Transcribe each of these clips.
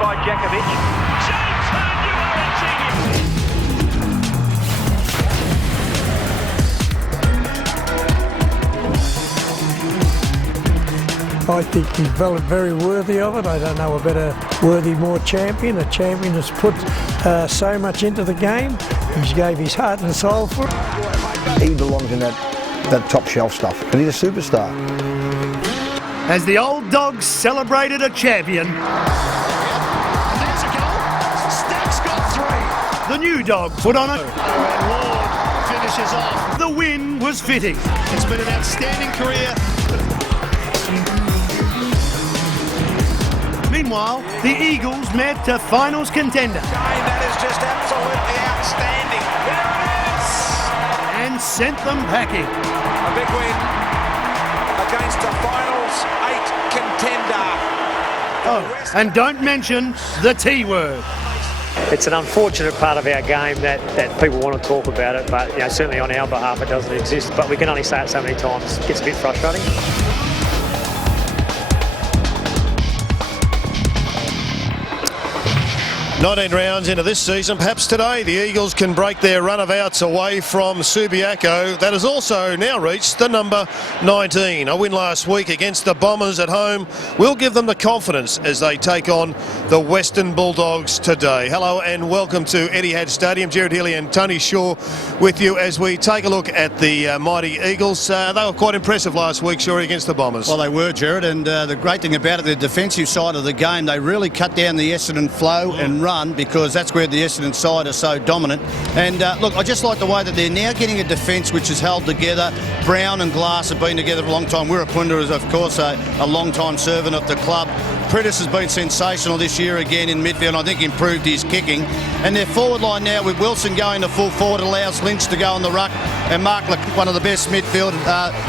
by Jakovic. Jason, you are a genius! I think he's very worthy of it. I don't know a better worthy more champion. A champion that's put so much into the game. He gave his heart and soul for it. He belongs in that top shelf stuff, and he's a superstar. As the old dogs celebrated a champion, There's a goal. Stack's got 3. the new dog put on it. And Ward finishes off. The win was fitting. It's been an outstanding career. Meanwhile, the Eagles met a finals contender That is just absolutely outstanding. There it is! and sent them packing. A big win against a finals 8 contender. Oh, and don't mention the T word. It's an unfortunate part of our game that people want to talk about it, but certainly on our behalf it doesn't exist. But we can only say it so many times. It gets a bit frustrating. 19 rounds into this season. Perhaps today the Eagles can break their run of outs away from Subiaco. That has also now reached the number 19. A win last week against the Bombers at home will give them the confidence as they take on the Western Bulldogs today. Hello and welcome to Etihad Stadium. Gerard, Healy and Tony Shaw with you as we take a look at the mighty Eagles. They were quite impressive last week, Shaw, against the Bombers. Well, they were, Gerard, and the great thing about it, the defensive side of the game, they really cut down the Essendon flow and run, because that's where the Essendon side are so dominant. And look, I just like the way that they're now getting a defence which is held together. Brown and Glass have been together for a long time. Wirapunda is, of course, a long-time servant of the club. Prentice has been sensational this year again in midfield. I think improved his kicking. And their forward line now with Wilson going to full forward allows Lynch to go on the ruck and Mark one of the best midfield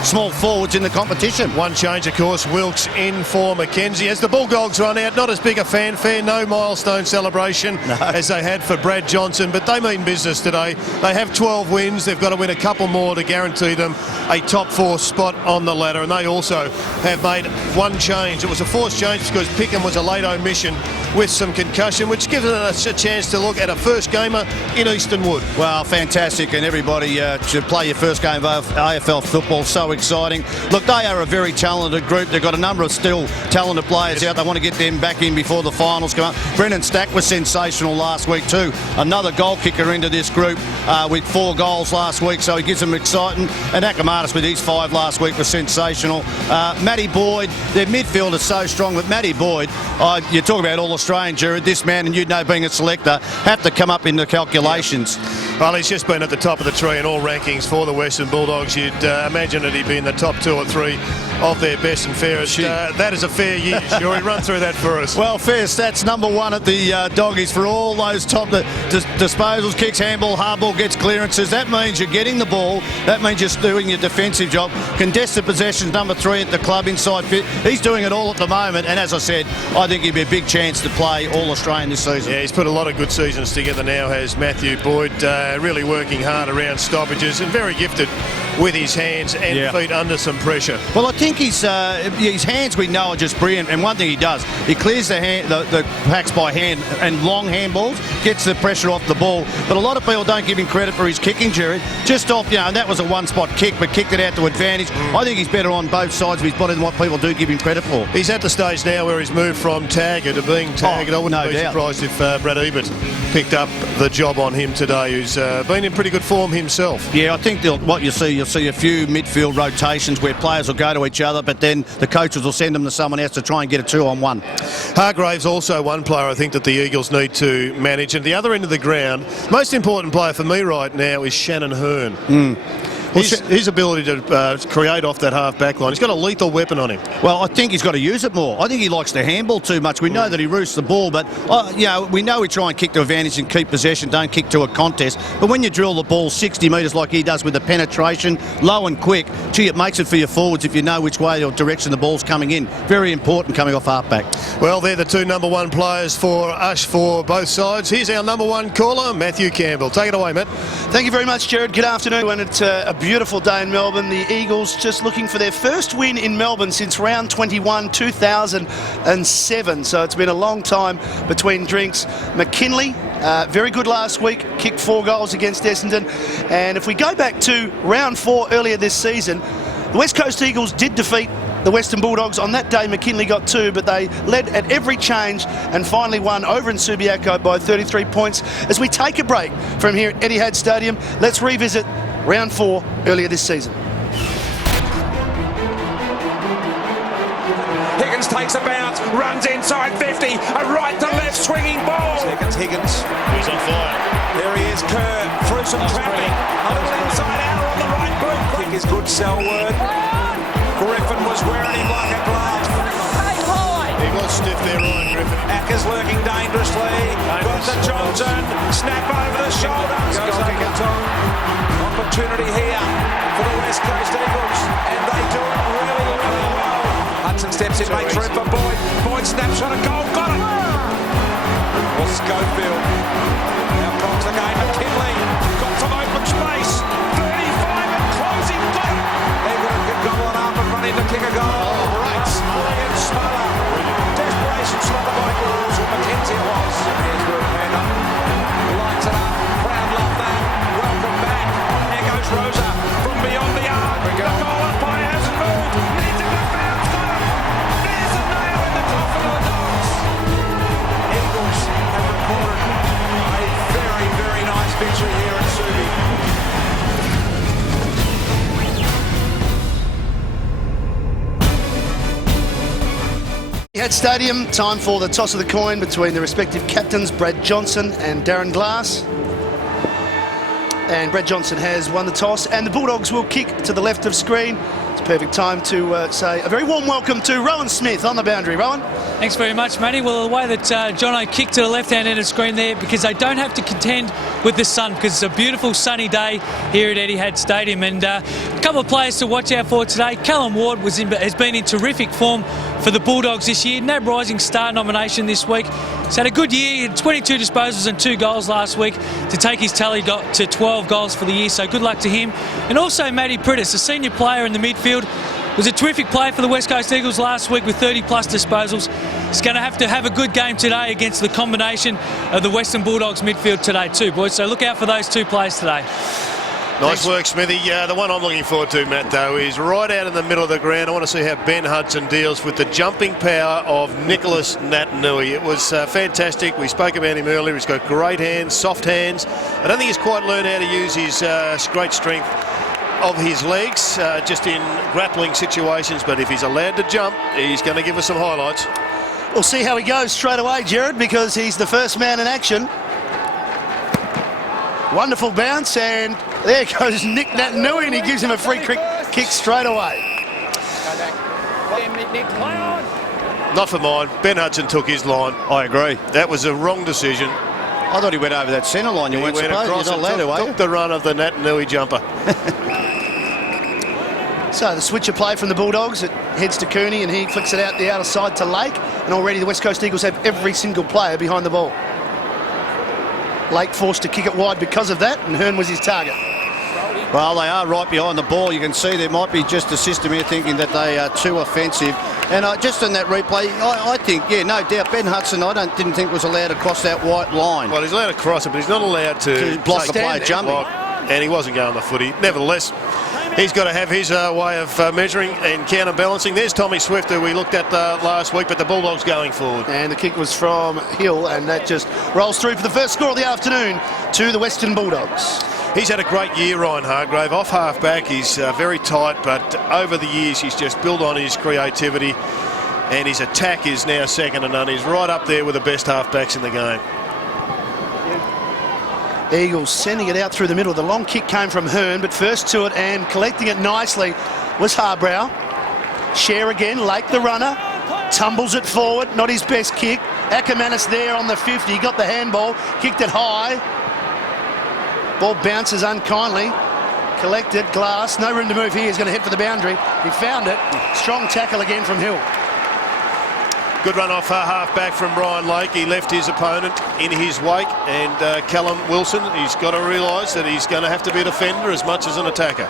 small forwards in the competition. One change, of course, Wilkes in for McKenzie. As the Bulldogs run out, not as big a fanfare, no milestone celebration as they had for Brad Johnson, but they mean business today. They have 12 wins. They've got to win a couple more to guarantee them a top 4 spot on the ladder, and they also have made one change. It was a forced change because Pickham was a late omission with some concussion, which gives us a chance to look at a first gamer in Eastern Wood. Well, fantastic, and everybody should play your first game of AFL football. So exciting. Look, they are a very talented group. They've got a number of still talented players out. They want to get them back in before the finals come up. Brendan Stack was sensational last week too. Another goal kicker into this group with 4 goals last week, so he gives them exciting. And Akamatis with his 5 last week was sensational. Matty Boyd, their midfield is so strong, but Matty Boyd, you talk about all Australian, Gerard, this man, and you'd know being a selector, have to come up in the calculations. Well, he's just been at the top of the tree in all rankings for the Western Bulldogs. You'd imagine that he'd be in the top 2 or 3 of their best and fairest. That is a fair year. Shuri, run through that for us. Well, fair stats, number 1 at the Doggies for all those top disposals, kicks, handball, hardball, gets clearances. That means you're getting the ball. That means you're doing your defensive job. Contested possessions, number 3 at the club, inside fit. He's doing it all at the moment, and as I said, I think he'd be a big chance to play All-Australian this season. Yeah, he's put a lot of good seasons together now, has Matthew Boyd, really working hard around stoppages and very gifted with his hands and feet under some pressure. Well, I think his hands, we know, are just brilliant, and one thing he does, he clears the packs by hand and long handballs, gets the pressure off the ball, but a lot of people don't give him credit for his kicking, Gerard. Just off, and that was a one-spot kick, but kicked it out to advantage. I think he's better on both sides of his body than what people do give him credit for. He's at the stage now where he's moved from tagger to being tagged. I wouldn't be surprised if Brad Ebert picked up the job on him today, who's been in pretty good form himself. Yeah, I think what you'll see a few midfield rotations where players will go to each other, but then the coaches will send them to someone else to try and get a 2-on-1. Hargrave's also one player I think that the Eagles need to manage. And at the other end of the ground, most important player for me right now is Shannon Hearn. His ability to create off that half-back line. He's got a lethal weapon on him. Well, I think he's got to use it more. I think he likes to handball too much. We know that he roosts the ball, but we know we try and kick to advantage and keep possession, don't kick to a contest. But when you drill the ball 60 metres like he does with the penetration, low and quick, gee, it makes it for your forwards if you know which way or direction the ball's coming in. Very important coming off half-back. Well, they're the 2 number 1 players for us for both sides. Here's our number 1 caller, Matthew Campbell. Take it away, Matt. Thank you very much, Gerard. Good afternoon. And it's a beautiful day in Melbourne. The Eagles just looking for their first win in Melbourne since round 21, 2007. So it's been a long time between drinks. McKinley, very good last week, kicked 4 goals against Essendon. And if we go back to round 4 earlier this season, the West Coast Eagles did defeat the Western Bulldogs. On that day, McKinley got 2, but they led at every change and finally won over in Subiaco by 33 points. As we take a break from here at Etihad Stadium, let's revisit round 4 earlier this season. Higgins takes a bounce, runs inside 50, a right to left swinging ball. Higgins. He's on fire. There he is, Kerr, through some traffic. A little inside out on the right boot. Kick is good, Selwyn. Griffin was wearing him like a glove. He was stiff there, Ryan Griffin. Acker's lurking dangerously. Got to Johnson. Snap over the shoulder. Goes over the top. Opportunity here for the West Coast Eagles. And they do it really, really well. Hudson steps in, makes room for Boyd. Boyd snaps on a goal. Got it. Well, Schofield. Now blocks the game. McKinley got some open space. 35 and closing. Got it. England can go on up and run in to kick a goal. Right. Brilliant smother. Desperation smother by Gould's or McKenzie it was. Here's Will Panda. Lights it up. Crowd love that. Welcome back. There goes Rosa from beyond the arc. The goal umpire hasn't moved. Needs it to bounce. Got it. There's a nail in the coffin of the Dogs. Eagles have recorded a very, very nice victory here at Subi. Etihad Stadium, time for the toss of the coin between the respective captains, Brad Johnson and Darren Glass. And Brad Johnson has won the toss, and the Bulldogs will kick to the left of screen. It's a perfect time to say a very warm welcome to Rowan Smith on the boundary. Rowan? Thanks very much, Matty. Well, the way that Jono kicked to the left-hand end of the screen there, because they don't have to contend with the sun, because it's a beautiful sunny day here at Etihad Stadium. And a couple of players to watch out for today. Callum Ward has been in terrific form for the Bulldogs this year. NAB Rising Star nomination this week. He's had a good year. He had 22 disposals and 2 goals last week to take his tally to 12 goals for the year, so good luck to him. And also Matty Prittis, a senior player in the midfield, was a terrific player for the West Coast Eagles last week with 30-plus disposals. He's going to have a good game today against the combination of the Western Bulldogs midfield today too, boys. So look out for those 2 players today. Nice work, Smithy. The one I'm looking forward to, Matt, though, is right out in the middle of the ground. I want to see how Ben Hudson deals with the jumping power of Nicholas Natanui. It was fantastic. We spoke about him earlier. He's got great hands, soft hands. I don't think he's quite learned how to use his great strength of his legs just in grappling situations, but if he's allowed to jump, he's going to give us some highlights. We'll see how he goes straight away, Gerard, because he's the first man in action. Wonderful bounce, and there goes Nick Natanui, and he gives him a free kick straight away. Not for mine. Ben Hudson took his line. I agree. That was a wrong decision. I thought he went over that centre line. You weren't supposed to. You're not allowed to, are you? Took the run of the Natanui jumper. So the switcher play from the Bulldogs, it heads to Cooney and he flicks it out the outer side to Lake, and already the West Coast Eagles have every single player behind the ball. Lake forced to kick it wide because of that, and Hearn was his target. Well, they are right behind the ball. You can see there might be just a system here thinking that they are too offensive. And just in that replay, I think, yeah, no doubt, Ben Hudson, didn't think was allowed to cross that white line. Well, he's allowed to cross it, but he's not allowed to block a player jumping. And he wasn't going the footy. Nevertheless, he's got to have his way of measuring and counterbalancing. There's Tommy Swift, who we looked at last week, but the Bulldogs going forward. And the kick was from Hill, and that just rolls through for the first score of the afternoon to the Western Bulldogs. He's had a great year, Ryan Hargrave. Off half-back, he's very tight, but over the years he's just built on his creativity, and his attack is now second to none. He's right up there with the best half-backs in the game. Eagles sending it out through the middle. The long kick came from Hearn, but first to it and collecting it nicely was Harbrow. Share again, Lake the runner, tumbles it forward, not his best kick. Ackermanis there on the 50, got the handball, kicked it high. Ball bounces unkindly, collected, Glass, no room to move here, he's going to head for the boundary. He found it, strong tackle again from Hill. Good run off half-back from Brian Lake. He left his opponent in his wake, and Callum Wilson, he's got to realise that he's going to have to be a defender as much as an attacker.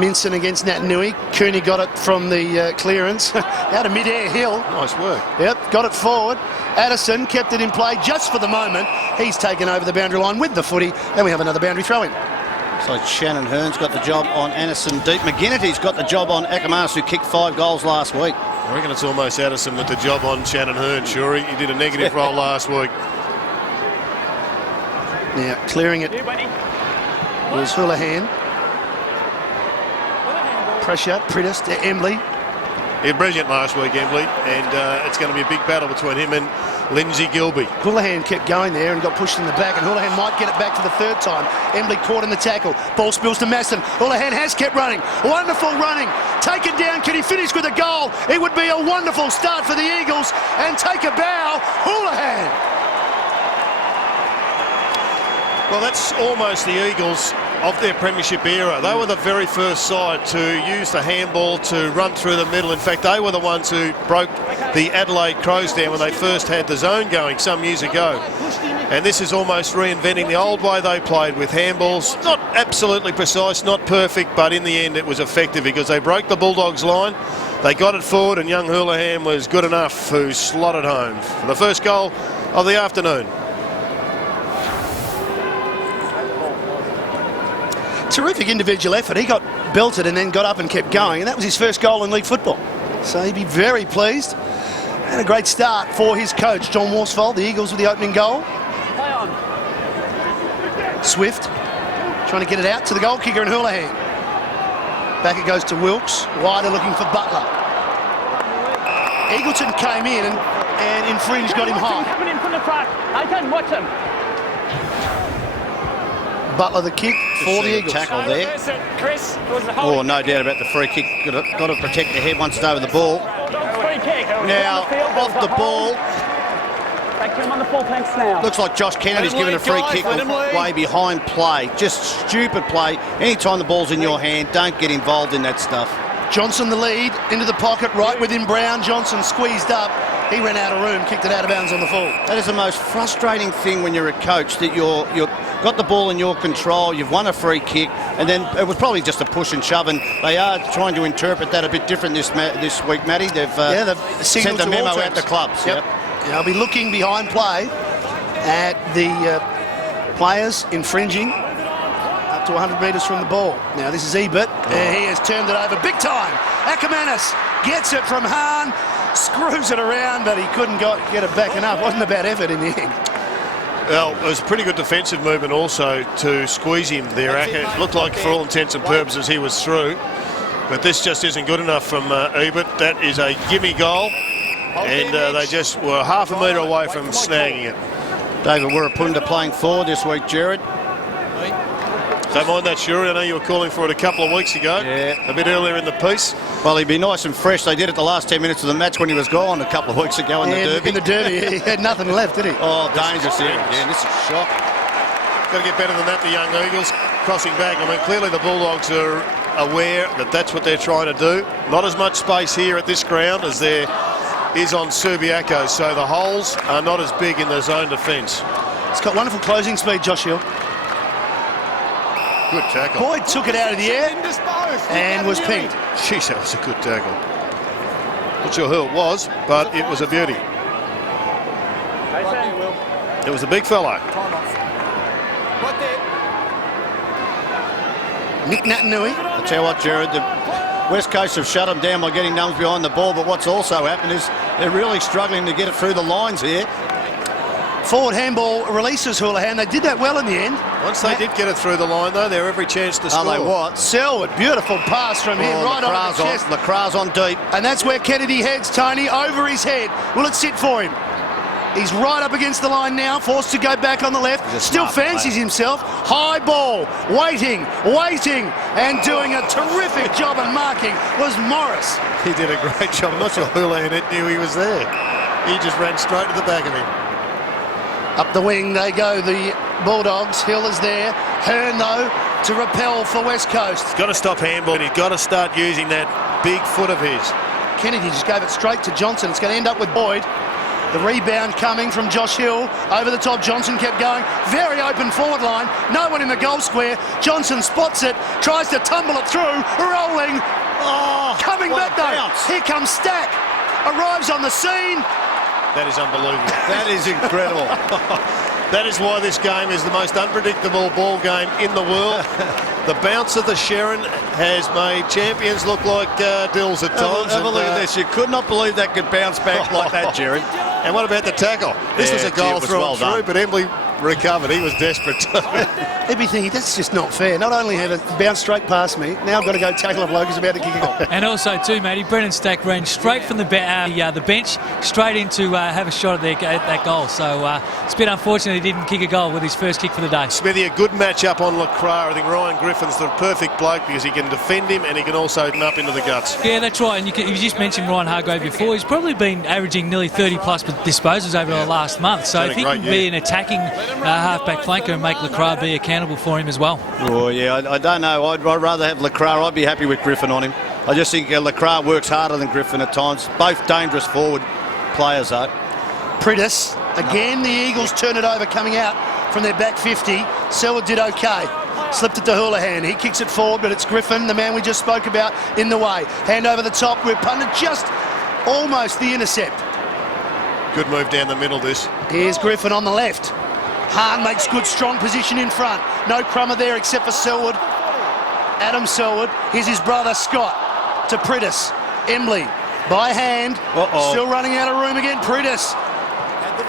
Minson against Natanui. Cooney got it from the clearance. Out of mid-air, Hill. Nice work. Yep, got it forward. Addison kept it in play just for the moment. He's taken over the boundary line with the footy, and we have another boundary throw-in. So Shannon Hearn's got the job on Anderson deep. McGinnity's got the job on Akamanis, who kicked 5 goals last week. I reckon it's almost Addison with the job on Shannon Hearn, Shuri. He did a negative roll last week. Now, clearing it was Houlihan. Pressure, Prittis to Embley. He had brilliant last week, Embley, and it's going to be a big battle between him and Lindsay Gilby. Houlihan kept going there and got pushed in the back, and Houlihan might get it back for the 3rd time. Embley caught in the tackle. Ball spills to Masson. Houlihan has kept running. Wonderful running. Taken down. Can he finish with a goal? It would be a wonderful start for the Eagles, and take a bow. Houlihan. Well, that's almost the Eagles of their premiership era. They were the very first side to use the handball to run through the middle. In fact, they were the ones who broke the Adelaide Crows down when they first had the zone going some years ago. And this is almost reinventing the old way they played with handballs. Not absolutely precise, not perfect, but in the end it was effective because they broke the Bulldogs line. They got it forward, and young Houlihan was good enough who slotted home for the first goal of the afternoon. Terrific individual effort. He got belted and then got up and kept going, and that was his first goal in league football. So he'd be very pleased. And a great start for his coach, John Worsfold. The Eagles with the opening goal. Play on. Swift trying to get it out to the goal kicker and Houlihan. Back it goes to Wilkes. Wider looking for Butler. Eagleton came in and infringed, got him high. Coming in from the front. I can watch him. Butler the kick for the Eagles. Tackle there. Chris, Oh, no doubt about the free kick. Got to protect the head once it's over the ball. Now, off the ball. Back to him on the full thanks now. Looks like Josh Kennedy's given a free kick way behind play. Just stupid play. Anytime the ball's in your hand, don't get involved in that stuff. Johnson the lead, into the pocket, right within Brown. Johnson squeezed up. He ran out of room, kicked it out of bounds on the full. That is the most frustrating thing when you're a coach, that you've got the ball in your control, you've won a free kick, and then it was probably just a push and shove, and they are trying to interpret that a bit different this week, Matty. They've sent a memo out to clubs. Yep. Yeah, I'll be looking behind play at the players infringing up to 100 metres from the ball. Now this is Ebert, and he has turned it over big time. Akamanis gets it from Hahn, screws it around, but he couldn't get it back enough. Wasn't a bad effort in the end. Well, it was a pretty good defensive movement also to squeeze him there. It looked like for all intents and purposes he was through, but this just isn't good enough from Ebert. That is a gimme goal, and they just were half a metre away from snagging it. David Wirrapunda playing forward this week, Gerard. Don't mind that, Shuri. I know you were calling for it a couple of weeks ago. Yeah. A bit earlier in the piece. Well, he'd be nice and fresh. They did it the last 10 minutes of the match when he was gone a couple of weeks ago in the Derby. In the Derby, he had nothing left, did he? Oh, dangerous here. Yeah, this is a shock. Got to get better than that, the young Eagles. Crossing back. I mean, clearly the Bulldogs are aware that that's what they're trying to do. Not as much space here at this ground as there is on Subiaco, so the holes are not as big in the zone defence. It's got wonderful closing speed, Josh Hill. Good tackle. Boyd took it out of the air and was pinged. Jeez, that was a good tackle. Not sure who it was, but it was a beauty. It was a big fellow. Nick Natanui. I'll tell you what, Gerard, the West Coast have shut them down by getting numbers behind the ball, but what's also happened is they're really struggling to get it through the lines here. Forward handball releases Houlihan. They did that well in the end. Once they did get it through the line, though, they have every chance to score. Oh, they what? Selwood, beautiful pass from him, right on the chest. Lacroix on deep. And that's where Kennedy heads, Tony, over his head. Will it sit for him? He's right up against the line now, forced to go back on the left. Still fancies himself. High ball, waiting, and doing a terrific job of marking was Morris. He did a great job. I'm not sure Houlihan knew he was there. He just ran straight to the back of him. Up the wing they go, the Bulldogs. Hill is there. Hearn, though, to repel for West Coast. He's got to stop handball. He's got to start using that big foot of his. Kennedy just gave it straight to Johnson. It's going to end up with Boyd. The rebound coming from Josh Hill. Over the top, Johnson kept going. Very open forward line. No one in the goal square. Johnson spots it, tries to tumble it through, rolling. Oh, coming back though. Bounce. Here comes Stack. Arrives on the scene. That is unbelievable. That is incredible. That is why this game is the most unpredictable ball game in the world. The bounce of the Sharon has made champions look like dills at times. Have a look at this. You could not believe that could bounce back like that, Gerard. And what about the tackle? This was a goal through and through, but Embley recovered. He was desperate. He'd be thinking, that's just not fair. Not only have it bounced straight past me, now I've got to go tackle a bloke who's about to kick a goal. And also too, matey, Brennan Stack ran straight from the bench straight into have a shot at that goal. So it's a bit unfortunate he didn't kick a goal with his first kick for the day. Smithy, a good match-up on LaCroix. I think Ryan Griffin's the perfect bloke because he can defend him and he can also open up into the guts. Yeah, that's right. And you just mentioned Ryan Hargrave before. He's probably been averaging nearly 30-plus disposals over the last month. So if he can be an attacking halfback flanker and make LaCroix be accountable for him as well. Oh, yeah, I don't know. I'd rather have LaCroix. I'd be happy with Griffin on him. I just think LaCroix works harder than Griffin at times. Both dangerous forward players, though. Pritis. Again, the Eagles turn it over coming out from their back 50. Selwood did okay. Slipped it to Houlihan. He kicks it forward, but it's Griffin, the man we just spoke about, in the way. Hand over the top. We're punted just almost the intercept. Good move down the middle, this. Here's Griffin on the left. Hahn makes good, strong position in front. No crummer there except for Selwood. Adam Selwood. Here's his brother, Scott, to Pritis. Embley, by hand. Still running out of room again. Pritis,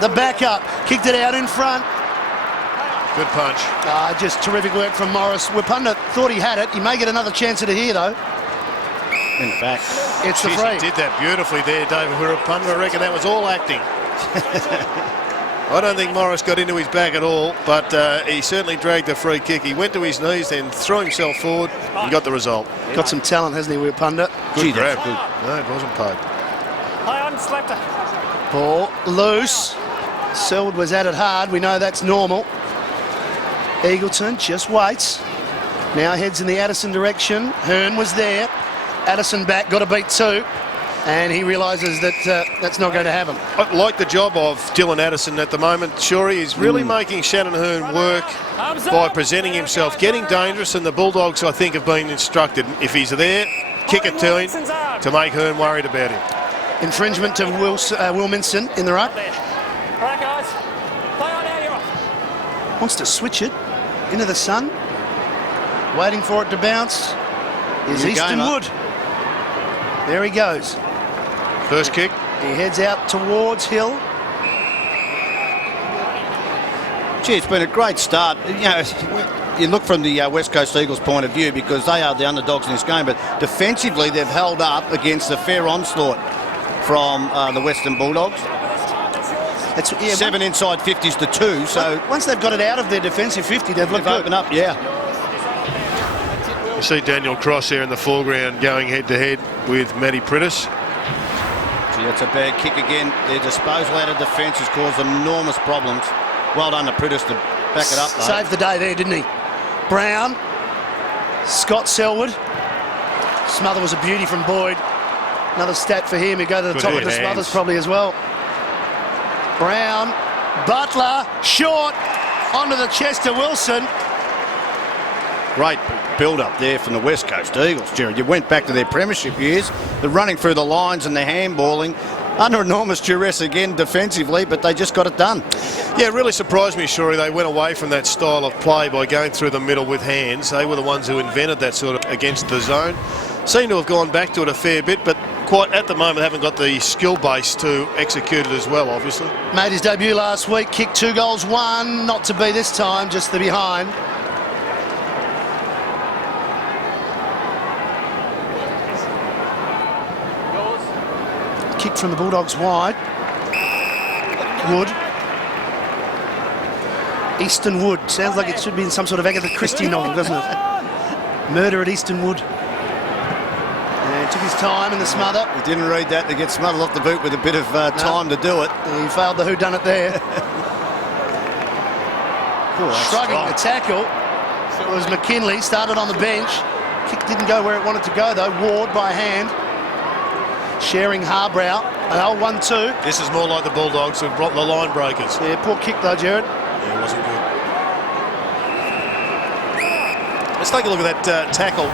the backup. Kicked it out in front. Good punch. Just terrific work from Morris. Wapunda thought he had it. He may get another chance at it here, though. In the back. It's the free. He did that beautifully there, David Wapunda. I reckon that was all acting. I don't think Morris got into his back at all, but he certainly dragged the free kick. He went to his knees, then threw himself forward and got the result. Got some talent, hasn't he, Wapunda? Good grab. Good. No, it wasn't paid. Ball loose. Selwood was at it hard. We know that's normal. Eagleton just waits. Now heads in the Addison direction. Hearn was there. Addison back, got to beat two. And he realises that that's not going to happen. I like the job of Dylan Addison at the moment. Shuri is really making Shannon Hearn work by presenting himself, getting dangerous, and the Bulldogs, I think, have been instructed, if he's there, kick it to him to make Hearn worried about him. Infringement to Wilminson in the ruck. Wants to switch it into the sun. Waiting for it to bounce is Easton Wood. There he goes. First kick. He heads out towards Hill. Gee, it's been a great start. You know, you look from the West Coast Eagles' point of view because they are the underdogs in this game, but defensively they've held up against a fair onslaught from the Western Bulldogs. It's, 7 inside 50s to 2. So once they've got it out of their defensive 50, they've opened up. Yeah. You see Daniel Cross there in the foreground going head-to-head with Matty Pritis. Gee, that's a bad kick again. Their disposal out of defence has caused enormous problems. Well done to Pritis to back it up, though. Saved the day there, didn't he? Brown. Scott Selwood. Smother was a beauty from Boyd. Another stat for him. He go to the top of the Smothers probably as well. Brown. Butler. Short. Onto the chest to Wilson. Great build-up there from the West Coast Eagles, Gerard. You went back to their premiership years. They're running through the lines and they're handballing. Under enormous duress again defensively, but they just got it done. Yeah, it really surprised me, Shuri. They went away from that style of play by going through the middle with hands. They were the ones who invented that sort of against the zone. Seem to have gone back to it a fair bit, but quite at the moment haven't got the skill base to execute it as well, obviously. Made his debut last week, kicked 2 goals, 1. Not to be this time, just the behind. Kick from the Bulldogs wide. Wood. Easton Wood. Sounds like it should be in some sort of Agatha Christie novel, doesn't it? Murder at Easton Wood. And took his time in the smother. He didn't read that to get smothered off the boot with a bit of time to do it. He failed the whodunit there. Shrugging the tackle. It was McKinley. Started on the bench. Kick didn't go where it wanted to go, though. Ward by hand. sharing Harbrow. An old 1-2. This is more like the Bulldogs who've brought the line breakers. Yeah, poor kick though, Gerard. Yeah, it wasn't good. Let's take a look at that tackle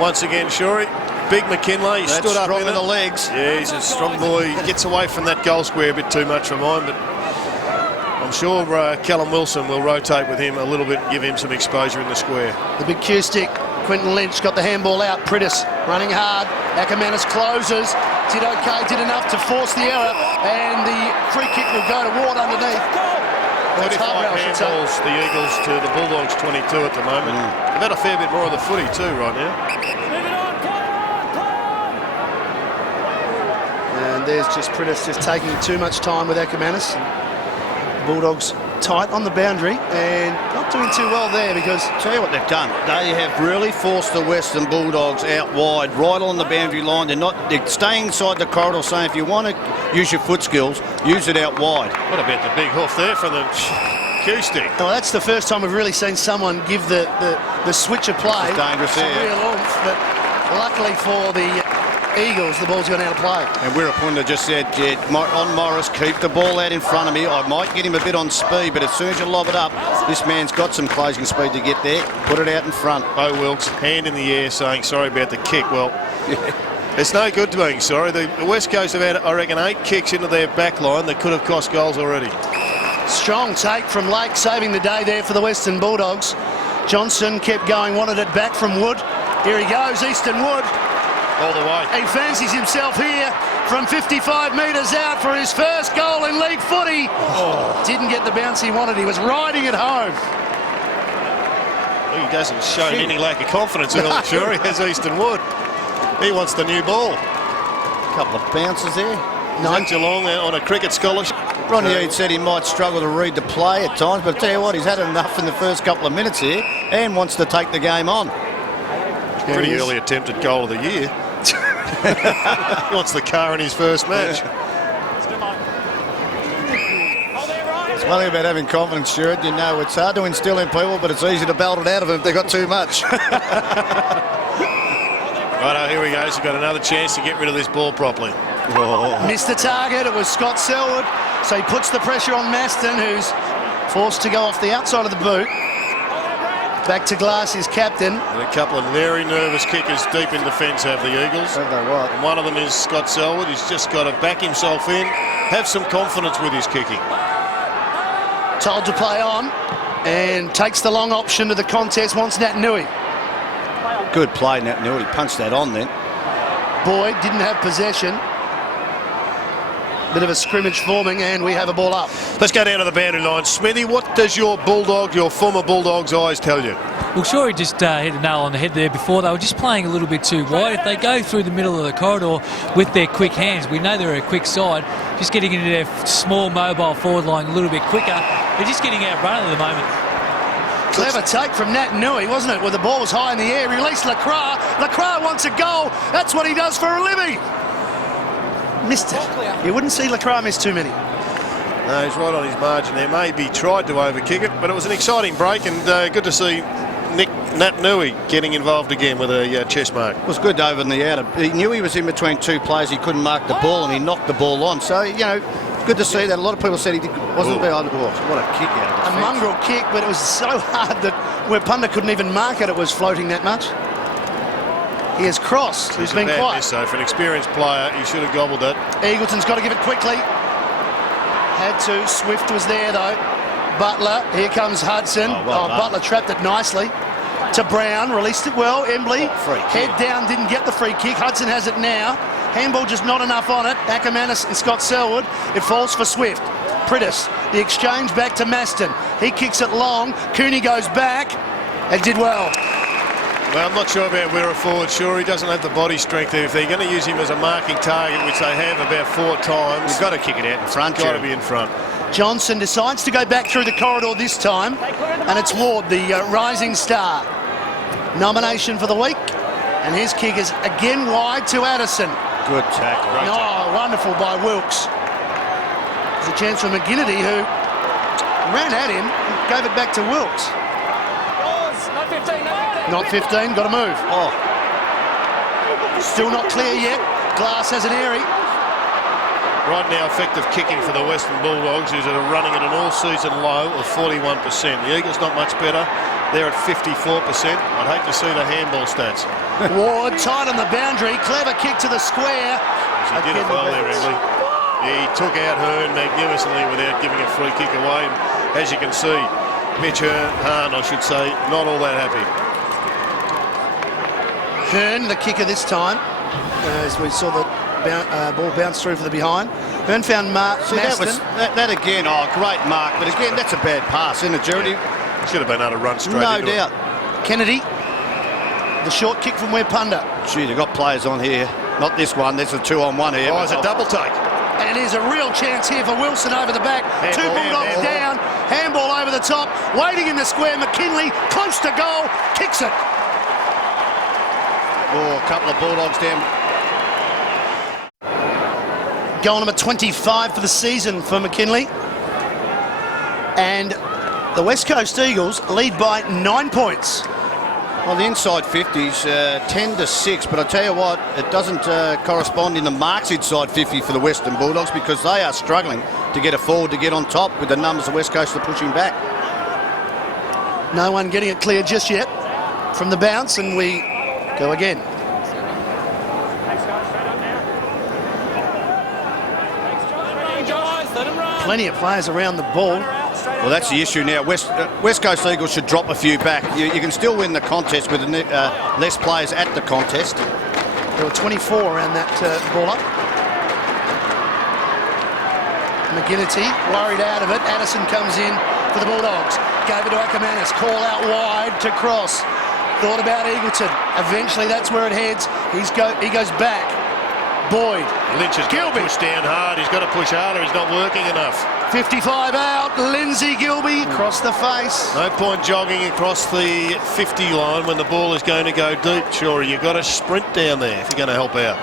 once again, Shorey. Big McKinley, he stood up in the legs. Yeah, he's a strong boy. He gets away from that goal square a bit too much for mine, but I'm sure Callum Wilson will rotate with him a little bit and give him some exposure in the square. The big cue stick. Quinten Lynch got the handball out. Prittis running hard. Ackermanis closes. Did okay, did enough to force the error, and the free kick will go to Ward underneath. 25 handballs, the Eagles to the Bulldogs 22 at the moment. They've had a fair bit more of the footy too right now. And there's just Prittis just taking too much time with Ackermanis. Bulldogs tight on the boundary and not doing too well there because... Tell you what they've done. They have really forced the Western Bulldogs out wide, right on the boundary line. They're staying inside the corridor, saying if you want to use your foot skills, use it out wide. What about the big hoof there from the cue stick? Well, that's the first time we've really seen someone give the switch a play. It's dangerous some there. real oomph, but luckily for the Eagles, the ball's gone out of play. And Wirapunda just said, on Morris, keep the ball out in front of me. I might get him a bit on speed, but as soon as you lob it up, this man's got some closing speed to get there. Put it out in front. Bo Wilkes, hand in the air, saying sorry about the kick. Well, it's no good to being sorry. The West Coast have had, I reckon, 8 kicks into their back line that could have cost goals already. Strong take from Lake, saving the day there for the Western Bulldogs. Johnson kept going, wanted it back from Wood. Here he goes, Easton Wood. All the way. He fancies himself here from 55 metres out for his first goal in league footy. Didn't get the bounce he wanted. He was riding it home. He doesn't show any lack of confidence early, sure. He has Easton Wood. He wants the new ball. A couple of bounces there. Not Geelong on a cricket scholarship. Ronnie Eade said he might struggle to read the play at times, but I tell you what, he's had enough in the first couple of minutes here and wants to take the game on. Pretty early attempted goal of the year. He wants the car in his first match. It's one thing about having confidence, Stuart. You know, it's hard to instill in people, but it's easy to belt it out of them if they've got too much. Righto, here we go. He's got another chance to get rid of this ball properly. Missed the target. It was Scott Selwood. So he puts the pressure on Maston, who's forced to go off the outside of the boot. Back to Glass, his captain. And a couple of very nervous kickers deep in defence have the Eagles. Have they what? And one of them is Scott Selwood. He's just got to back himself in, have some confidence with his kicking. Told to play on and takes the long option to the contest, wants Nat Nui. Good play, Nat Nui. Punched that on then. Boyd didn't have possession. Bit of a scrimmage forming, and we have a ball up. Let's go down to the boundary line. Smithy, what does your former Bulldogs eyes tell you? Well, sure, he just hit a nail on the head there before. They were just playing a little bit too wide. If they go through the middle of the corridor with their quick hands, we know they're a quick side, just getting into their small mobile forward line a little bit quicker. They're just getting outrun at the moment. Clever take from Nat Nui, wasn't it? Where the ball was high in the air. Released Lacroix. Lacroix wants a goal. That's what he does for a living. Missed it. You wouldn't see Lacroix miss too many. No, he's right on his margin there. Maybe tried to overkick it, but it was an exciting break, and good to see Nat Nui getting involved again with a chest mark. It was good over in the outer. He knew he was in between two players. He couldn't mark the ball, and he knocked the ball on. So, you know, good to see that. A lot of people said he wasn't there. What a kick out of the A mongrel kick, but it was so hard that where Punter couldn't even mark it, it was floating that much. He has crossed, who's been quiet. So for an experienced player, he should have gobbled it. Eagleton's got to give it quickly. Had to. Swift was there, though. Butler, here comes Hudson. Butler trapped it nicely. To Brown, released it well. Embley, head down, didn't get the free kick. Hudson has it now. Handball just not enough on it. Ackermanis and Scott Selwood. It falls for Swift. Prittis, the exchange back to Maston. He kicks it long. Cooney goes back and did well. Well, I'm not sure about Wera forward. Sure, he doesn't have the body strength there. If they're going to use him as a marking target, which they have about 4 times, you've got to kick it out in front. Got to be in front. Johnson decides to go back through the corridor this time, and it's Ward, the rising star. Nomination for the week, and his kick is again wide to Addison. Good tackle. Oh, wonderful by Wilkes. There's a chance for McGinnity, who ran at him and gave it back to Wilkes. Not 15, got to move. Still not clear yet. Glass has an airy. Right now, effective kicking for the Western Bulldogs, who's running at an all-season low of 41%. The Eagles not much better. They're at 54%. I'd hate to see the handball stats. Ward tight on the boundary. Clever kick to the square. He did it well there, Emily. He took out Hearn magnificently without giving a free kick away. And as you can see, Mitch Hearn, I should say, not all that happy. Hearn, the kicker this time, as we saw the ball bounce through for the behind. Hearn found Mark. See, that again, oh, great mark, but again, that's a bad pass, isn't it, Gerard? Should have been able to run straight no into doubt. it. Kennedy, the short kick from where Punda. Gee, they've got players on here. Not this one, there's a 2-on-1 here. Oh, it's a double take. And here's a real chance here for Wilson over the back. Handball, Two Bulldogs down. Handball over the top. Waiting in the square. McKinley close to goal. Kicks it. Oh, a couple of Bulldogs down. Goal number 25 for the season for McKinley. And the West Coast Eagles lead by 9 points. Well, the inside 50s, 10-6, but I tell you what, it doesn't correspond in the marks inside 50 for the Western Bulldogs because they are struggling to get a forward to get on top with the numbers the West Coast are pushing back. No one getting it clear just yet from the bounce, and we go again. Plenty of players around the ball. Well, that's the issue now. West Coast Eagles should drop a few back. You can still win the contest with less players at the contest. There were 24 around that ball up. McGinnity worried out of it. Addison comes in for the Bulldogs. Gave it to Ackermanis. Call out wide to Cross. Thought about Eagleton. Eventually that's where it heads. He goes back. Boyd. Lynch has got to push down hard. He's got to push harder. He's not working enough. 55 out. Lindsay Gilby across the face. No point jogging across the 50 line when the ball is going to go deep. Sure, you've got to sprint down there if you're going to help out.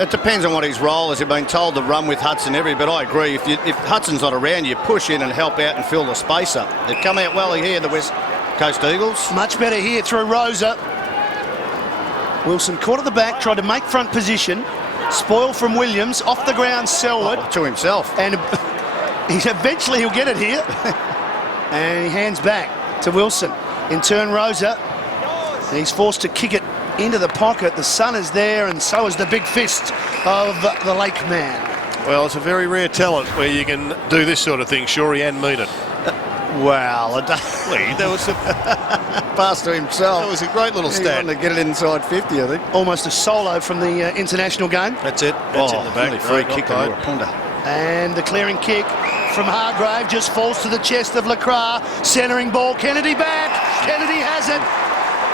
It depends on what his role is. You've been told to run with Hudson but I agree. If Hudson's not around, you push in and help out and fill the space up. They've come out well here, the West Coast Eagles. Much better here through Rosa. Wilson caught at the back, tried to make front position. Spoil from Williams, off the ground, Selwood. Oh, to himself. And eventually he'll get it here. And he hands back to Wilson. In turn, Rosa. And he's forced to kick it into the pocket. The sun is there, and so is the big fist of the Lake man. Well, it's a very rare talent where you can do this sort of thing, Shorey, and mean it. Wow, that was a pass to himself. That was a great little stat. He wanted to get it inside 50, I think. Almost a solo from the international game. That's it. That's in the back. Free kick to Punda. And the clearing kick from Hargrave just falls to the chest of Lacroix. Centering ball, Kennedy back. Kennedy has it.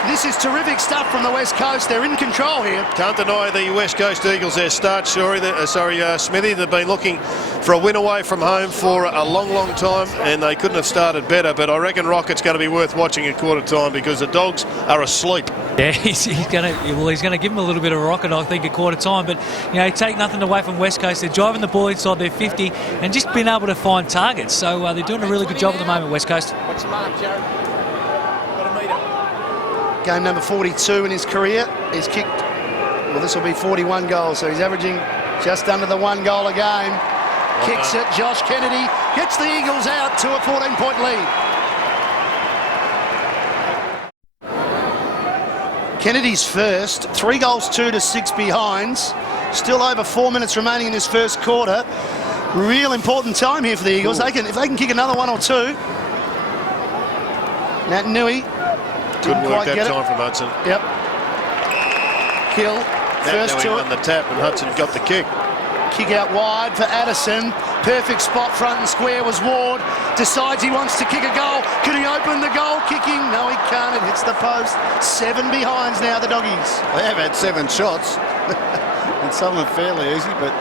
This is terrific stuff from the West Coast. They're in control here. Can't deny the West Coast Eagles their start, Smithy. They've been looking for a win away from home for a long, long time, and they couldn't have started better. But I reckon Rocket's going to be worth watching at quarter time because the Dogs are asleep. Yeah, he's going to give them a little bit of a rocket, I think, at quarter time. But take nothing away from West Coast. They're driving the ball inside their 50 and just being able to find targets. So they're doing a really good job at the moment, West Coast. What's the mark, Jared? Game number 42 in his career. He's kicked, well, this will be 41 goals, so he's averaging just under the 1 goal a game. Kicks it, Josh Kennedy gets the Eagles out to a 14-point lead. Kennedy's first, 3 goals, 2 to 6 behinds. Still over 4 minutes remaining in this first quarter. Real important time here for the Eagles. If they can kick another 1 or 2. Nat Nui. Good work that time from Hudson. Yep. Kill. First to it. On the tap, and Hudson got the kick. Kick out wide for Addison. Perfect spot, front and square was Ward. Decides he wants to kick a goal. Can he open the goal kicking? No, he can't. It hits the post. 7 behinds now, the Doggies. They have had 7 shots. And some are fairly easy, but...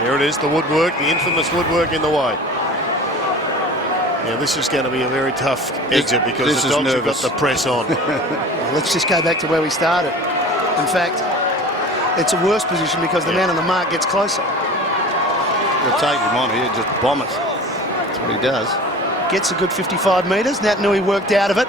Here it is, the woodwork, the infamous woodwork in the way. Yeah, this is going to be a very tough exit because the Dogs have got the press on. Let's just go back to where we started. In fact, it's a worse position because the man on the mark gets closer. He'll take him on here, just bomb it. That's what he does. Gets a good 55 metres. Nat Nui worked out of it.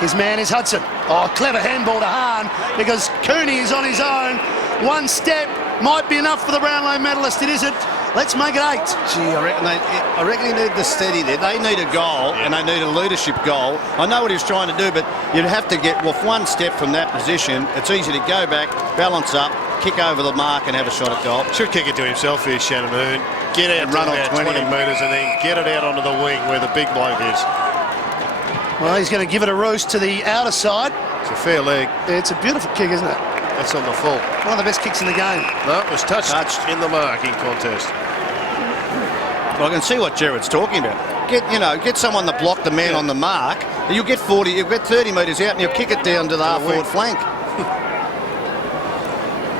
His man is Hudson. Oh, clever handball to Hahn because Cooney is on his own. One step might be enough for the Brownlow medalist. It isn't. Let's make it 8. Gee, I reckon he needed the steady there. They need a goal, and they need a leadership goal. I know what he was trying to do, but you'd have to get one step from that position. It's easy to go back, balance up, kick over the mark, and have a shot at goal. Should kick it to himself here, Shannon Hearn. Get out, run on 20 metres, and then get it out onto the wing where the big bloke is. Well, he's going to give it a roost to the outer side. It's a fair leg. It's a beautiful kick, isn't it? That's on the full. One of the best kicks in the game. No, it was touched in the marking contest. Well, I can see what Gerard's talking about. Get someone to block the man on the mark. You'll get 40, you'll get 30 metres out, and you'll kick it down to the half-forward flank.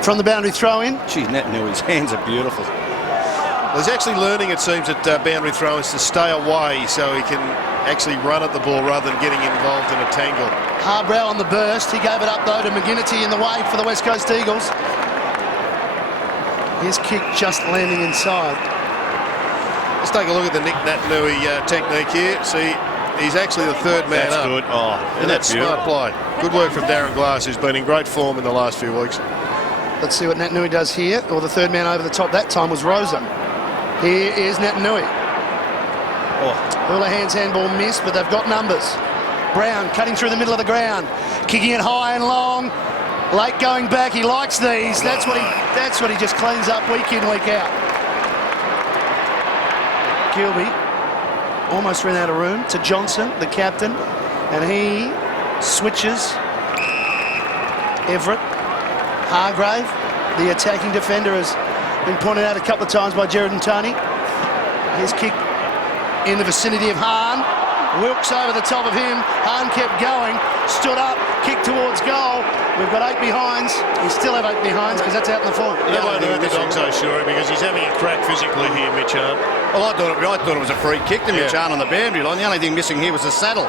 From the boundary throw-in. Gee, Naitanui, hands are beautiful. Well, he's actually learning, it seems, at boundary throw-ins to stay away so he can actually run at the ball rather than getting involved in a tangle. Harbrow on the burst. He gave it up, though, to McGinnity in the way for the West Coast Eagles. His kick just landing inside. Let's take a look at the Nick Naitanui technique here. See, he's actually the third man up. That's good. Oh, and that's smart play. Good work from Darren Glass, who's been in great form in the last few weeks. Let's see what Naitanui does here. Or the third man over the top that time was Rosa. Here is Naitanui. Houlihan's handball missed, but they've got numbers. Brown cutting through the middle of the ground, kicking it high and long. Lake going back. He likes these. That's what he just cleans up week in, week out. Gilby almost ran out of room to Johnson, the captain, and he switches. Everett, Hargrave, the attacking defender, has been pointed out a couple of times by Gerard and Tony. His kick in the vicinity of Hahn. Wilkes over the top of him. Hahn kept going, stood up, kicked towards goal. We've got 8 behinds. We still have 8 behinds because that's out in the full. That won't hurt the Dogs, though, sure, because he's having a crack physically here, Mitch Hahn. Well, I thought it was a free kick to Mitch Hahn on the boundary line. The only thing missing here was a saddle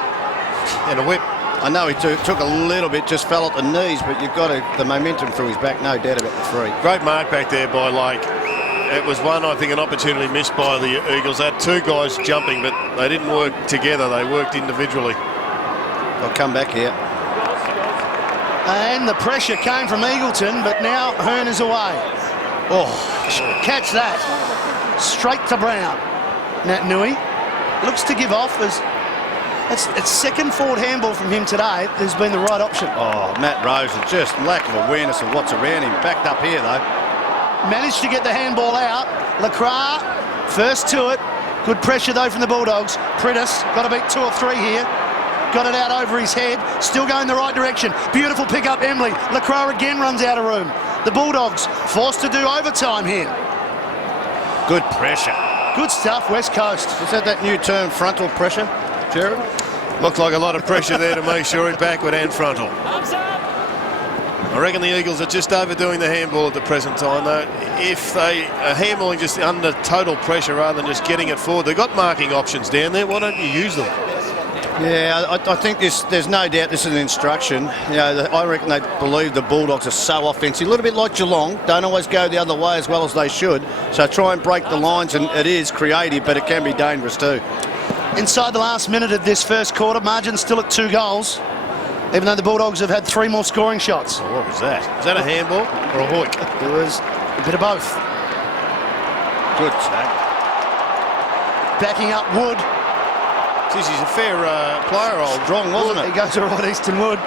and a whip. I know he took a little bit, just fell at the knees, but you've got the momentum through his back, no doubt about the free. Great mark back there by Lake. It was one, I think, an opportunity missed by the Eagles. They had 2 guys jumping, but they didn't work together. They worked individually. They'll come back here. And the pressure came from Eagleton, but now Hearn is away. Oh, catch that. Straight to Brown. Naitanui looks to give off as it's second forward handball from him today. There's been the right option. Oh, Matt Rose, just lack of awareness of what's around him. Backed up here, though. Managed to get the handball out. Lacroix, first to it. Good pressure, though, from the Bulldogs. Prittis, got to beat 2 or 3 here. Got it out over his head. Still going the right direction. Beautiful pick up, Emily. Lacroix again runs out of room. The Bulldogs forced to do overtime here. Good pressure. Good stuff, West Coast. Is that new term, frontal pressure, Gerard? Looked like a lot of pressure there to me, Shuri, backward and frontal. I reckon the Eagles are just overdoing the handball at the present time, though. If they are handballing just under total pressure rather than just getting it forward, they've got marking options down there. Why don't you use them? Yeah, I think there's no doubt this is an instruction. I reckon they believe the Bulldogs are so offensive. A little bit like Geelong, don't always go the other way as well as they should. So try and break the lines, and it is creative, but it can be dangerous too. Inside the last minute of this first quarter, margin still at 2 goals, even though the Bulldogs have had 3 more scoring shots. Oh, what was that? Is that a handball or a hook? It was a bit of both. Good tag. Backing up Wood. Geez, he's a fair player, old Strong, wasn't it? He goes to right, Easton Wood.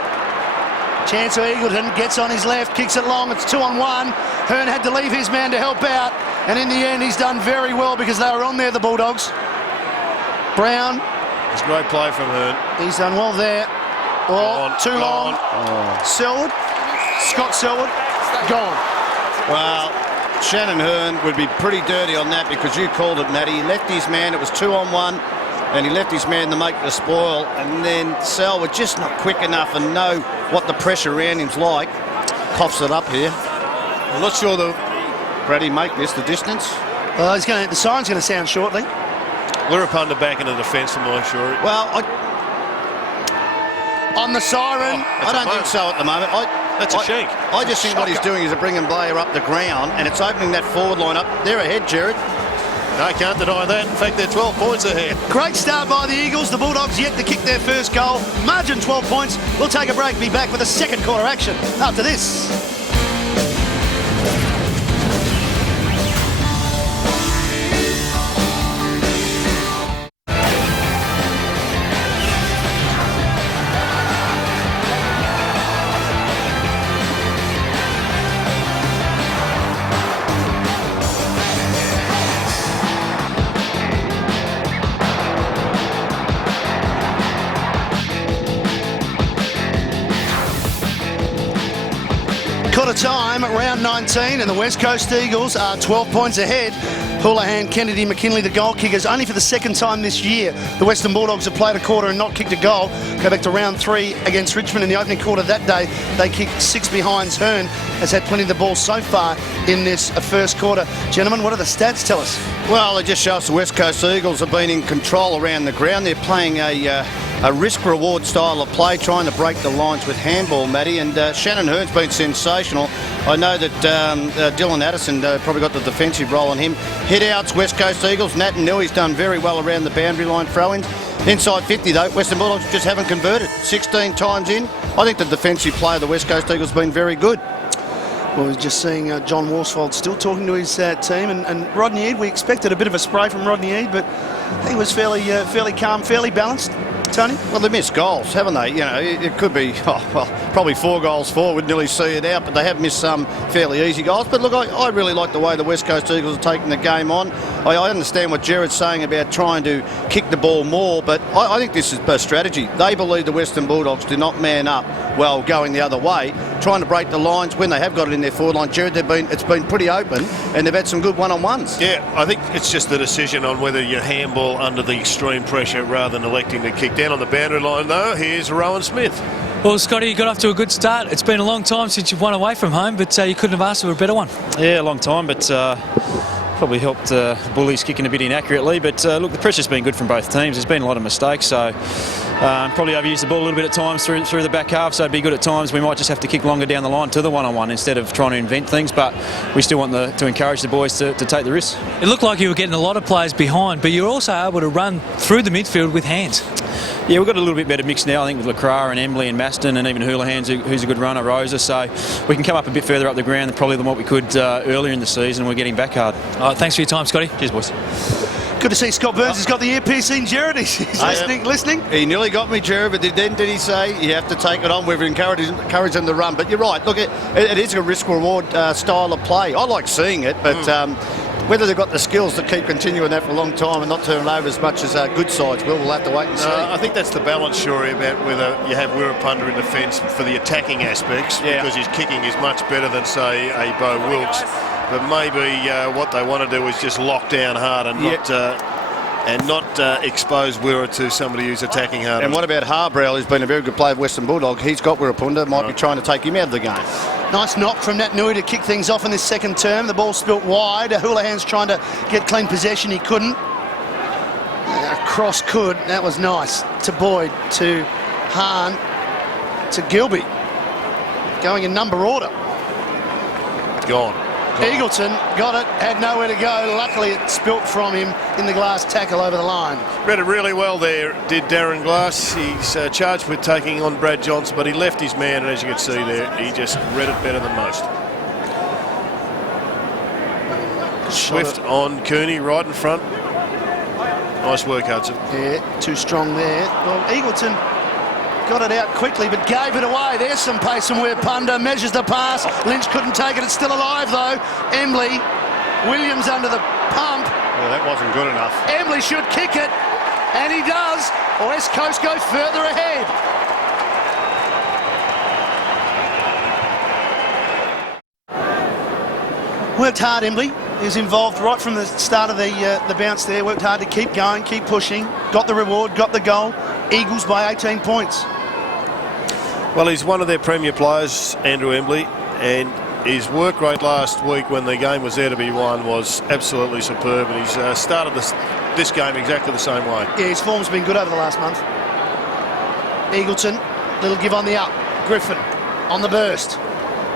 Chance for Eagleton, gets on his left, kicks it long, it's 2-on-1. Hearn had to leave his man to help out, and in the end he's done very well because they were on there, the Bulldogs. Brown. It's great play from Hearn. He's done well there. Oh, too long. Selwood. Scott Selwood. Gone. Well, Shannon Hearn would be pretty dirty on that because you called it, Matty. He left his man, it was 2-on-1, and he left his man to make the spoil, and then Selwood just not quick enough and know what the pressure around him's like. Coughs it up here. I'm not sure the Brady make this the distance. Well, the siren's going to sound shortly. Lurapunda back in the defence for my sure. Well, on the siren. I don't think so at the moment. That's a shank. I just think what he's doing is bringing Blair up the ground, and it's opening that forward line up. They're ahead, Gerard. I can't deny that. In fact, they're 12 points ahead. Great start by the Eagles. The Bulldogs yet to kick their first goal. Margin 12 points. We'll take a break. Be back with a second quarter action after this. Quarter time at round 19 and the West Coast Eagles are 12 points ahead. Houlihan, Kennedy, McKinley, the goal kickers. Only for the second time this year, the Western Bulldogs have played a quarter and not kicked a goal. Go back to round 3 against Richmond in the opening quarter that day. They kicked 6 behinds. Hearn has had plenty of the ball so far in this first quarter. Gentlemen, what do the stats tell us? Well, it just shows the West Coast Eagles have been in control around the ground. They're playing a risk-reward style of play, trying to break the lines with handball, Matty, and Shannon Hearn's been sensational. I know that Dylan Addison probably got the defensive role on him. Hit-outs, West Coast Eagles. Nat and Newy's done very well around the boundary line throw-ins. Inside 50, though, Western Bulldogs just haven't converted. 16 times in. I think the defensive play of the West Coast Eagles has been very good. Well, we're just seeing John Worsfold still talking to his team, and Rodney Eade. We expected a bit of a spray from Rodney Eade, but he was fairly calm, fairly balanced. Tony? Well, they missed goals, haven't they? You know, it could be, probably 4 goals for. We'd nearly see it out, but they have missed some fairly easy goals. But look, I really like the way the West Coast Eagles are taking the game on. I understand what Gerard's saying about trying to kick the ball more, but I think this is a strategy. They believe the Western Bulldogs do not man up well going the other way, trying to break the lines when they have got it in their forward line. Gerard, it's been pretty open, and they've had some good one-on-ones. Yeah, I think it's just the decision on whether you handball under the extreme pressure rather than electing to kick down on the boundary line, though. Here's Rowan Smith. Well, Scotty, you got off to a good start. It's been a long time since you've won away from home, but you couldn't have asked for a better one. Yeah, a long time, but probably helped Bullies kicking a bit inaccurately. But look, the pressure's been good from both teams. There's been a lot of mistakes, so probably overused the ball a little bit at times through the back half, so it'd be good at times. We might just have to kick longer down the line to the one-on-one instead of trying to invent things, but we still want to encourage the boys to take the risk. It looked like you were getting a lot of players behind, but you're also able to run through the midfield with hands. Yeah, we've got a little bit better mix now, I think, with LaCroix and Embley and Maston and even Houlihan, who's a good runner, Rosa, so we can come up a bit further up the ground probably than what we could earlier in the season. We're getting back hard. Thanks for your time, Scotty. Cheers, boys. Good to see Scott Burns has got the earpiece in. Gerard, he's listening. He nearly got me, Gerard, but then did he say you have to take it on? We've encouraged him to run. But you're right. Look, it is a risk-reward style of play. I like seeing it, but whether they've got the skills to keep continuing that for a long time and not turn over as much as good sides will, we'll have to wait and see. I think that's the balance, Shorey, about whether you have Wirrapunda in defence for the attacking aspects, because his kicking is much better than, say, a Bo Wilkes. But maybe what they want to do is just lock down hard and not expose Wirra to somebody who's attacking hard. And what about Harbrell, who's been a very good player of Western Bulldog? He's got Wirrapunda, might be trying to take him out of the game. Nice knock from Nat Nui to kick things off in this second term. The ball spilt wide. Houlihan's trying to get clean possession. He couldn't. Cross could. That was nice. To Boyd, to Hahn, to Gilby. Going in number order. Gone. Eagleton got it, had nowhere to go. Luckily, it spilt from him in the Glass tackle over the line. Read it really well there, did Darren Glass. He's charged with taking on Brad Johnson, but he left his man, and as you can see there, he just read it better than most. Swift on Cooney, right in front. Nice work, Hudson. Yeah, too strong there. Well, Eagleton got it out quickly, but gave it away. There's some pace from Wirrapunda. Measures the pass. Lynch couldn't take it. It's still alive, though. Embley. Williams under the pump. Well, that wasn't good enough. Embley should kick it, and he does. West Coast go further ahead. Worked hard, Embley. He was involved right from the start of the bounce there. Worked hard to keep going, keep pushing. Got the reward, got the goal. Eagles by 18 points. Well, he's one of their premier players, Andrew Embley, and his work rate last week when the game was there to be won was absolutely superb, and he's started this game exactly the same way. Yeah, his form's been good over the last month. Eagleton, little give on the up. Griffin on the burst.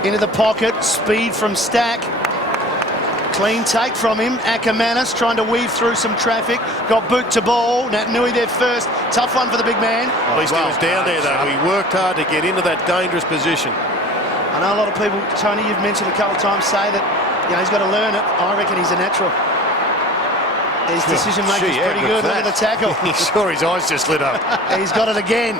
Into the pocket, speed from Stack. Clean take from him. Ackermanis trying to weave through some traffic. Got boot to ball. Nat Nui there first. Tough one for the big man. At least he was down there, though. He worked hard to get into that dangerous position. I know a lot of people, Tony, you've mentioned a couple of times, say that he's got to learn it. I reckon he's a natural. His decision making is pretty good. Look at the tackle. Sure, his eyes just lit up. He's got it again.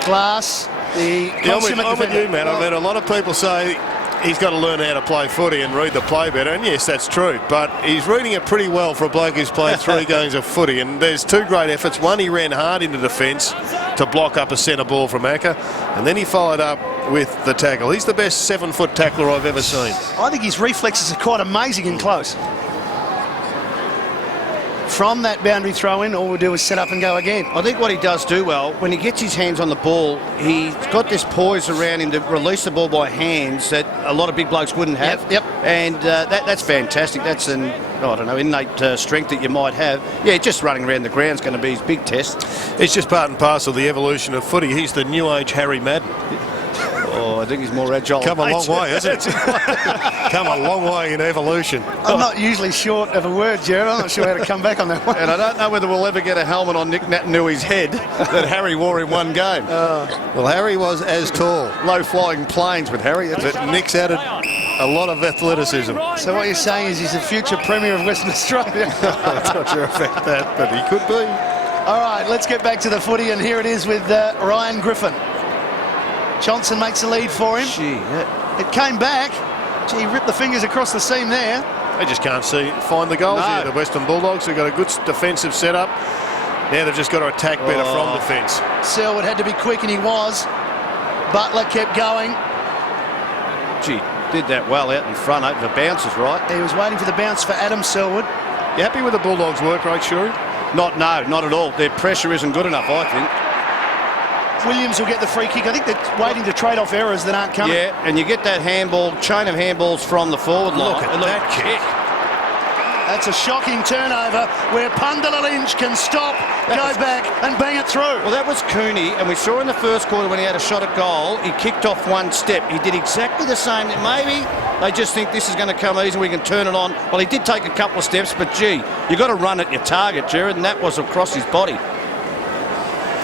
Class. I'm with you, man. I mean, a lot of people say he's got to learn how to play footy and read the play better, and yes, that's true, but he's reading it pretty well for a bloke who's played 3 games of footy, and there's 2 great efforts. One, he ran hard into defence to block up a centre ball from Acker, and then he followed up with the tackle. He's the best 7-foot tackler I've ever seen. I think his reflexes are quite amazing and close. From that boundary throw-in, all we do is set up and go again. I think what he does do well, when he gets his hands on the ball, he's got this poise around him to release the ball by hands that a lot of big blokes wouldn't have. Yep. And that's fantastic. That's an, I don't know, innate strength that you might have. Yeah, just running around the ground is going to be his big test. It's just part and parcel of the evolution of footy. He's the new age Harry Madden. Oh, I think he's more agile. Come a long way, hasn't it? Come a long way in evolution. I'm not usually short of a word, Gerard. I'm not sure how to come back on that one. And I don't know whether we'll ever get a helmet on Nick Natanui's head that Harry wore in one game. Well, Harry was as tall. Low-flying planes with Harry. But Nick's added a lot of athleticism. So what you're saying is he's a future Premier of Western Australia. I'm not sure about that, but he could be. All right, let's get back to the footy, and here it is with Ryan Griffin. Johnson makes a lead for him. It came back. Gee, he ripped the fingers across the seam there. They just can't find the goals here. The Western Bulldogs have got a good defensive setup. Now they've just got to attack better from defence. Selwood had to be quick, and he was. Butler kept going. Gee, did that well out in front over the bounces, right? He was waiting for the bounce for Adam Selwood. You happy with the Bulldogs' work rate, Shuri? No, not at all. Their pressure isn't good enough, I think. Williams will get the free kick. I think they're waiting to trade off errors that aren't coming. Yeah, and you get that handball, chain of handballs from the forward line. Look at that kick. That's a shocking turnover where Pundala Lynch can stop, go back and bang it through. Well, that was Cooney, and we saw in the first quarter when he had a shot at goal, he kicked off one step. He did exactly the same. Maybe they just think this is going to come easy, we can turn it on. Well, he did take a couple of steps, but gee, you've got to run at your target, Gerard, and that was across his body.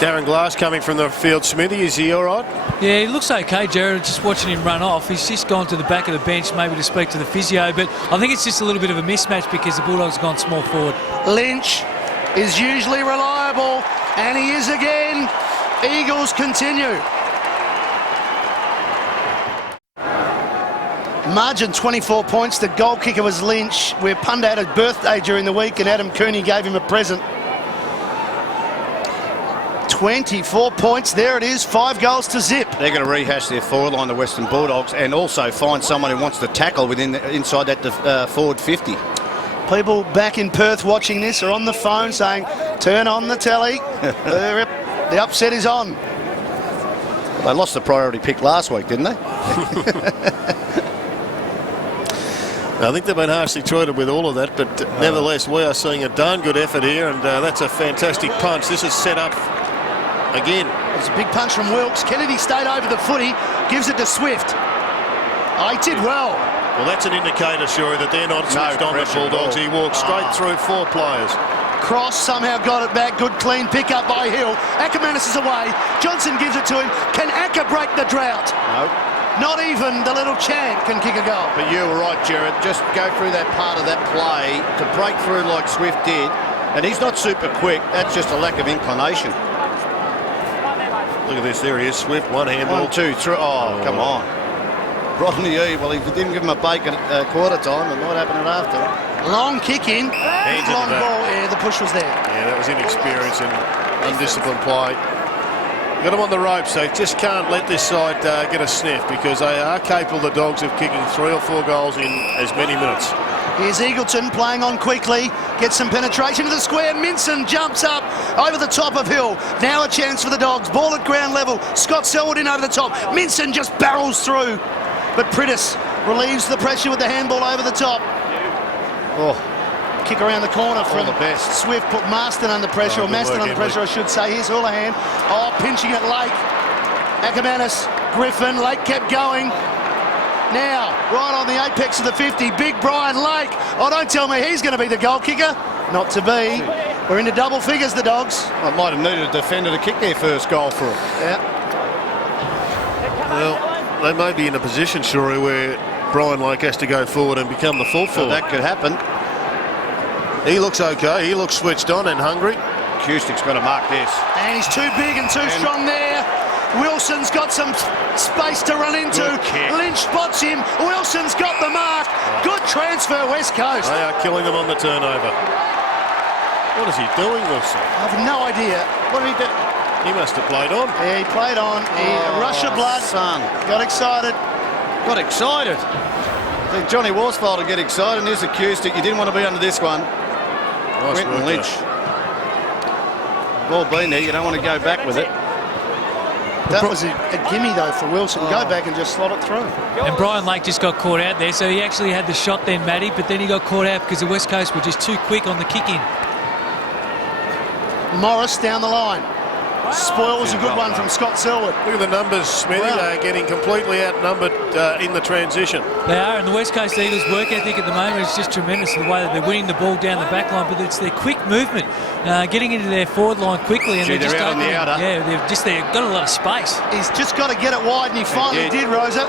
Darren Glass coming from the field. Smithy, is he all right? Yeah, he looks okay, Gerard, just watching him run off. He's just gone to the back of the bench maybe to speak to the physio, but I think it's just a little bit of a mismatch because the Bulldogs have gone small forward. Lynch is usually reliable, and he is again. Eagles continue. Margin 24 points. The goal kicker was Lynch, where Punda had a birthday during the week and Adam Cooney gave him a present. 24 points, there it is, 5 goals to zip. They're going to rehash their forward line, the Western Bulldogs, and also find someone who wants to tackle inside that forward 50. People back in Perth watching this are on the phone saying, turn on the telly. The upset is on. They lost the priority pick last week, didn't they? I think they've been harshly treated with all of that, but nevertheless, we are seeing a darn good effort here, and that's a fantastic punch. This is set up again. It's a big punch from Wilkes. Kennedy stayed over the footy, gives it to Swift. He did well. Well, that's an indicator, Shuri, that they're not switched on the Bulldogs. He walked straight through 4 players. Cross somehow got it back. Good clean pick up by Hill. Ackermanis is away. Johnson gives it to him. Can Acker break the drought? No. Not even the little champ can kick a goal. But you were right, Gerard. Just go through that part of that play to break through like Swift did. And he's not super quick. That's just a lack of inclination. Look at this. There he is. Swift, one handball. 1, 2, 3. Oh, come on. Right on the eve. Well, if you didn't give him a break at quarter time, it might happen at after. Long kick in. Long ball. Yeah, the push was there. Yeah, that was inexperience and undisciplined play. Got them on the ropes. They just can't let this side get a sniff because they are capable, the Dogs, of kicking 3 or 4 goals in as many minutes. Here's Eagleton playing on quickly. Gets some penetration to the square. Minson jumps up over the top of Hill. Now a chance for the Dogs. Ball at ground level. Scott Selwood in over the top. Minson just barrels through. But Prittis relieves the pressure with the handball over the top. Kick around the corner from the best. Swift put Marston under pressure, or Maston under pressure, I should say. Here's Houlihan. Pinching at Lake. Ackermanis, Griffin. Lake kept going. Now, right on the apex of the 50, big Brian Lake. Oh, don't tell me he's going to be the goal kicker. Not to be. We're into double figures, the Dogs. I might have needed a defender to kick their first goal for them. Yeah. Well, they may be in a position, Shuri, where Brian Lake has to go forward and become the full forward. That could happen. He looks okay. He looks switched on and hungry. Custic's got to mark this. And he's too big and too strong there. Wilson's got some space to run into. Lynch spots him. Wilson's got the mark. Good transfer, West Coast. They are killing them on the turnover. What is he doing, Wilson? I have no idea. What did he do? He must have played on. Yeah, he played on. A rush of blood. Son. Got excited. Got excited. I think Johnny Worsfold to get excited, and here's a Custic. You didn't want to be under this one. Nice Quinten work, Lynch. Ball been there, you don't want to go back with it. That was a gimme, though, for Wilson. Go back and just slot it through. And Brian Lake just got caught out there, so he actually had the shot then, Matty, but then he got caught out because the West Coast were just too quick on the kick-in. Morris down the line. Spoil was a good one from Scott Selwood. Look at the numbers, Smithy. Wow. They're getting completely outnumbered in the transition. They are, and the West Coast Eagles' work ethic at the moment is just tremendous, the way that they're winning the ball down the back line, but it's their quick movement, getting into their forward line quickly, and Gee, they're just out on the outer. Yeah, they've got a lot of space. He's just got to get it wide, and he finally did, Rosa.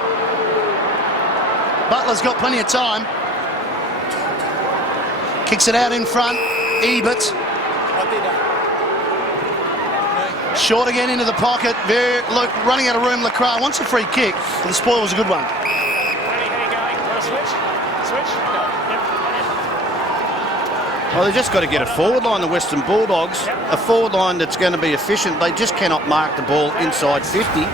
Butler's got plenty of time. Kicks it out in front. Ebert. Short again into the pocket. Look, running out of room. Lacroix wants a free kick, but the spoil was a good one. Well, they've just got to get a forward line, the Western Bulldogs. A forward line that's going to be efficient. They just cannot mark the ball inside 50.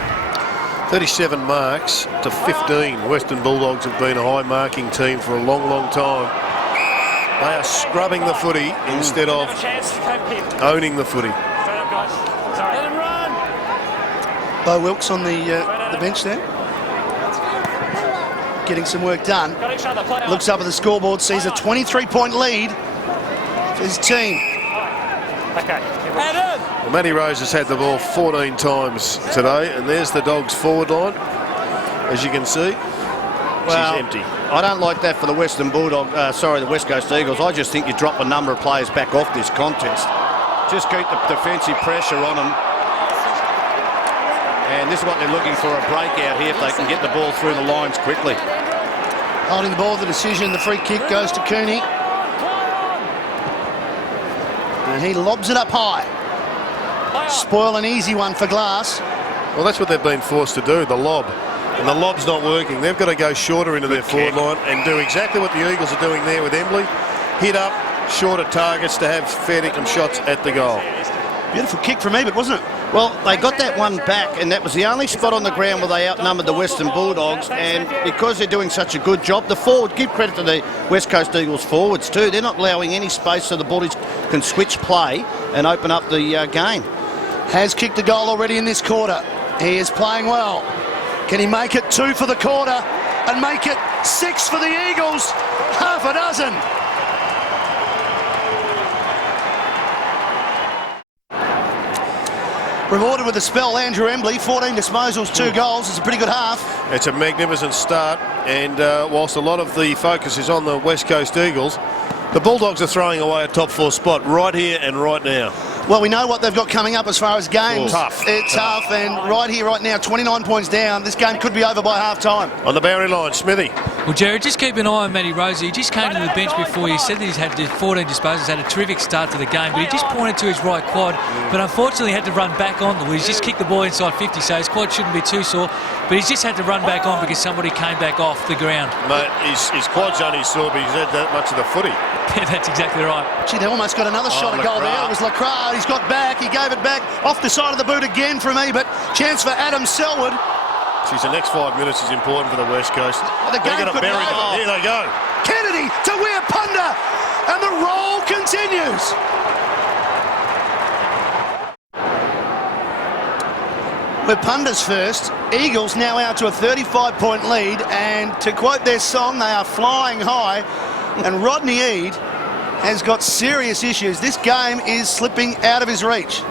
37 marks to 15. Western Bulldogs have been a high marking team for a long, long time. They are scrubbing the footy instead of owning the footy. Bo Wilkes on the bench there. Getting some work done. Looks up at the scoreboard, sees a 23-point lead for his team. Well, Matty Rose has had the ball 14 times today, and there's the Dogs' forward line, as you can see. Well, she's empty. I don't like that for the Western Bulldog. The West Coast Eagles. I just think you drop a number of players back off this contest. Just keep the defensive pressure on them. And this is what they're looking for, a breakout here if they can get the ball through the lines quickly. Holding the ball, the decision, the free kick goes to Cooney. And he lobs it up high. Spoil an easy one for Glass. Well, that's what they've been forced to do, the lob. And the lob's not working. They've got to go shorter into their forward line and do exactly what the Eagles are doing there with Embley. Hit up, shorter targets to have fair dinkum shots at the goal. Beautiful kick from Ebert, wasn't it? Well, they got that one back, and that was the only spot on the ground where they outnumbered the Western Bulldogs. And because they're doing such a good job, the forward, give credit to the West Coast Eagles forwards too. They're not allowing any space so the Bullies can switch play and open up the game. Has kicked a goal already in this quarter. He is playing well. Can he make it 2 for the quarter and make it 6 for the Eagles? Half a dozen. Rewarded with a spell, Andrew Embley, 14 disposals, 2 goals. It's a pretty good half. It's a magnificent start, and whilst a lot of the focus is on the West Coast Eagles, the Bulldogs are throwing away a top 4 spot right here and right now. Well, we know what they've got coming up as far as games. Tough. It's tough, and right here, right now, 29 points down. This game could be over by half-time. On the boundary line, Smithy. Well, Jared, just keep an eye on Matty Rose. He just came to the bench before. He said that he's had 14 disposals, had a terrific start to the game, but he just pointed to his right quad, but unfortunately had to run back on the wheel. He's just kicked the ball inside 50, so his quad shouldn't be too sore, but he's just had to run back on because somebody came back off the ground. Mate, his quad's only sore, but he's had that much of the footy. Yeah, that's exactly right. Gee, they almost got another shot at goal there. It was Lacroix. He's got back. He gave it back off the side of the boot again from Ebert. Chance for Adam Selwood. Geez, the next 5 minutes is important for the West Coast. The game They're going to could be bury them. over. Here they go. Kennedy to Weir-Punda, and the roll continues. Weir-Punda's first. Eagles now out to a 35-point lead, and to quote their song, they are flying high, and Rodney Eade has got serious issues. This game is slipping out of his reach.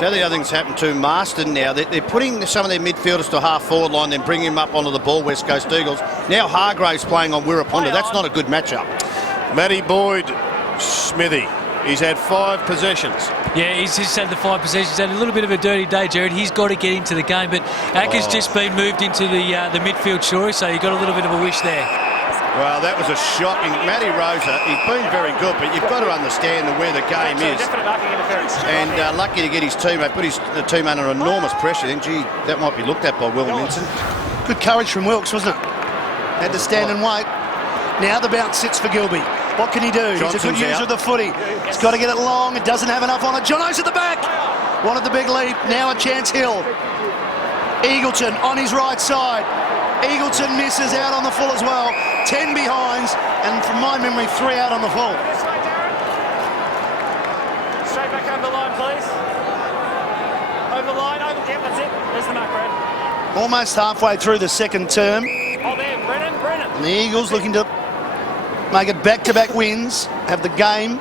The other thing's happened to Marston now. They're putting some of their midfielders to half-forward line, then bringing them up onto the ball, West Coast Eagles. Now Hargrave's playing on Wirrapunta. That's not a good matchup. Matty Boyd, Smithy. He's had 5 possessions. Yeah, he's just had the 5 possessions. He's had a little bit of a dirty day, Gerard. He's got to get into the game, but Acker's just been moved into the midfield, Shorey, so you got a little bit of a wish there. Well, that was a shocking... Matty Rosa, he's been very good, but you've got to understand where the game is. And lucky to get his teammate, put the team under enormous pressure. Then, gee, that might be looked at by Will Minson. Good courage from Wilkes, wasn't it? Had to stand and wait. Now the bounce sits for Gilby. What can he do? He's a good user of the footy. He's got to get it long. It doesn't have enough on it. Jono's at the back. Wanted the big leap. Now a chance, Hill. Eagleton on his right side. Eagleton misses out on the full as well. 10 behinds, and from my memory, 3 out on the full. Straight back over the line, please. Over the line, over. Yep, that's it. There's the mark, Brad. Almost halfway through the second term. Oh, there, Brennan. And the Eagles looking to make it back-to-back wins, have the game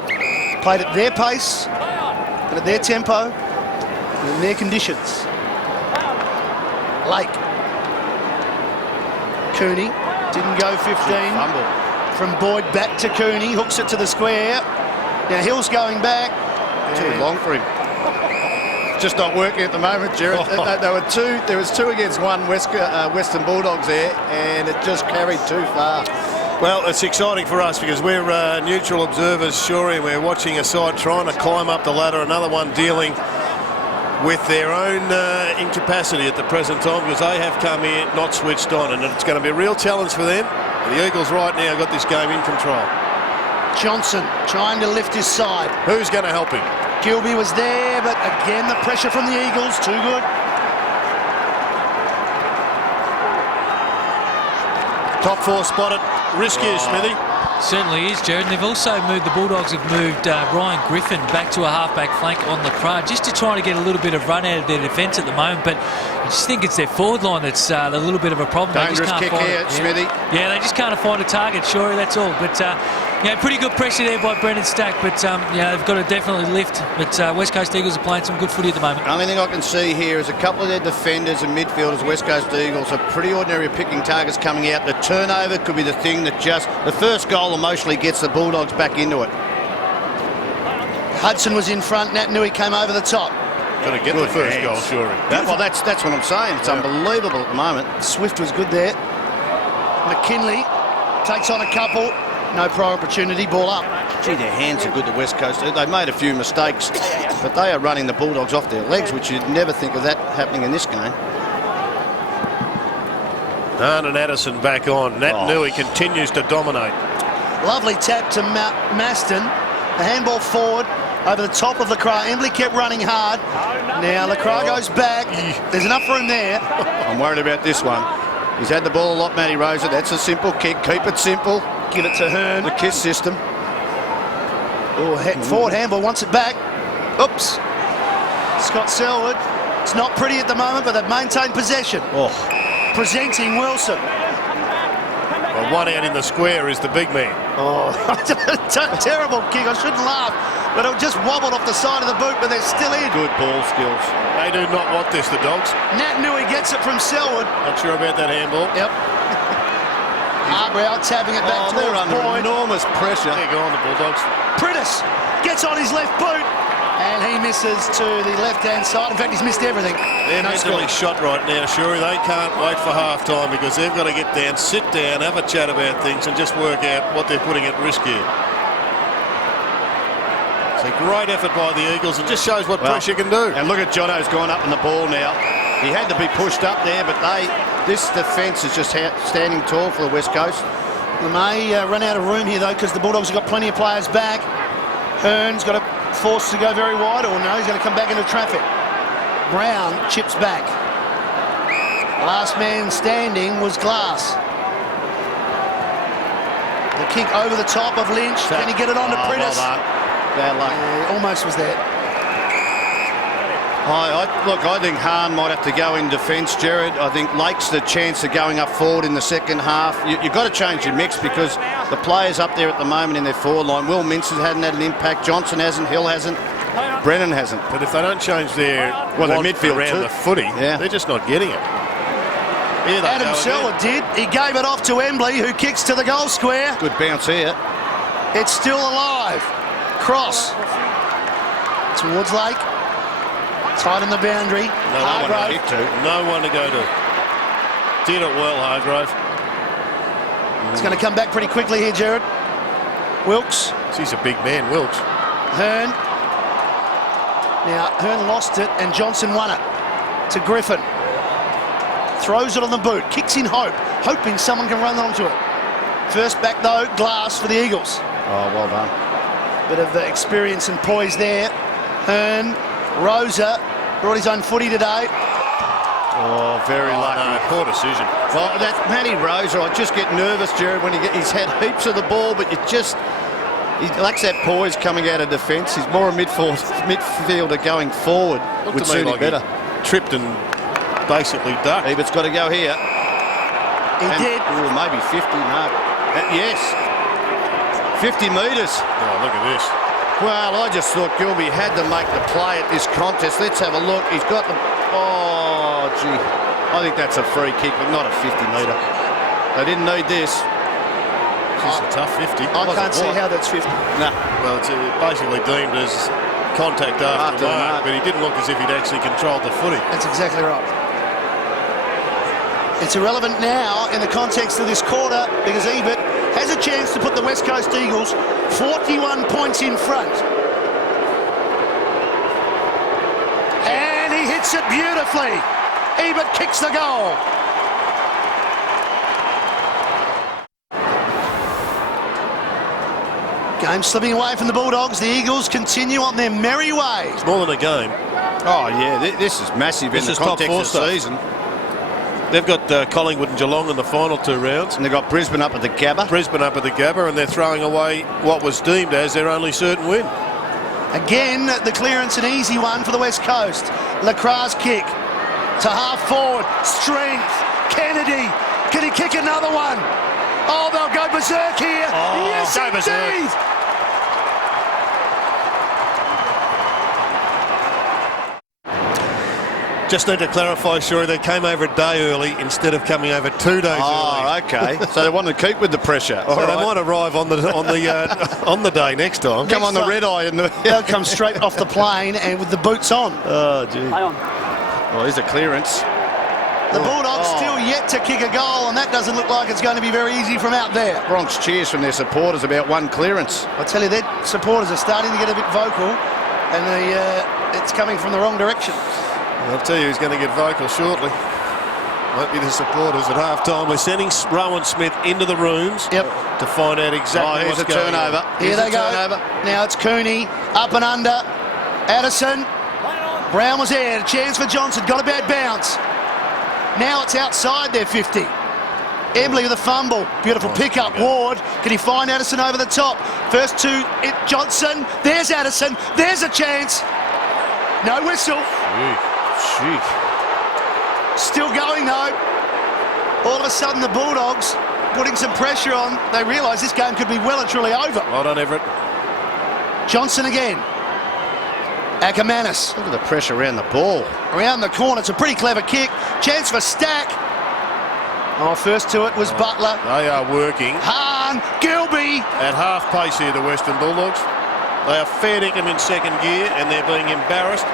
played at their pace, and at their tempo, and in their conditions. Lake. Cooney didn't go 15. Fumble. From Boyd back to Cooney, hooks it to the square. Now Hill's going back. Too long for him. Just not working at the moment, Gerard. There was 2 against 1 Western Bulldogs there, and it just carried too far. Well, it's exciting for us because we're neutral observers, Shorey, and we're watching a side trying to climb up the ladder, another one dealing with their own incapacity at the present time because they have come here not switched on, and it's going to be a real challenge for them. The Eagles right now got this game in control. Johnson trying to lift his side. Who's going to help him? Gilby was there, but again the pressure from the Eagles, too good. Top 4 spotted. Risky, Smithy. Certainly is, Gerard. And they've also moved, the Bulldogs have moved Ryan Griffin back to a halfback flank on the crowd just to try to get a little bit of run out of their defence at the moment. But I just think it's their forward line that's a little bit of a problem. Dangerous kick here, Smithy. Yeah, they just can't find a target, sure, that's all. But, pretty good pressure there by Brendan Stack. But, they've got to definitely lift. But West Coast Eagles are playing some good footy at the moment. The only thing I can see here is a couple of their defenders and midfielders, West Coast Eagles, are pretty ordinary at picking targets coming out. The turnover could be the thing that the first goal emotionally gets the Bulldogs back into it. Hudson was in front. Nat Nui came over the top. Got to get the first goal, Shorey. Well, that's what I'm saying. It's unbelievable at the moment. Swift was good there. McKinley takes on a couple. No prior opportunity. Ball up. Gee, their hands are good, the West Coast. They made a few mistakes, but they are running the Bulldogs off their legs, which you'd never think of that happening in this game. And Addison back on. Nat Nui continues to dominate. Lovely tap to Maston. The handball forward over the top of Lacroix. Embley kept running hard. Now Lacroix goes back. There's enough room there. I'm worried about this one. He's had the ball a lot, Matty Rosa. That's a simple kick. Keep it simple. Give it to Hearn. The KISS system. Forward handball wants it back. Oops. Scott Selwood. It's not pretty at the moment, but they've maintained possession. Presenting Wilson. Well, one out in the square is the big man. Terrible kick. I shouldn't laugh, but it just wobbled off the side of the boot, but they're still in. Good ball skills. They do not want this, the Dogs. Nat Nui gets it from Selwood. Not sure about that handball. Yep. Arbrow tapping it back towards they're under Boyd. enormous pressure. They're gone, the Bulldogs. Prentice gets on his left boot, and he misses to the left-hand side. In fact, he's missed everything. They're mentally shot right now, Shorey. They can't wait for half-time because they've got to get down, sit down, have a chat about things and just work out what they're putting at risk here. It's a great effort by the Eagles. It just shows what pressure can do. And look at Jono's gone up on the ball now. He had to be pushed up there, but this defence is just standing tall for the West Coast. They may run out of room here, though, because the Bulldogs have got plenty of players back. Hearn's got a force to go very wide, or no, he's going to come back into traffic. Brown chips back. Last man standing was Glass. The kick over the top of Lynch. Can he get it on to Prentice? Well done. Bad luck. Almost was there. Look, I think Hahn might have to go in defence, Gerard. I think Lake's the chance of going up forward in the second half. You've got to change your mix because the players up there at the moment in their forward line, Will Minson hasn't had an impact, Johnson hasn't, Hill hasn't. Brennan hasn't. But if they don't change their midfield around too. the footy, they're just not getting it. Here they Adam go Selwood again. did. He gave it off to Embley, who kicks to the goal square. Good bounce here. It's still alive. Cross towards Lake. Tight on the boundary. No one to go to. Did it well, Hargrove. It's going to come back pretty quickly here, Gerard. Wilkes. He's a big man, Wilkes. Hearn. Now, Hearn lost it and Johnson won it to Griffin. Throws it on the boot, kicks in hope, hoping someone can run onto it. First back though, Glass for the Eagles. Oh, well done. Bit of experience and poise there. Hearn, Rosa, brought his own footy today. Oh, very lucky. No, poor decision. Well, that Matty Rosa, I just get nervous, Gerard, when he's had heaps of the ball, but he lacks that poise coming out of defence. He's more a midfielder going forward. Would suit him better. Tripped and basically ducked. Ebert's got to go here. He did. Ooh, maybe 50, no. Yes. 50 metres. Oh, look at this. Well, I just thought Gilby had to make the play at this contest. Let's have a look. He's got the... Oh, gee. I think that's a free kick, but not a 50-metre. They didn't need this. It's a tough 50. I can't see how that's 50. No. Well, it's basically deemed as contact after the mark, but he didn't look as if he'd actually controlled the footy. That's exactly right. It's irrelevant now in the context of this quarter because Ebert has a chance to put the West Coast Eagles 41 points in front. And he hits it beautifully. Ebert kicks the goal. Game slipping away from the Bulldogs. The Eagles continue on their merry way. It's more than a game. Oh, yeah, this is massive in the context of the season. They've got Collingwood and Geelong in the final 2 rounds. And they've got Brisbane up at the Gabba. And they're throwing away what was deemed as their only certain win. Again, the clearance an easy one for the West Coast. Lacra's kick to half forward. Strength. Kennedy. Can he kick another one? Oh, they'll go berserk here. Oh, yes, go indeed. berserk. Just need to clarify, Shuri, they came over a day early instead of coming over 2 days early. Oh, okay. So they wanted to keep with the pressure. So they might arrive on the day next time. Come on the red eye. And they'll come straight off the plane and with the boots on. Oh, gee. Well, here's a clearance. The Bulldogs still yet to kick a goal, and that doesn't look like it's going to be very easy from out there. Bronx cheers from their supporters about one clearance. I tell you, their supporters are starting to get a bit vocal, and it's coming from the wrong direction. I'll tell you who's going to get vocal shortly. Might be the supporters at half-time. We're sending Rowan Smith into the rooms to find out exactly what's going on. Turnover. Here they go. Now it's Cooney, up and under. Addison. Brown was there. A chance for Johnson. Got a bad bounce. Now it's outside their 50. Embley with a fumble. Beautiful pickup. Ward. Can he find Addison over the top? First two. Johnson. There's Addison. There's a chance. No whistle. Still going though. All of a sudden the Bulldogs putting some pressure on. They realise this game could be well and truly over. Well done, Everett. Johnson again. Ackermanis. Look at the pressure around the ball. Around the corner. It's a pretty clever kick. Chance for Stack. Oh, first to it was Butler. They are working. Hahn. Gilby. At half pace here, the Western Bulldogs. They are fair dinkum in second gear and they're being embarrassed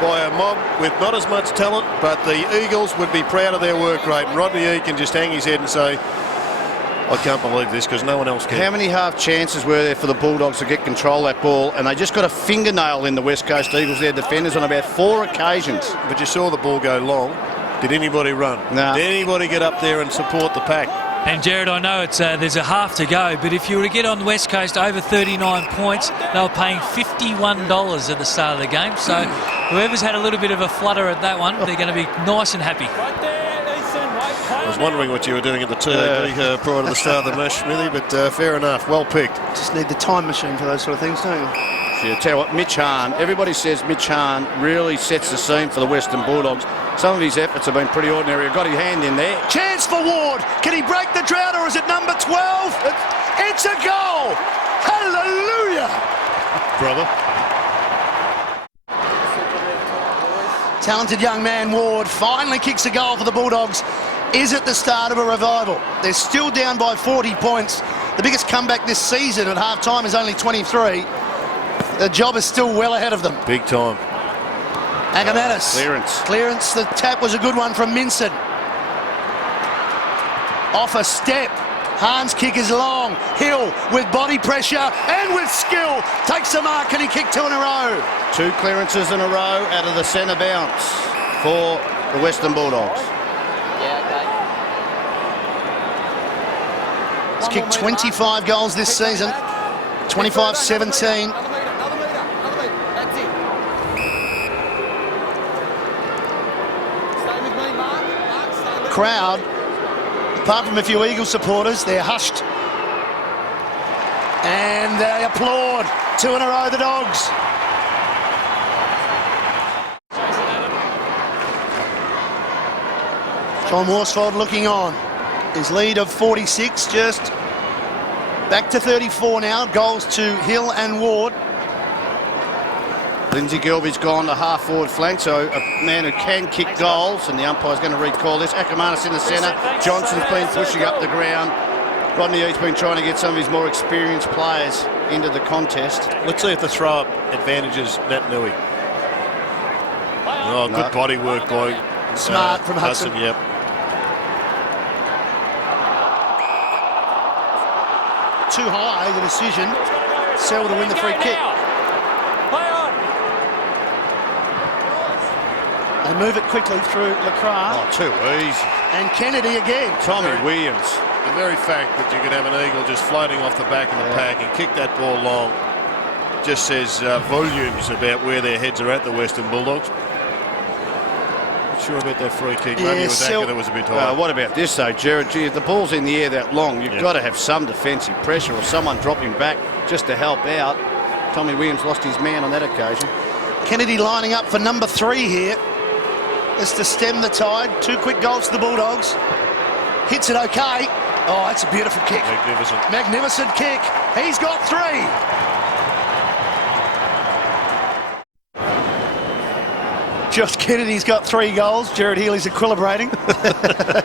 by a mob with not as much talent, but the Eagles would be proud of their work rate. And Rodney E can just hang his head and say, I can't believe this, because no one else can. How many half chances were there for the Bulldogs to get control of that ball? And they just got a fingernail in the West Coast Eagles, their defenders, on about 4 occasions. But you saw the ball go long. Did anybody run? No. Did anybody get up there and support the pack? And Gerard, I know there's a half to go, but if you were to get on the West Coast over 39 points, they were paying $51 at the start of the game. So whoever's had a little bit of a flutter at that one, they're going to be nice and happy. I was wondering what you were doing at the TAB prior to the start of the match, Smithy, but fair enough, well picked. Just need the time machine for those sort of things, don't you? Yeah, tell you what, Mitch Hahn, everybody says Mitch Hahn really sets the scene for the Western Bulldogs. Some of his efforts have been pretty ordinary. Got his hand in there. Chance for Ward. Can he break the drought, or is it number 12? It's a goal. Hallelujah. Brother. Talented young man Ward finally kicks a goal for the Bulldogs. Is it the start of a revival? They're still down by 40 points. The biggest comeback this season at half-time is only 23. The job is still well ahead of them. Big time. Akamanis. Clearance. The tap was a good one from Minson. Off a step. Hahn's kick is long. Hill with body pressure and with skill takes the mark, and he kicked 2 in a row. 2 clearances in a row out of the centre bounce for the Western Bulldogs. He's kicked 25 goals this season. 25-17. Crowd, apart from a few Eagles supporters, they're hushed. And they applaud. 2 in a row, the Dogs. John Worsfold looking on. His lead of 46, just back to 34 now. Goals to Hill and Ward. Lindsay Gilby's gone to half-forward flank, so a man who can kick goals, and the umpire's going to recall this. Akamanis in the centre. Johnson's been pushing up the ground. Rodney Eade's been trying to get some of his more experienced players into the contest. Let's see if the throw-up advantages Naitanui. Oh, good body work by Smart from Hudson. Yep. Too high, the decision. Sell to win the free kick. They move it quickly through Lacroix. Oh, too easy. And Kennedy again. Tommy Williams. The very fact that you could have an Eagle just floating off the back of the pack and kick that ball long just says volumes about where their heads are at, the Western Bulldogs. Not sure about that free kick. Maybe it was Acker that was a bit high. What about this, though, Gerard? Gee, if the ball's in the air that long, you've got to have some defensive pressure or someone dropping back just to help out. Tommy Williams lost his man on that occasion. Kennedy lining up for number 3 here. Just to stem the tide. 2 quick goals to the Bulldogs. Hits it okay. Oh, that's a beautiful kick. Magnificent. Magnificent kick. He's got 3. Josh Kennedy's got 3 goals. Gerard Healy's equilibrating.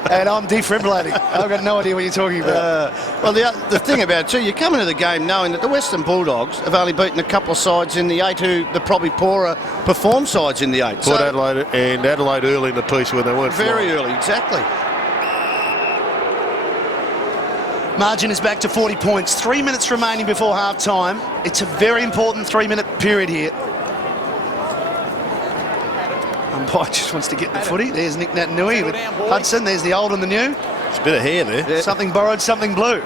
And I'm defibrillating. I've got no idea what you're talking about. Well, the thing about it, too, you come into the game knowing that the Western Bulldogs have only beaten a couple of sides in the 8 who the probably poorer performed sides in the 8. Port Adelaide and Adelaide early in the piece where they weren't very flying. early, exactly. Margin is back to 40 points. 3 minutes remaining before half-time. It's a very important 3-minute period here. Umpire just wants to get the footy. There's Nick Naitanui with Hudson. There's the old and the new. There's a bit of hair there. Yeah. Something borrowed, something blue.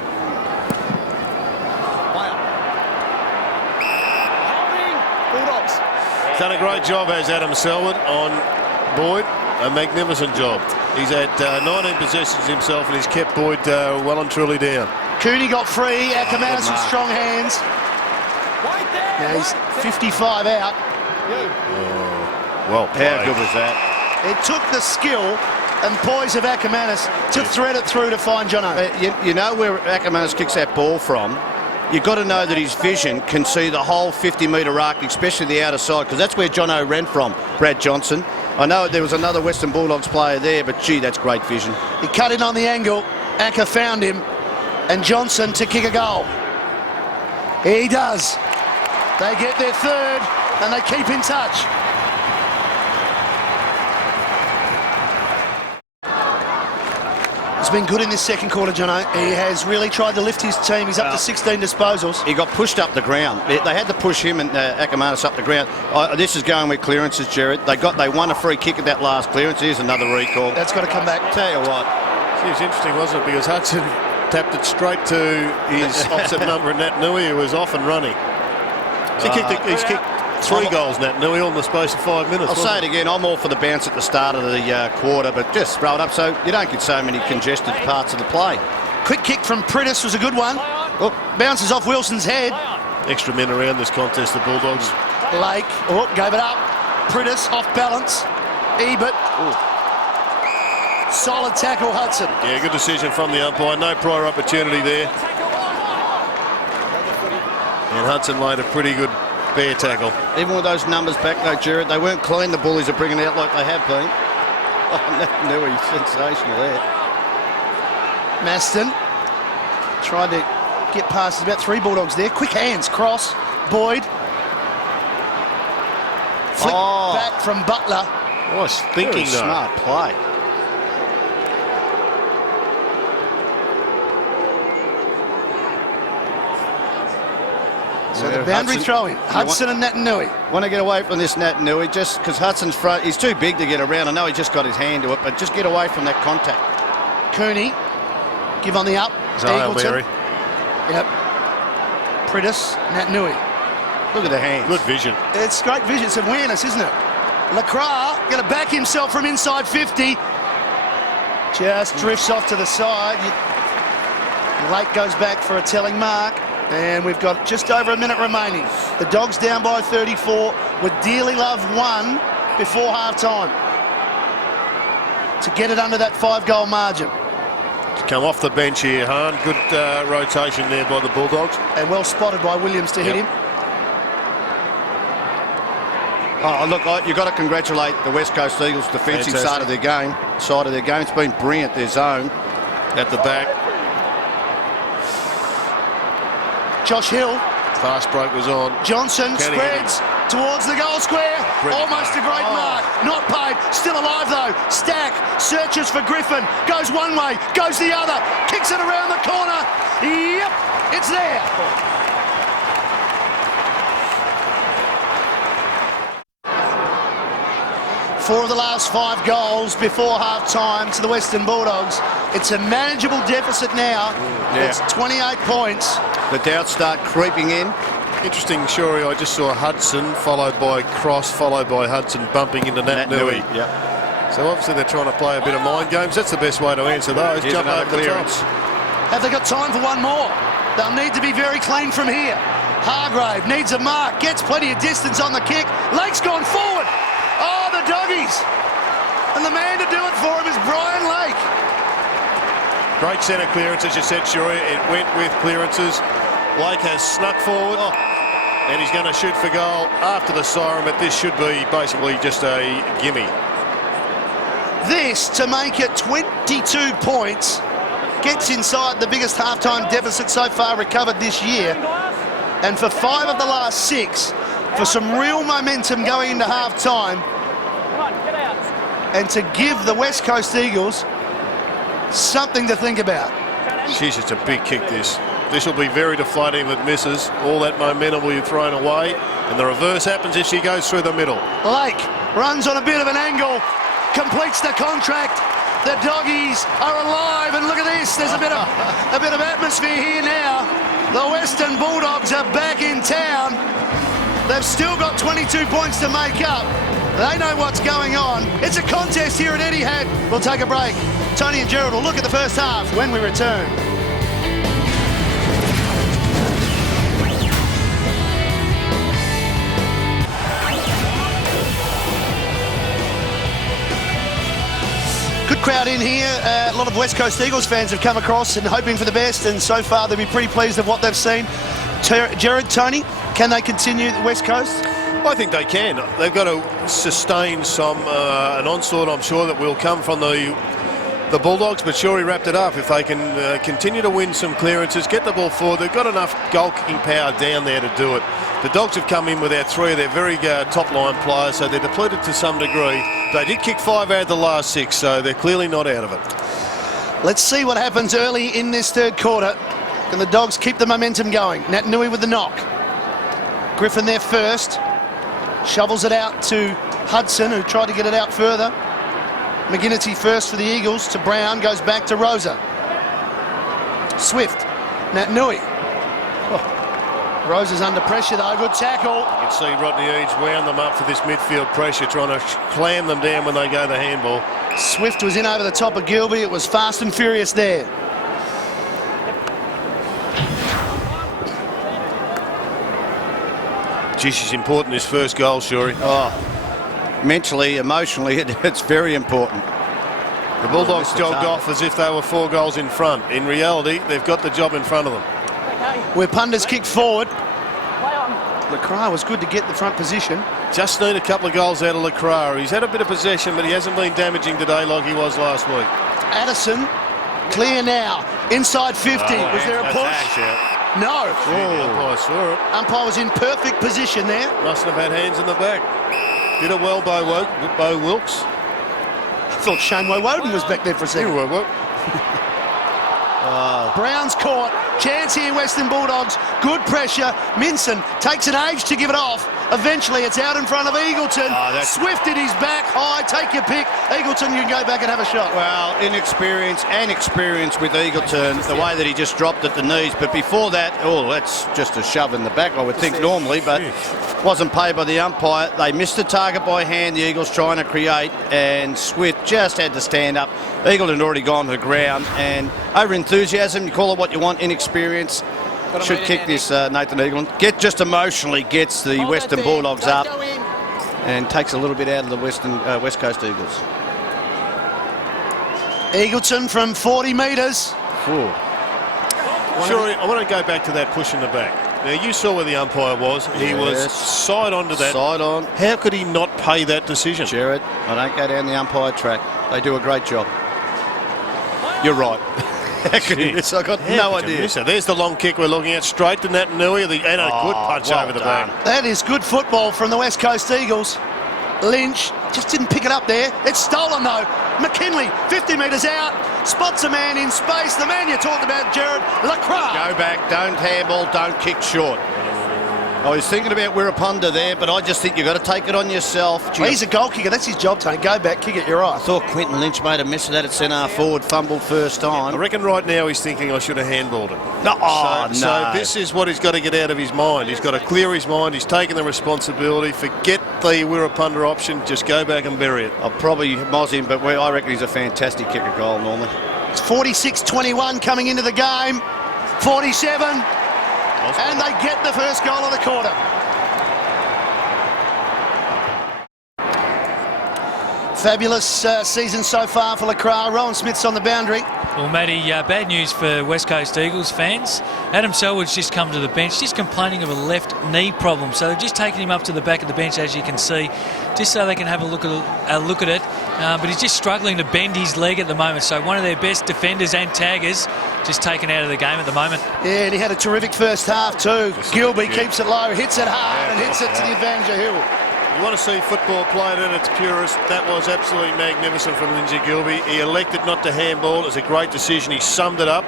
He's done a great job, has Adam Selwood on Boyd. A magnificent job. He's had 19 possessions himself, and he's kept Boyd well and truly down. Cooney got free. Akamanis with strong hands. Now he's 55 out. Well played. How good was that? It took the skill and poise of Akamanis to thread it through to find Jono. You know where Akamanis kicks that ball from. You've got to know that his vision can see the whole 50-metre arc, especially the outer side, because that's where Jono ran from, Brad Johnson. I know there was another Western Bulldogs player there, but gee, that's great vision. He cut in on the angle. Acker found him, and Johnson to kick a goal. He does. They get their 3rd, and they keep in touch. He's been good in this second quarter, Jono. He has really tried to lift his team. He's up to 16 disposals. He got pushed up the ground. They had to push him and Akamanis up the ground. This is going with clearances, Gerard. They won a free kick at that last clearance. Here's another recall. That's got to come back. Tell you what. See, it's interesting, wasn't it? Because Hudson tapped it straight to his opposite number, Naitanui, who was off and running. He's kicked 3 goals, Naitanui, all in the space of 5 minutes. I'll say it again, I'm all for the bounce at the start of the quarter, but just throw it up so you don't get so many congested parts of the play. Quick kick from Prittis was a good one. Oh, bounces off Wilson's head. Extra men around this contest, the Bulldogs. Lake, gave it up. Prittis off balance. Ebert. Solid tackle, Hudson. Yeah, good decision from the umpire. No prior opportunity there. And Hudson laid a pretty good bear tackle. Even with those numbers back though, Gerard, they weren't clean, the Bullies are bringing out like they have been. Oh, Nui, sensational there. Maston tried to get past about 3 Bulldogs there. Quick hands, cross, Boyd. Flick back from Butler. Nice thinking, though. Smart play. So the boundary throw-in, Hudson and Natanui. Want to get away from this Natanui just because Hudson's front, he's too big to get around. I know he just got his hand to it, but just get away from that contact. Cooney, give on the up. Mary. Yep. Pritis, Natanui. Look at the hands. Good vision. It's great vision, it's awareness, isn't it? Lacroix going to back himself from inside 50. Just drifts off to the side. Lake goes back for a telling mark. And we've got just over a minute remaining. The Dogs down by 34 with Dearly Love 1 before half-time to get it under that 5-goal margin. To come off the bench here, Hahn. Good rotation there by the Bulldogs. And well spotted by Williams to hit him. Oh, look, you've got to congratulate the West Coast Eagles' defensive side of their game. It's been brilliant, their zone. At the back. Josh Hill. Fast break was on. Johnson spreads towards the goal square. Almost a great mark. Not paid. Still alive though. Stack searches for Griffin. Goes one way. Goes the other. Kicks it around the corner. Yep. It's there. Four of the last 5 goals before half-time to the Western Bulldogs. It's a manageable deficit now. It's 28 points. The doubts start creeping in. Interesting, Shorey, I just saw Hudson followed by Cross, followed by Hudson bumping into Natanui. Yep. So obviously they're trying to play a bit of mind games. That's the best way to answer those. Here's jump over clearance. the top. Have they got time for one more? They'll need to be very clean from here. Hargrave needs a mark, gets plenty of distance on the kick. Lake's gone forward. Oh, the doggies. And the man to do it for him is Brian Lake. Great centre clearance, as you said, Shuri. It went with clearances. Lake has snuck forward, and he's going to shoot for goal after the siren, but this should be basically just a gimme. This to make it 22 points. Gets inside the biggest halftime deficit so far recovered this year. And for 5 of the last 6, for some real momentum going into halftime, and to give the West Coast Eagles something to think about. Jeez, it's a big kick, this. This will be very deflating if it misses. All that momentum will be thrown away, and the reverse happens if she goes through the middle. Lake runs on a bit of an angle, completes the contract. The doggies are alive, and look at this. There's a bit of atmosphere here now. The Western Bulldogs are back in town. They've still got 22 points to make up. They know what's going on. It's a contest here at Etihad. We'll take a break. Tony and Gerard will look at the first half when we return. Good crowd in here. A lot of West Coast Eagles fans have come across and hoping for the best, and so far they'll be pretty pleased with what they've seen. Gerard, Tony, can they continue the West Coast? I think they can. They've got to sustain an onslaught, I'm sure, that will come from the Bulldogs, but sure, he wrapped it up. If they can continue to win some clearances, get the ball forward, they've got enough goal-kicking power down there to do it. The Dogs have come in without 3 of their very top-line players, so they're depleted to some degree. They did kick 5 out of the last 6, so they're clearly not out of it. Let's see what happens early in this third quarter. Can the Dogs keep the momentum going? Natanui with the knock. Griffin there first. Shovels it out to Hudson, who tried to get it out further. McGinnity first for the Eagles to Brown, goes back to Rosa. Swift, Natanui. Rosa's under pressure though, good tackle. You can see Rodney Eads wound them up for this midfield pressure, trying to clam them down when they go the handball. Swift was in over the top of Gilby, it was fast and furious there. Gee, she's important, this first goal, Shuri. Mentally, emotionally, it's very important. The Bulldogs jogged off as if they were 4 goals in front. In reality, they've got the job in front of them. Where punters kick forward. LaCroix was good to get the front position. Just need a couple of goals out of LaCroix. He's had a bit of possession, but he hasn't been damaging today like he was last week. Addison, clear now. Inside 50. Was there a push? No. Umpire saw it. Umpire was in perfect position there. Mustn't have had hands in the back. Did it well, Bo Wilkes. I thought Shane Woden was back there for a second. Brown's caught. Chance here, Western Bulldogs. Good pressure. Minson takes an age to give it off. Eventually, it's out in front of Eagleton. Swift at his back, high. Take your pick. Eagleton, you can go back and have a shot. Well, inexperience and experience with Eagleton, the way that he just dropped at the knees. But before that, that's just a shove in the back, I would think normally, but wasn't paid by the umpire. They missed the target by hand, the Eagles trying to create, and Swift just had to stand up. Eagleton had already gone to the ground, and over enthusiasm, you call it what you want, inexperience. Should kick this, Nathan Eagleton. Just emotionally gets the Western Bulldogs up and takes a little bit out of the West Coast Eagles. Eagleton from 40 metres. Sure, I want to go back to that push in the back. Now, you saw where the umpire was. He was side on to that. Side on. How could he not pay that decision? Gerard, I don't go down the umpire track. They do a great job. You're right. How could he miss? I got no idea. There's the long kick we're looking at, straight to Nat Nui, and a good punch over the back. That is good football from the West Coast Eagles. Lynch just didn't pick it up there. It's stolen though. McKinley, 50 metres out, spots a man in space. The man you talked about, Gerard, LaCroix. Go back, don't handball, don't kick short. I was thinking about Wirrapunda there, but I just think you've got to take it on yourself. Well, he's a goal kicker. That's his job, Tony. Go back, kick it, you're right. I thought Quinten Lynch made a mess of that at centre forward, fumbled first time. I reckon right now he's thinking I should have handballed it. No, So this is what he's got to get out of his mind. He's got to clear his mind. He's taken the responsibility. Forget the Wirrapunda option. Just go back and bury it. I'll probably moz him, but I reckon he's a fantastic kicker goal normally. It's 46-21 coming into the game. 47. And they get the first goal of the quarter. Fabulous season so far for LaCroix. Rowan Smith's on the boundary. Well, Matty, bad news for West Coast Eagles fans. Adam Selwood's just come to the bench, just complaining of a left knee problem. So they're just taking him up to the back of the bench, as you can see, just so they can have a look at it. But he's just struggling to bend his leg at the moment. So one of their best defenders and taggers just taken out of the game at the moment. Yeah, and he had a terrific first half too. Gilby keeps it low, hits it hard, and hits it to the advantage of Hill. You want to see football played at its purest. That was absolutely magnificent from Lindsay Gilby. He elected not to handball. It was a great decision. He summed it up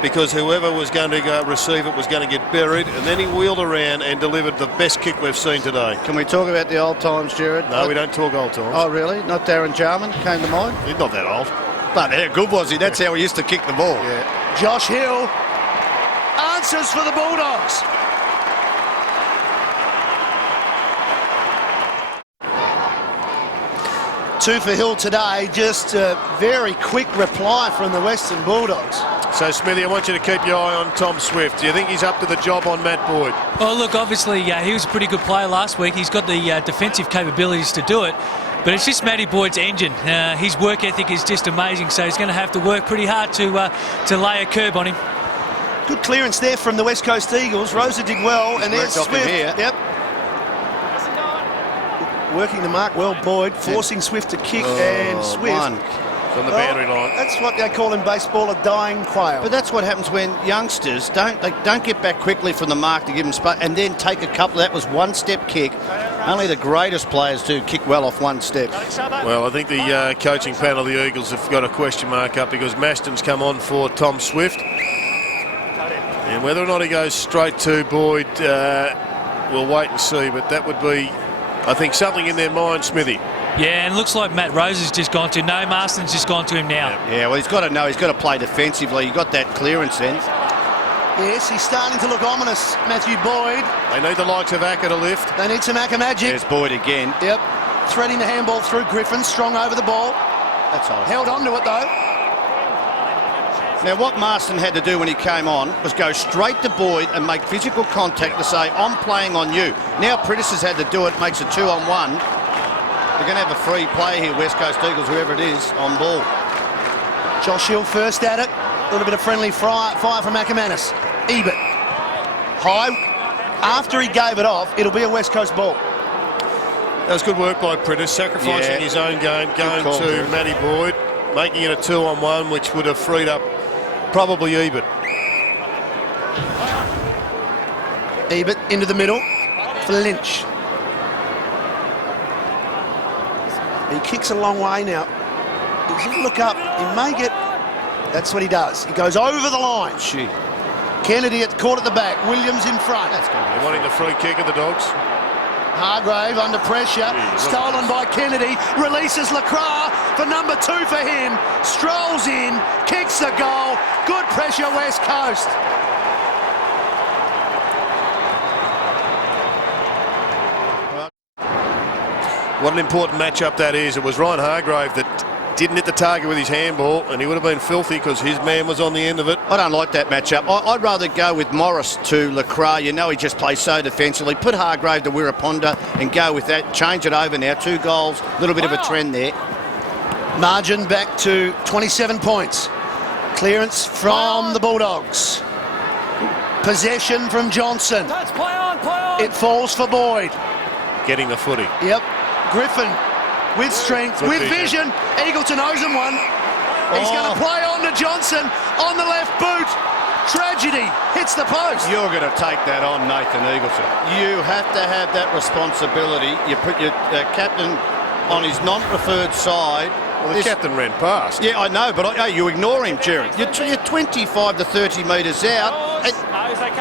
because whoever was going to go receive it was going to get buried, and then he wheeled around and delivered the best kick we've seen today. Can we talk about the old times, Gerard? No, we don't talk old times. Oh, really? Not Darren Jarman came to mind? He's not that old. But how good was he? That's how he used to kick the ball. Yeah. Josh Hill answers for the Bulldogs. Two for Hill today. Just a very quick reply from the Western Bulldogs. So, Smithy, I want you to keep your eye on Tom Swift. Do you think he's up to the job on Matt Boyd? Well, look, obviously he was a pretty good player last week. He's got the defensive capabilities to do it. But it's just Matty Boyd's engine. His work ethic is just amazing, so he's going to have to work pretty hard to lay a curb on him. Good clearance there from the West Coast Eagles. Rosa did well, and there's Swift. Yep. Working the mark well, Boyd, forcing Swift to kick, and Swift. On the boundary line. That's what they call in baseball a dying quail. But that's what happens when youngsters don't get back quickly from the mark to give them space and then take a couple. That was one-step kick. Only the greatest players do kick well off one step. Well, I think the coaching panel of the Eagles have got a question mark up because Mashton's come on for Tom Swift. And whether or not he goes straight to Boyd, we'll wait and see. But that would be, I think, something in their mind, Smithy. Yeah, and looks like Matt Rose has just gone to. No, Marston's just gone to him now. Yeah, well, he's got to know. He's got to play defensively. He got that clearance then. Yes, he's starting to look ominous, Matthew Boyd. They need the likes of Acker to lift. They need some Acker magic. There's Boyd again. Yep. Threading the handball through Griffin. Strong over the ball. That's all. Held on to it, though. Now, what Marston had to do when he came on was go straight to Boyd and make physical contact to say, I'm playing on you. Now Pritis has had to do it, makes it 2-on-1. They're going to have a free play here, West Coast Eagles, whoever it is, on ball. Josh Hill first at it. A little bit of friendly fire from Ackermanis. Ebert. High. after he gave it off, it'll be a West Coast ball. That was good work by Prentice, sacrificing his own game, going to Matty Boyd, making it a 2-on-1, which would have freed up probably Ebert. Ebert into the middle for Lynch. He kicks a long way now. He's look up, he may get... That's what he does. He goes over the line. Kennedy caught at the back. Williams in front. That's good. They're wanting the free kick of the Dogs. Hargrave under pressure. Stolen by Kennedy. Releases Lacroix for number 2 for him. Strolls in. Kicks the goal. Good pressure, West Coast. What an important matchup that is. It was Ryan Hargrave that didn't hit the target with his handball, and he would have been filthy because his man was on the end of it. I don't like that matchup. I'd rather go with Morris to Lacroix. You know he just plays so defensively. Put Hargrave to Wirraponda and go with that. Change it over now. 2 goals. A little bit of a trend there. Margin back to 27 points. Clearance from the Bulldogs. Possession from Johnson. Play on. It falls for Boyd. Getting the footy. Yep. Griffin with strength, Good with vision. Eagleton owes him one. He's going to play on to Johnson on the left boot. Tragedy. Hits the post. You're going to take that on, Nathan Eagleton. You have to have that responsibility. You put your captain on his non-preferred side. Well, the captain ran past. Yeah, I know, but you ignore him, Jerry. You're 25 to 30 metres out.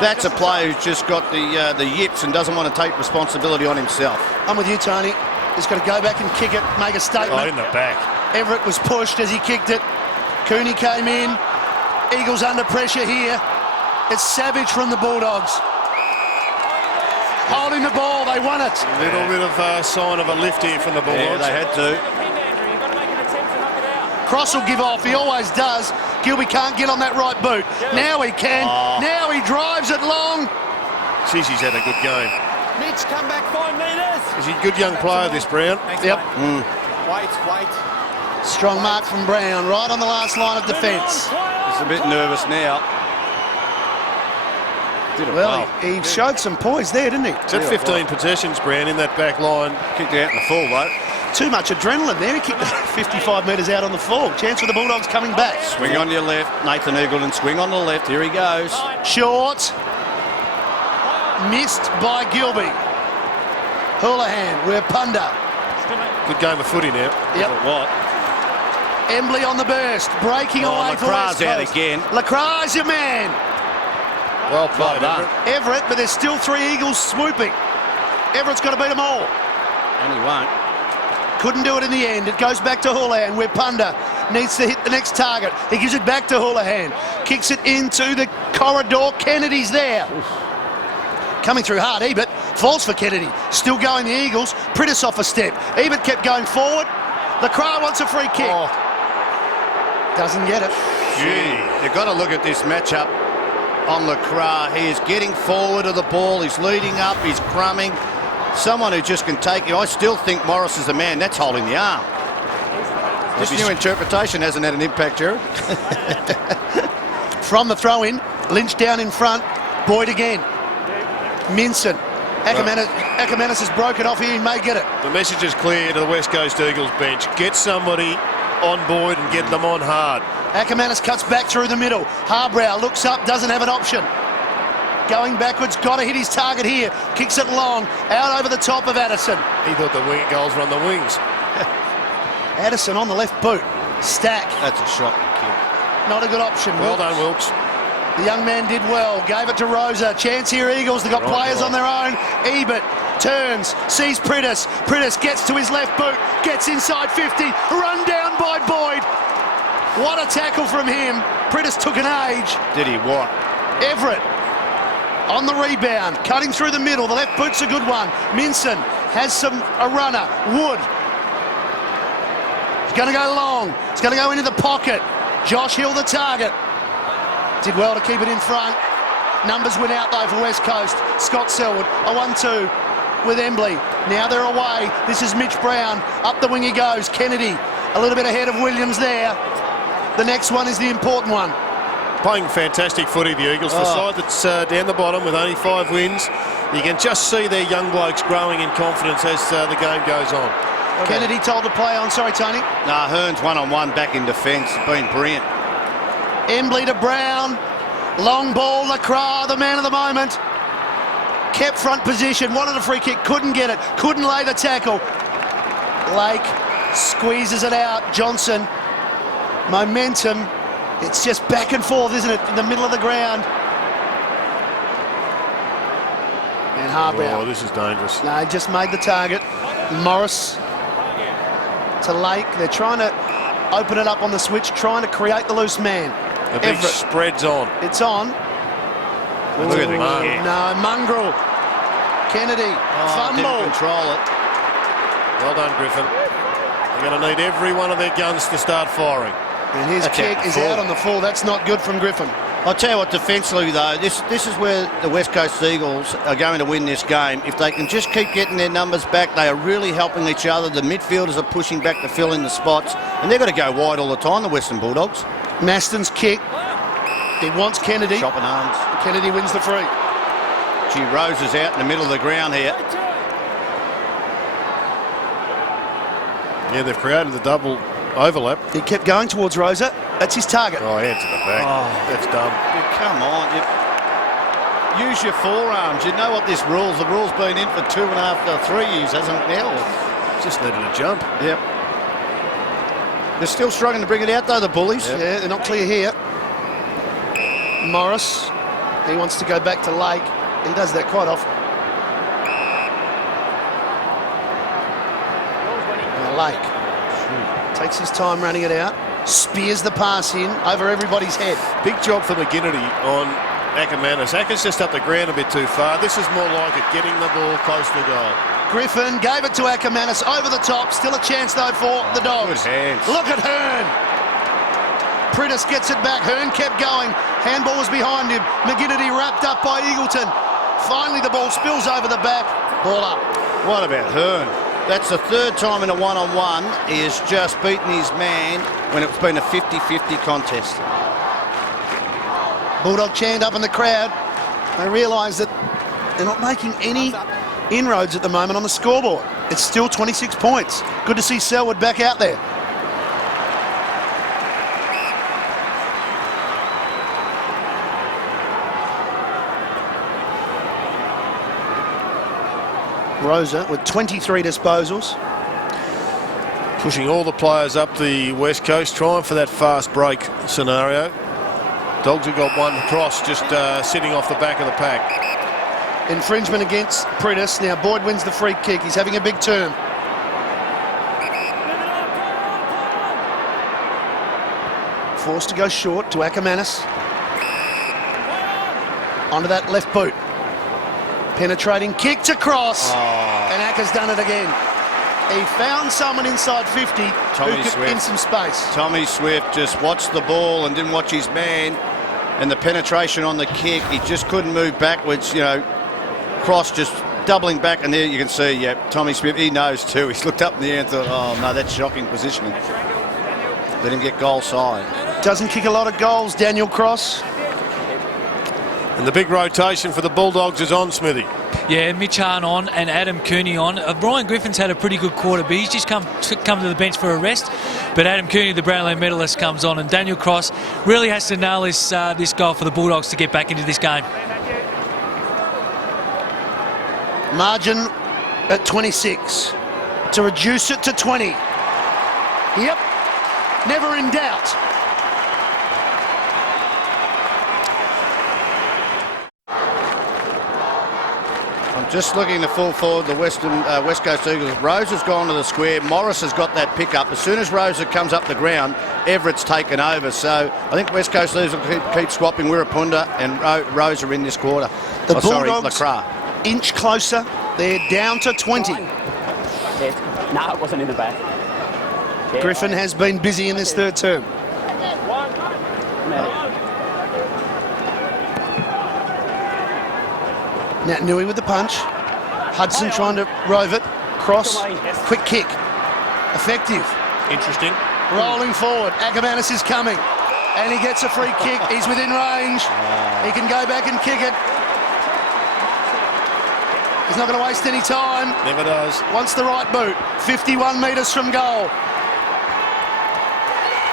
That's a player who's just got the yips and doesn't want to take responsibility on himself. I'm with you, Tony. He's got to go back and kick it, make a statement. Oh, in the back. Everett was pushed as he kicked it. Cooney came in. Eagles under pressure here. It's savage from the Bulldogs. Holding the ball, they won it. A little bit of a sign of a lift here from the Bulldogs. Yeah, they had to. Cross will give off, he always does. Gilby can't get on that right boot. Now he can. Now he drives it long. Jeez, he's had a good game. Mitch, come back 5 metres. Is he a good young player, this Brown? Yep. Wait. Strong mark from Brown, right on the last line of defence. He's a bit nervous now. Well, he showed some poise there, didn't he? He's had 15 possessions, Brown, in that back line. Kicked out in the full, though. Too much adrenaline there. He kicked 55 metres out on the full. Chance for the Bulldogs coming back. Swing on your left. Nathan Eagleton, swing on the left. Here he goes. Short. Missed by Gilby. Houlihan, Wirraponda. Good game of footy now. Yep. What? Embley on the burst. Breaking away for West Lacroix's out Coast. again. Lacroix's your man. Well played, done. Everett, but there's still 3 Eagles swooping. Everett's got to beat them all. And he won't. Couldn't do it in the end. It goes back to Houlihan, where Punda needs to hit the next target. He gives it back to Houlihan. Kicks it into the corridor. Kennedy's there. Coming through hard. Ebert falls for Kennedy. Still going the Eagles. Prentice off a step. Ebert kept going forward. Lacroix wants a free kick. Doesn't get it. Gee, you've got to look at this matchup on Lacroix. He is getting forward of the ball. He's leading up. He's crumbing. Someone who just can take you. I still think Morris is the man. That's holding the arm. This new interpretation hasn't had an impact, Jared. From the throw-in, Lynch down in front. Boyd again. Minson. Ackermanis has broken off here. He may get it. The message is clear to the West Coast Eagles bench. Get somebody on Boyd and get them on hard. Ackermanis cuts back through the middle. Harbrow looks up, doesn't have an option. Going backwards, got to hit his target here. Kicks it long, out over the top of Addison. He thought the goals were on the wings. Addison on the left boot. Stack. That's a shocking kick. Not a good option. Well done, Wilkes. The young man did well. Gave it to Rosa. Chance here, Eagles. They've got players on their own. Ebert turns, sees Prentice. Prentice gets to his left boot, gets inside 50. Run down by Boyd. What a tackle from him. Prentice took an age. Did he what? Everett on the rebound, cutting through the middle. The left boot's a good one. Minson has a runner. Wood. He's going to go long. He's going to go into the pocket. Josh Hill the target. Did well to keep it in front. Numbers went out though for West Coast. Scott Selwood, a 1-2 with Embley. Now they're away. This is Mitch Brown. Up the wing he goes. Kennedy a little bit ahead of Williams there. The next one is the important one. Playing fantastic footy, the Eagles. The side that's down the bottom with only 5 wins. you can just see their young blokes growing in confidence as the game goes on. Kennedy told to play on. Sorry, Tony. Nah, Hearn's one-on-one back in defence. Been brilliant. Embley to Brown. Long ball, Lacroix, the man of the moment. Kept front position, wanted a free kick, couldn't get it, couldn't lay the tackle. Lake squeezes it out. Johnson, momentum. It's just back and forth, isn't it, in the middle of the ground. And Harbour. Oh, this is dangerous. No, he just made the target. Morris to Lake. They're trying to open it up on the switch, trying to create the loose man. The big spread's on. It's on. Look at the kick. No, Mongrel. Kennedy, fumble. Didn't control it. Well done, Griffin. They're going to need every one of their guns to start firing. And his kick is out on the full. That's not good from Griffin. I'll tell you what, defensively though, this is where the West Coast Eagles are going to win this game. If they can just keep getting their numbers back, they are really helping each other. The midfielders are pushing back to fill in the spots, and they're going to go wide all the time, the Western Bulldogs. Maston's kick. He wants Kennedy. Chopping arms. Kennedy wins the free. Gee, Rose is out in the middle of the ground here. Yeah, they've created the double overlap. He kept going towards Rosa. That's his target. Oh, hand to the back. Oh. That's dumb. Yeah, come on. Use your forearms. You know what this rules. The rule's been in for 2.5 to 3 years, hasn't it now? Just needed a jump. Yep. They're still struggling to bring it out though, the Bullies. Yep. Yeah, they're not clear here. Morris, he wants to go back to Lake. He does that quite often. Now Lake takes his time running it out. Spears the pass in over everybody's head. Big job for McGinnity on Ackermanis. Acker's just up the ground a bit too far. This is more like it, getting the ball close to goal. Griffin gave it to Ackermanis over the top. Still a chance though for the Dogs. Good hands. Look at Hearn. Prittis gets it back. Hearn kept going. Handball was behind him. McGinnity wrapped up by Eagleton. Finally the ball spills over the back. Ball up. What about Hearn? That's the third time in a one-on-one he has just beaten his man when it's been a 50-50 contest. Bulldog chant up in the crowd. They realise that they're not making any inroads at the moment on the scoreboard. It's still 26 points. Good to see Selwood back out there. Rosa with 23 disposals. Pushing all the players up the West Coast, trying for that fast break scenario. Dogs have got one cross just sitting off the back of the pack. Infringement against Prittis. Now Boyd wins the free kick. He's having a big turn. Forced to go short to Ackermanis. Onto that left boot. Penetrating kick to cross. And Acker's done it again. He found someone inside 50 who could in some space. Tommy Swift just watched the ball and didn't watch his man. And the penetration on the kick, he just couldn't move backwards, you know. Cross just doubling back, and there you can see, yeah, Tommy Swift, he knows too. He's looked up in the air and thought, oh no, that's shocking positioning. Let him get goal side. Doesn't kick a lot of goals, Daniel Cross. And the big rotation for the Bulldogs is on, Smithy. Yeah, Mitch Hahn on and Adam Cooney on. Brian Griffin's had a pretty good quarter, but he's just come to the bench for a rest. But Adam Cooney, the Brownlow medalist, comes on, and Daniel Cross really has to nail this goal for the Bulldogs to get back into this game. Margin at 26 to reduce it to 20. Yep, never in doubt. I'm just looking to full forward the West Coast Eagles. Rose has gone to the square. Morris has got that pick up. As soon as Rosa comes up the ground, Everett's taken over. So I think West Coast Eagles will keep swapping Wirrapunda and Rose are in this quarter. The Bulldogs Lacroix. Inch closer. They're down to 20. No, it wasn't in the back. Griffin has been busy in this third term. Nat Nui with the punch. Hudson trying to rove it. Cross. Quick kick. Effective. Interesting. Rolling forward. Ackermanis is coming. And he gets a free kick. He's within range. He can go back and kick it. He's not going to waste any time. Never does. Wants the right boot. 51 metres from goal.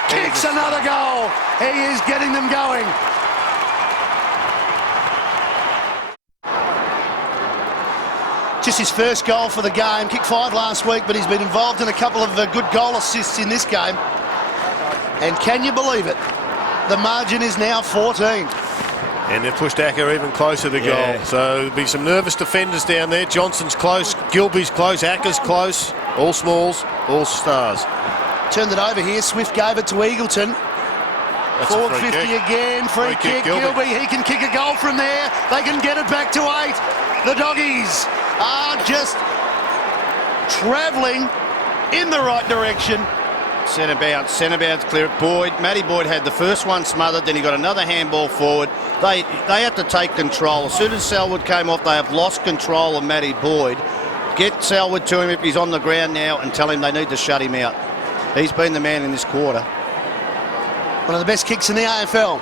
Kicks another goal. He is getting them going. Just his first goal for the game. Kicked 5 last week, but he's been involved in a couple of good goal assists in this game. And can you believe it? The margin is now 14. And they've pushed Acker even closer to goal. So there'll be some nervous defenders down there. Johnson's close, Gilby's close, Acker's close. All smalls, all stars. Turned it over here. Swift gave it to Eagleton. That's Forward a free 50 kick. again. Free kick. Gilby. He can kick a goal from there. They can get it back to 8. The Doggies are just travelling in the right direction. Centre bounce clear it. Boyd, Matty Boyd had the first one smothered, then he got another handball forward. They had to take control. As soon as Selwood came off, they have lost control of Matty Boyd. Get Selwood to him if he's on the ground now and tell him they need to shut him out. He's been the man in this quarter. One of the best kicks in the AFL.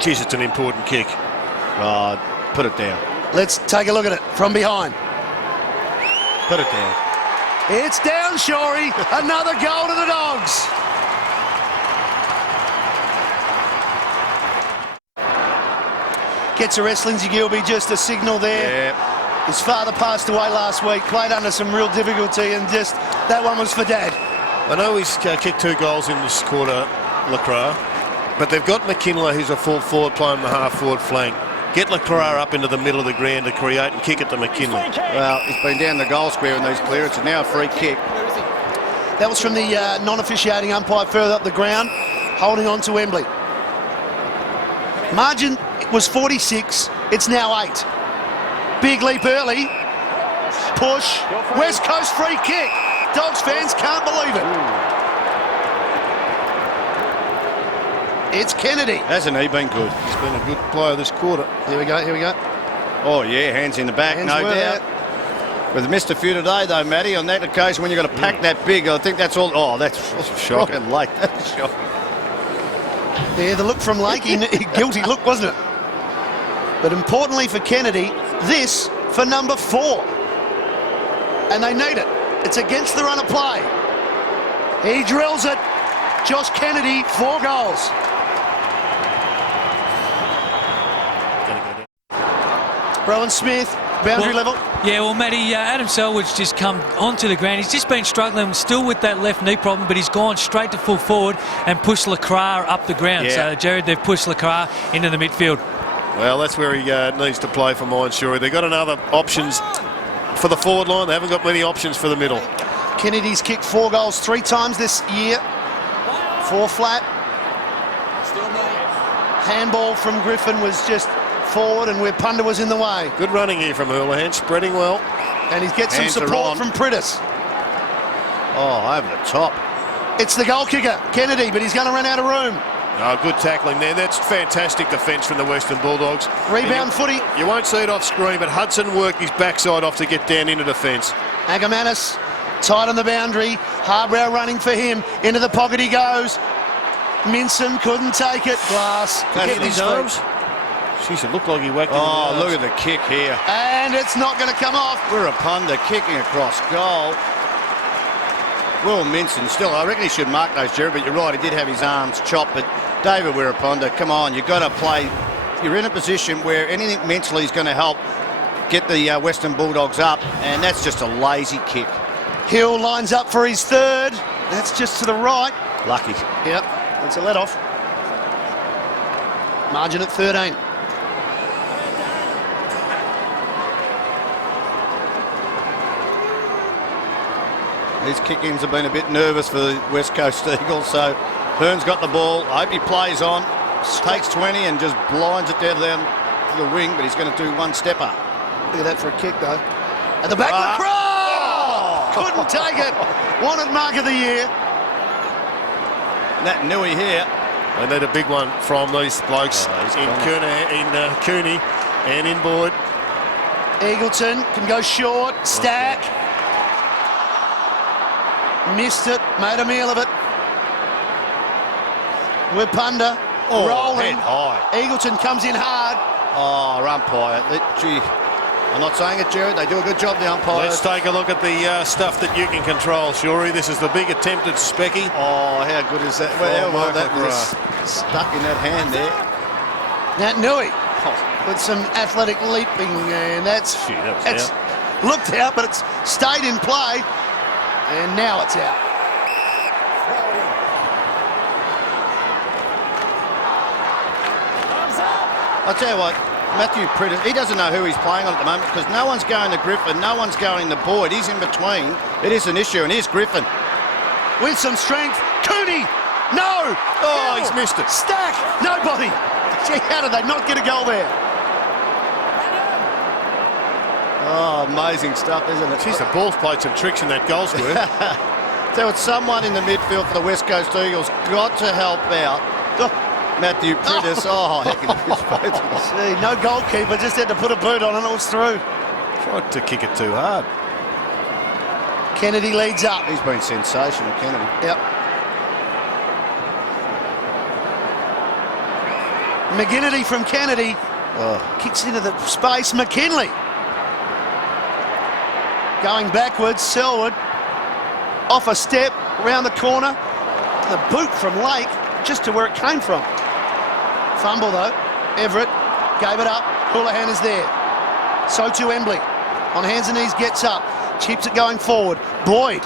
Jeez, it's an important kick. Put it down. Let's take a look at it from behind. Put it down. It's down, Shorey. Another goal to the Dogs. Gets a rest, Lindsay Gilby, just a signal there. Yeah. His father passed away last week, played under some real difficulty, and just that one was for Dad. I know he's kicked 2 goals in this quarter, Lacroix, but they've got McKinley, who's a full forward playing the half-forward flank. Get Lacroix up into the middle of the ground to create and kick it to McKinley. Well, he's been down the goal square in these clearances. Now a free kick. That was from the non-officiating umpire further up the ground, holding on to Wembley. Margin was 46. It's now 8. Big leap early. Push. West Coast free kick. Dogs fans can't believe it. It's Kennedy. Hasn't he been good? He's been a good player this quarter. Here we go, here we go. Oh, yeah, hands in the back, Hands no were doubt. We've missed a few today, though, Matty. On that occasion, when you've got to pack that big, I think that's all. Oh, that's shocking late. That's shocking. Yeah, the look from Lake, guilty look, wasn't it? But importantly for Kennedy, this for number 4. And they need it. It's against the run of play. He drills it. Josh Kennedy, 4 goals. Rowan Smith, boundary level. Yeah, well, Matty, Adam Selwood's just come onto the ground. He's just been struggling still with that left knee problem, but he's gone straight to full forward and pushed Lacroix up the ground. Yeah. So, Gerard, they've pushed Lacroix into the midfield. Well, that's where he needs to play for mine, Shuri. They've got another options for the forward line. They haven't got many options for the middle. Kennedy's kicked 4 goals 3 times this year. 4 flat. Handball from Griffin was just forward and where Punda was in the way. Good running here from HOULIHAN, spreading well. And he's get some Hands are support on. from Prittis. Oh, over the top. It's the goal kicker, Kennedy, but he's going to run out of room. Oh, good tackling there. That's fantastic defence from the Western Bulldogs. Rebound footy. You won't see it off screen, but Hudson worked his backside off to get down into defence. Agamanis tight on the boundary. Harbrow running for him. Into the pocket he goes. Minson couldn't take it. Glass. Hit his arms. Jeez, it looked like he whacked him. Oh, look at the kick here. And it's not going to come off. Wirapunda kicking across goal. Will Minson still, I reckon he should mark those, Gerard, but you're right, he did have his arms chopped. But David Wirapunda, come on, you've got to play. You're in a position where anything mentally is going to help get the Western Bulldogs up, and that's just a lazy kick. Hill lines up for his 3rd. That's just to the right. Lucky. Yep, it's a let-off. Margin at 13. These kick-ins have been a bit nervous for the West Coast Eagles, so Hearn's got the ball. I hope he plays on, takes 20 and just blinds it down to the wing, but he's going to do one stepper. Look at that for a kick, though. At the back, couldn't take it. Wanted mark of the year. That Nui here. They need a big one from these blokes in Cooney and in Boyd. Eagleton can go short. Stack. Missed it. Made a meal of it. Wirapunda rolling. Head high. Eagleton comes in hard. Oh, umpire. Gee, I'm not saying it, Jared. They do a good job, the umpires. Let's take a look at the stuff that you can control, Shuri. This is the big attempted specky. Oh, how good is that? Well, that was stuck in that hand there. Nat Nui with some athletic leaping, and that's looked out, but it's stayed in play, and now it's out. I'll tell you what, Matthew Priddis, he doesn't know who he's playing on at the moment because no one's going to Griffin, no one's going to Boyd. He's in between. It is an issue, and here's Griffin. With some strength, Cooney, no! Oh, he's missed it. Stack, nobody. Gee, how did they not get a goal there? Oh, amazing stuff, isn't it? Jeez, the ball's played some tricks in that goal square. There was someone in the midfield for the West Coast Eagles got to help out. Matthew Priddis. Oh, heck, see, no goalkeeper, just had to put a boot on and it was through. Tried to kick it too hard. Kennedy leads up. He's been sensational, Kennedy. Yep. McGinnity from Kennedy kicks into the space. McKinley going backwards. Selwood off a step round the corner. The boot from Lake just to where it came from. Fumble though. Everett gave it up. Houlihan is there. So too Embley. On hands and knees gets up. Chips it going forward. Boyd.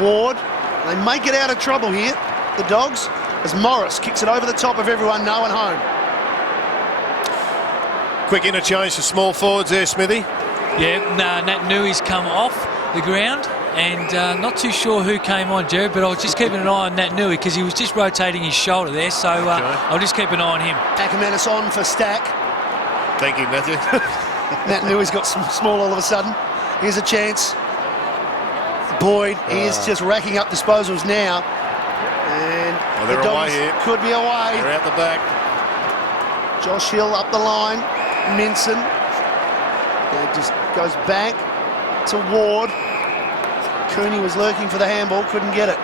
Ward. They may get out of trouble here, the Dogs, as Morris kicks it over the top of everyone, no one home. Quick interchange for small forwards there, Smithy. Yeah, Nat Nui's come off the ground, and not too sure who came on, Jared, but I was just keeping an eye on Nat Nui because he was just rotating his shoulder there, so I'll just keep an eye on him. Ackermanis on for Stack. Thank you, Matthew. Nat Nui's got some small all of a sudden. Here's a chance. Boyd, he is just racking up disposals now. And they're the away Dogs here. could be away. They're out the back. Josh Hill up the line. Minson. It just goes back to Ward. Cooney was lurking for the handball, couldn't get it.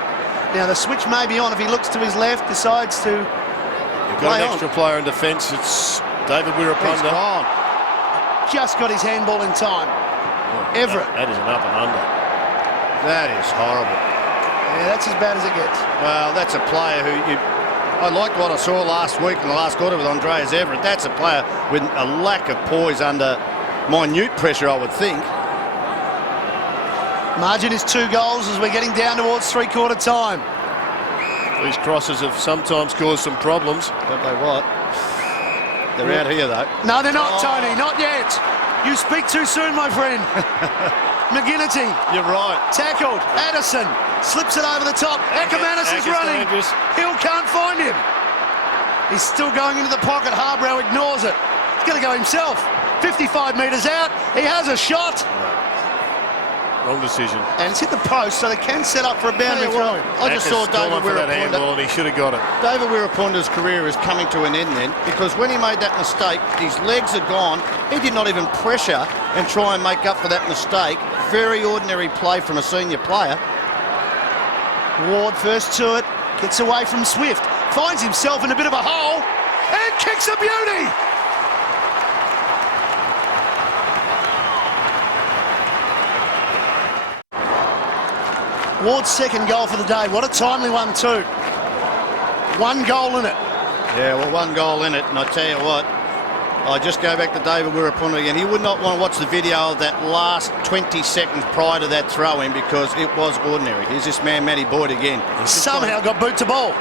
Now the switch may be on if he looks to his left, decides to You've got an extra player in defence. It's David Wirapunda. He's gone. Just got his handball in time. Everett. That is an up and under. That is horrible. Yeah, that's as bad as it gets. Well, that's a player who I liked what I saw last week in the last quarter with Andreas Everett. That's a player with a lack of poise under minute pressure, I would think. Margin is 2 goals as we're getting down towards three-quarter time. These crosses have sometimes caused some problems. Don't they what? They're out here, though. No, they're not, Tony. Not yet. You speak too soon, my friend. McGinnity. You're right. Tackled. Addison slips it over the top. Ackermanis is running. Dangerous. Hill can't find him. He's still going into the pocket. Harbrow ignores it. He's going to go himself. 55 metres out. He has a shot. Wrong decision. And it's hit the post, so they can set up for a boundary throw. I just saw David for that handball, and he should have got it. David Wirapunda's career is coming to an end then, because when he made that mistake, his legs are gone. He did not even pressure and try and make up for that mistake. Very ordinary play from a senior player. Ward first to it, gets away from Swift, finds himself in a bit of a hole, and kicks a beauty! Ward's second goal for the day. What a timely one too. 1 goal in it. Yeah, well, 1 goal in it, and I tell you what, I just go back to David Wirapunda again. He would not want to watch the video of that last 20 seconds prior to that throw-in because it was ordinary. Here's this man, Matty Boyd, again. Somehow got boot to ball.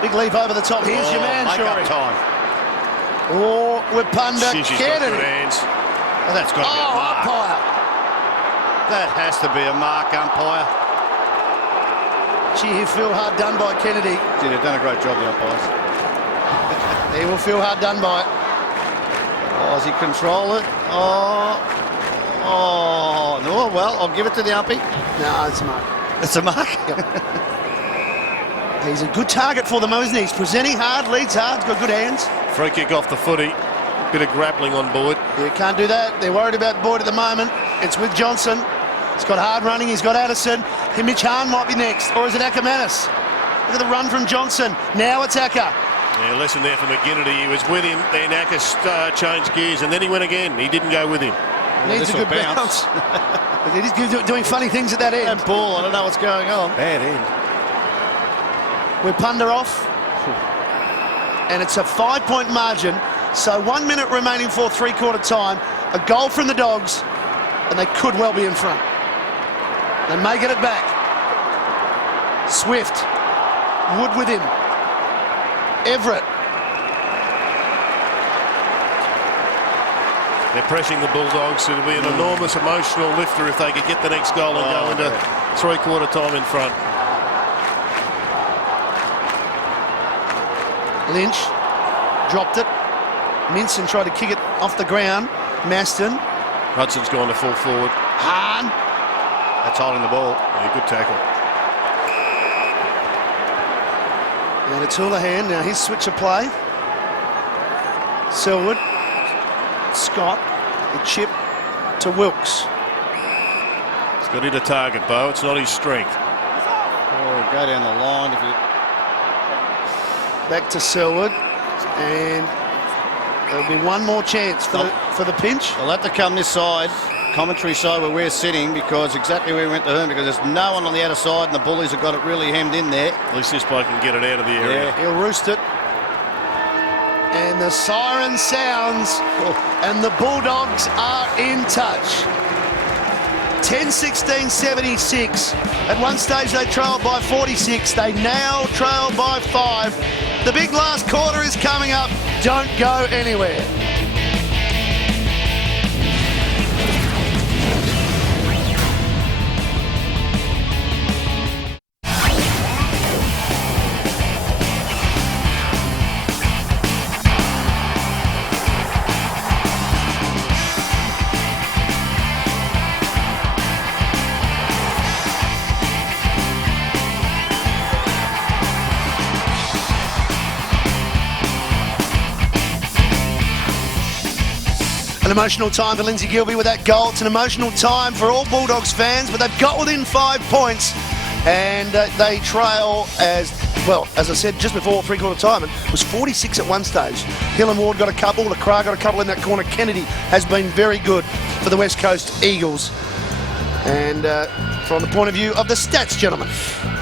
Big leap over the top. Here's your man, Shuri. Time. Oh, Wipunda, She's got Kennedy. good hands. Oh, that's got to be a mark. Umpire. That has to be a mark, umpire. Gee, he'll feel hard done by Kennedy. Gee, they've done a great job, the umpires. He will feel hard done by it. Oh, does he control it? Oh, no, well, I'll give it to the umpy. No, it's a mark. It's a mark? Yep. He's a good target for them, isn't he? He's presenting hard, leads hard, he's got good hands. Free kick off the footy. Bit of grappling on Boyd. You can't do that. They're worried about Boyd at the moment. It's with Johnson. He's got hard running. He's got Addison. Mitch Hahn might be next. Or is it Ackermanis? Look at the run from Johnson. Now it's Acker. Yeah, lesson there for McGinnity. He was with him, then Ackers changed gears, and then he went again. He didn't go with him. Needs a good bounce. But it is doing funny things at that end. That ball, I don't know what's going on. Bad end. We're punter off. And it's a 5-point margin. So 1 minute remaining for three-quarter time. A goal from the Dogs, and they could well be in front. They may get it back. Swift. Wood with him. Everett. They're pressing the Bulldogs. It'll be an enormous emotional lifter if they could get the next goal and go into three-quarter time in front. Lynch dropped it. Minson tried to kick it off the ground. Maston. Hudson's gone to full forward. Hahn. That's holding the ball. Yeah, good tackle. And it's Houlihan. Now his switch of play. Selwood. Scott. The chip to Wilkes. He's got hit a target, Bo. It's not his strength. Oh, go down the line. Back to Selwood. And there'll be one more chance for the pinch. They'll have to come this side, commentary side where we're sitting, because exactly where we went to home, because there's no one on the outer side and the Bullies have got it really hemmed in there. At least this bloke can get it out of the area. Yeah. He'll roost it. And the siren sounds, and the Bulldogs are in touch. 10-16-76. At one stage they trailed by 46. They now trail by 5. The big last quarter is coming up. Don't go anywhere. An emotional time for Lindsay Gilbey with that goal. It's an emotional time for all Bulldogs fans, but they've got within 5 points, and they trail as well. As I said just before three-quarter time, it was 46 at one stage. Hill and Ward got a couple, LeCras got a couple in that corner. Kennedy has been very good for the West Coast Eagles. And from the point of view of the stats, gentlemen.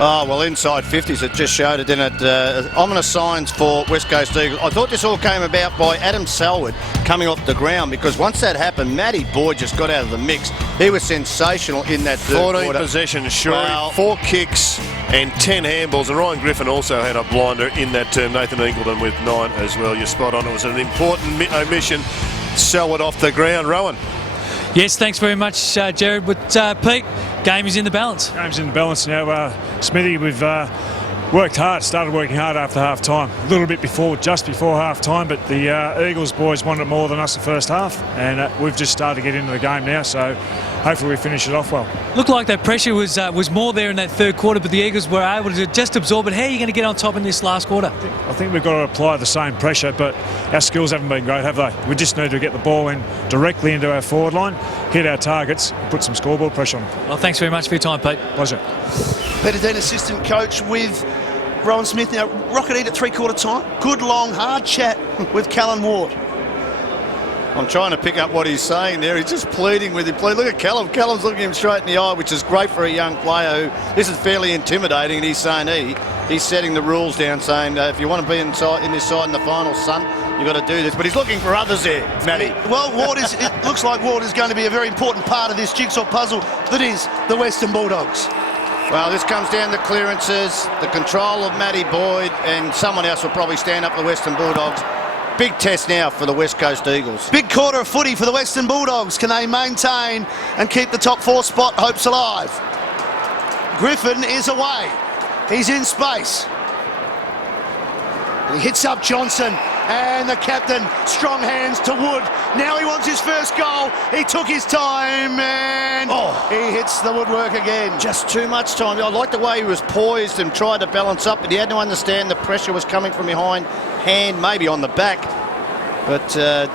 Oh, well, inside 50s, it just showed it, didn't it? Ominous signs for West Coast Eagles. I thought this all came about by Adam Selwood coming off the ground, because once that happened, Matty Boyd just got out of the mix. He was sensational in that third 14 quarter. possessions, sure. 4 kicks and 10 handballs. And Ryan Griffin also had a blinder in that term. Nathan Ingleton with 9 as well. You're spot on. It was an important omission. Selwood off the ground. Rowan. Yes, thanks very much, Gerard. But Pete, game is in the balance. Game's in the balance now. Smithy, we've worked hard, started working hard after half time. A little bit before, just before half time, but the Eagles boys wanted more than us the first half, and we've just started to get into the game now, so hopefully we finish it off well. Looked like that pressure was more there in that third quarter, but the Eagles were able to just absorb it. How are you going to get on top in this last quarter? I think we've got to apply the same pressure, but our skills haven't been great, have they? We just need to get the ball in directly into our forward line, hit our targets, and put some scoreboard pressure on them. Well, thanks very much for your time, Pete. Pleasure. Peter Dean, assistant coach with Rowan Smith. Now, Rocket Eat at three-quarter time. Good, long, hard chat with Callan Ward. I'm trying to pick up what he's saying there. He's just pleading with him. Look at Callum. Callum's looking him straight in the eye, which is great for a young player who, this is fairly intimidating, and he's saying he's setting the rules down, saying if you want to be in this side in the final, son, you've got to do this. But he's looking for others there, Matty. Well, it looks like Ward is going to be a very important part of this jigsaw puzzle that is the Western Bulldogs. Well, this comes down to clearances, the control of Matty Boyd, and someone else will probably stand up for the Western Bulldogs. Big test now for the West Coast Eagles. Big quarter of footy for the Western Bulldogs. Can they maintain and keep the top 4 spot hopes alive? Griffin is away. He's in space. And he hits up Johnson. And the captain, strong hands to Wood. Now he wants his first goal. He took his time and he hits the woodwork again. Just too much time. I like the way he was poised and tried to balance up, but he had to understand the pressure was coming from behind, hand maybe on the back. But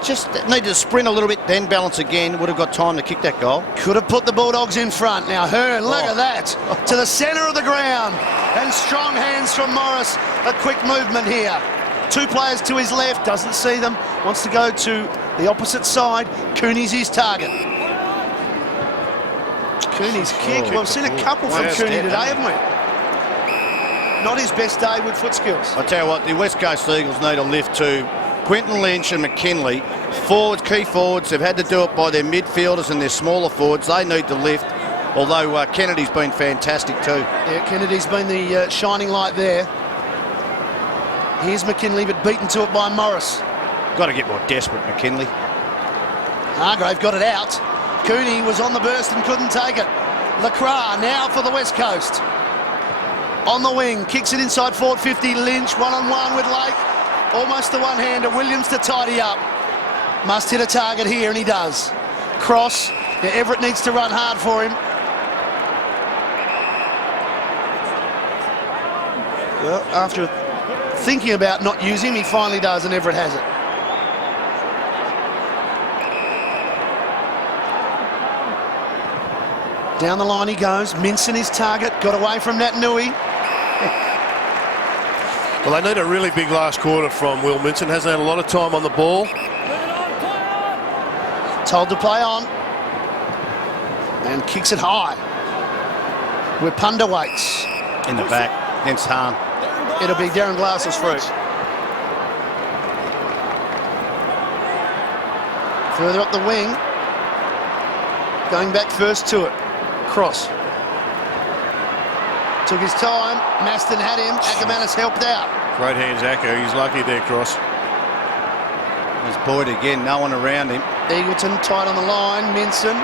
just needed to sprint a little bit, then balance again. Would have got time to kick that goal. Could have put the Bulldogs in front. Now Hearn, look at that. To the centre of the ground. And strong hands from Morris. A quick movement here. 2 players to his left, doesn't see them, wants to go to the opposite side. Cooney's his target. Cooney's kick. Well, we've seen a couple from Cooney today, haven't we? Not his best day with foot skills. I tell you what, the West Coast Eagles need a lift too. Quinten, Lynch and McKinley, forwards, key forwards, they've had to do it by their midfielders and their smaller forwards. They need the lift, although Kennedy's been fantastic too. Yeah, Kennedy's been the shining light there. Here's McKinley, but beaten to it by Morris. Got to get more desperate, McKinley. Hargrave got it out. Cooney was on the burst and couldn't take it. Lacroix now for the West Coast. On the wing, kicks it inside forward 50. Lynch one-on-one with Lake. Almost the one-hander. Williams to tidy up. Must hit a target here, and he does. Cross. Yeah, Everett needs to run hard for him. Well, after thinking about not using him, he finally does, and Everett has it. Down the line he goes. Minson his target. Got away from Natanui. Well, they need a really big last quarter from Will Minson. Hasn't had a lot of time on the ball. Told to play on. And kicks it high. Where Punda waits. In the back, against Hahn. It'll be Darren Glass's fruit. Further up the wing. Going back first to it. Cross. Took his time. Maston had him. Ackermanis helped out. Great hands, Acco. He's lucky there, Cross. There's Boyd again, no one around him. Eagleton tight on the line. Minson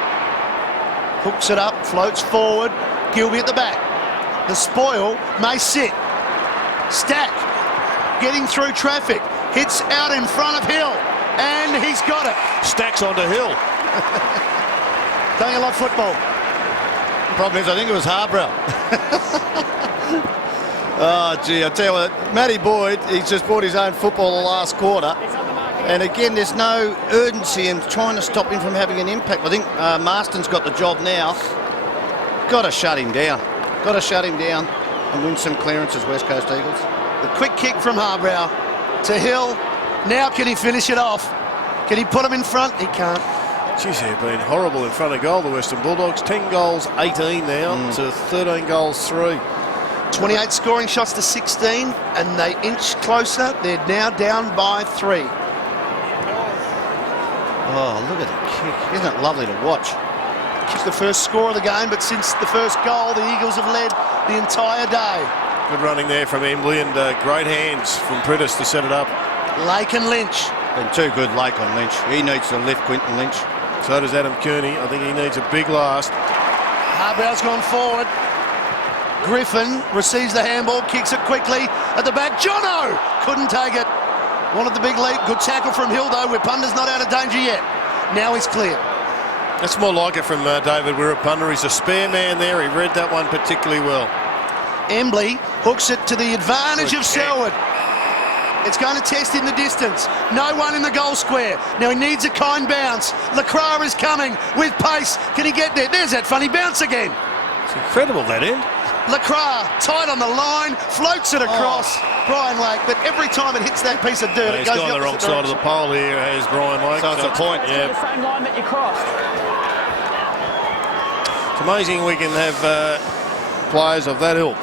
hooks it up, floats forward. Gilby at the back. The spoil may sit. Stack getting through traffic. Hits out in front of Hill. And he's got it. Stacks onto Hill. Don't you love football? Problem is, I think it was Harbrow. Oh, gee, I tell you what, Matty Boyd, he's just brought his own football the last quarter. And again, there's no urgency in trying to stop him from having an impact. I think Marston's got the job now. Got to shut him down. Got to shut him down and win some clearances, West Coast Eagles. The quick kick from Harbrow to Hill. Now can he finish it off? Can he put him in front? He can't. Geez, they've been horrible in front of goal, the Western Bulldogs. 10 goals, 18 now to 13 goals, 3. 28 scoring shots to 16, and they inch closer. They're now down by 3. Oh, look at the kick. Isn't it lovely to watch? It's the first score of the game, but since the first goal, the Eagles have led the entire day. Good running there from Embley, and great hands from Prittis to set it up. Lake and Lynch. Been too good, Lake on Lynch. He needs to lift Quinten Lynch. So does Adam Cooney. I think he needs a big last. Harbrow's gone forward. Griffin receives the handball, kicks it quickly at the back. Jono couldn't take it. Wanted the big lead. Good tackle from Hill, though, where Punder's not out of danger yet. Now he's clear. That's more like it from David Wirrapunda. He's a spare man there. He read that one particularly well. Embley hooks it to the advantage of Selwood. It's going to test in the distance. No one in the goal square. Now he needs a kind bounce. Lacroix is coming with pace. Can he get there? There's that funny bounce again. It's incredible, that end. Lacroix tight on the line, floats it across Brian Lake, but every time it hits that piece of dirt, it goes on the wrong side of the pole here, has Brian Lake. So it's a point. Yeah. The same line that you crossed. It's amazing we can have players of that ilk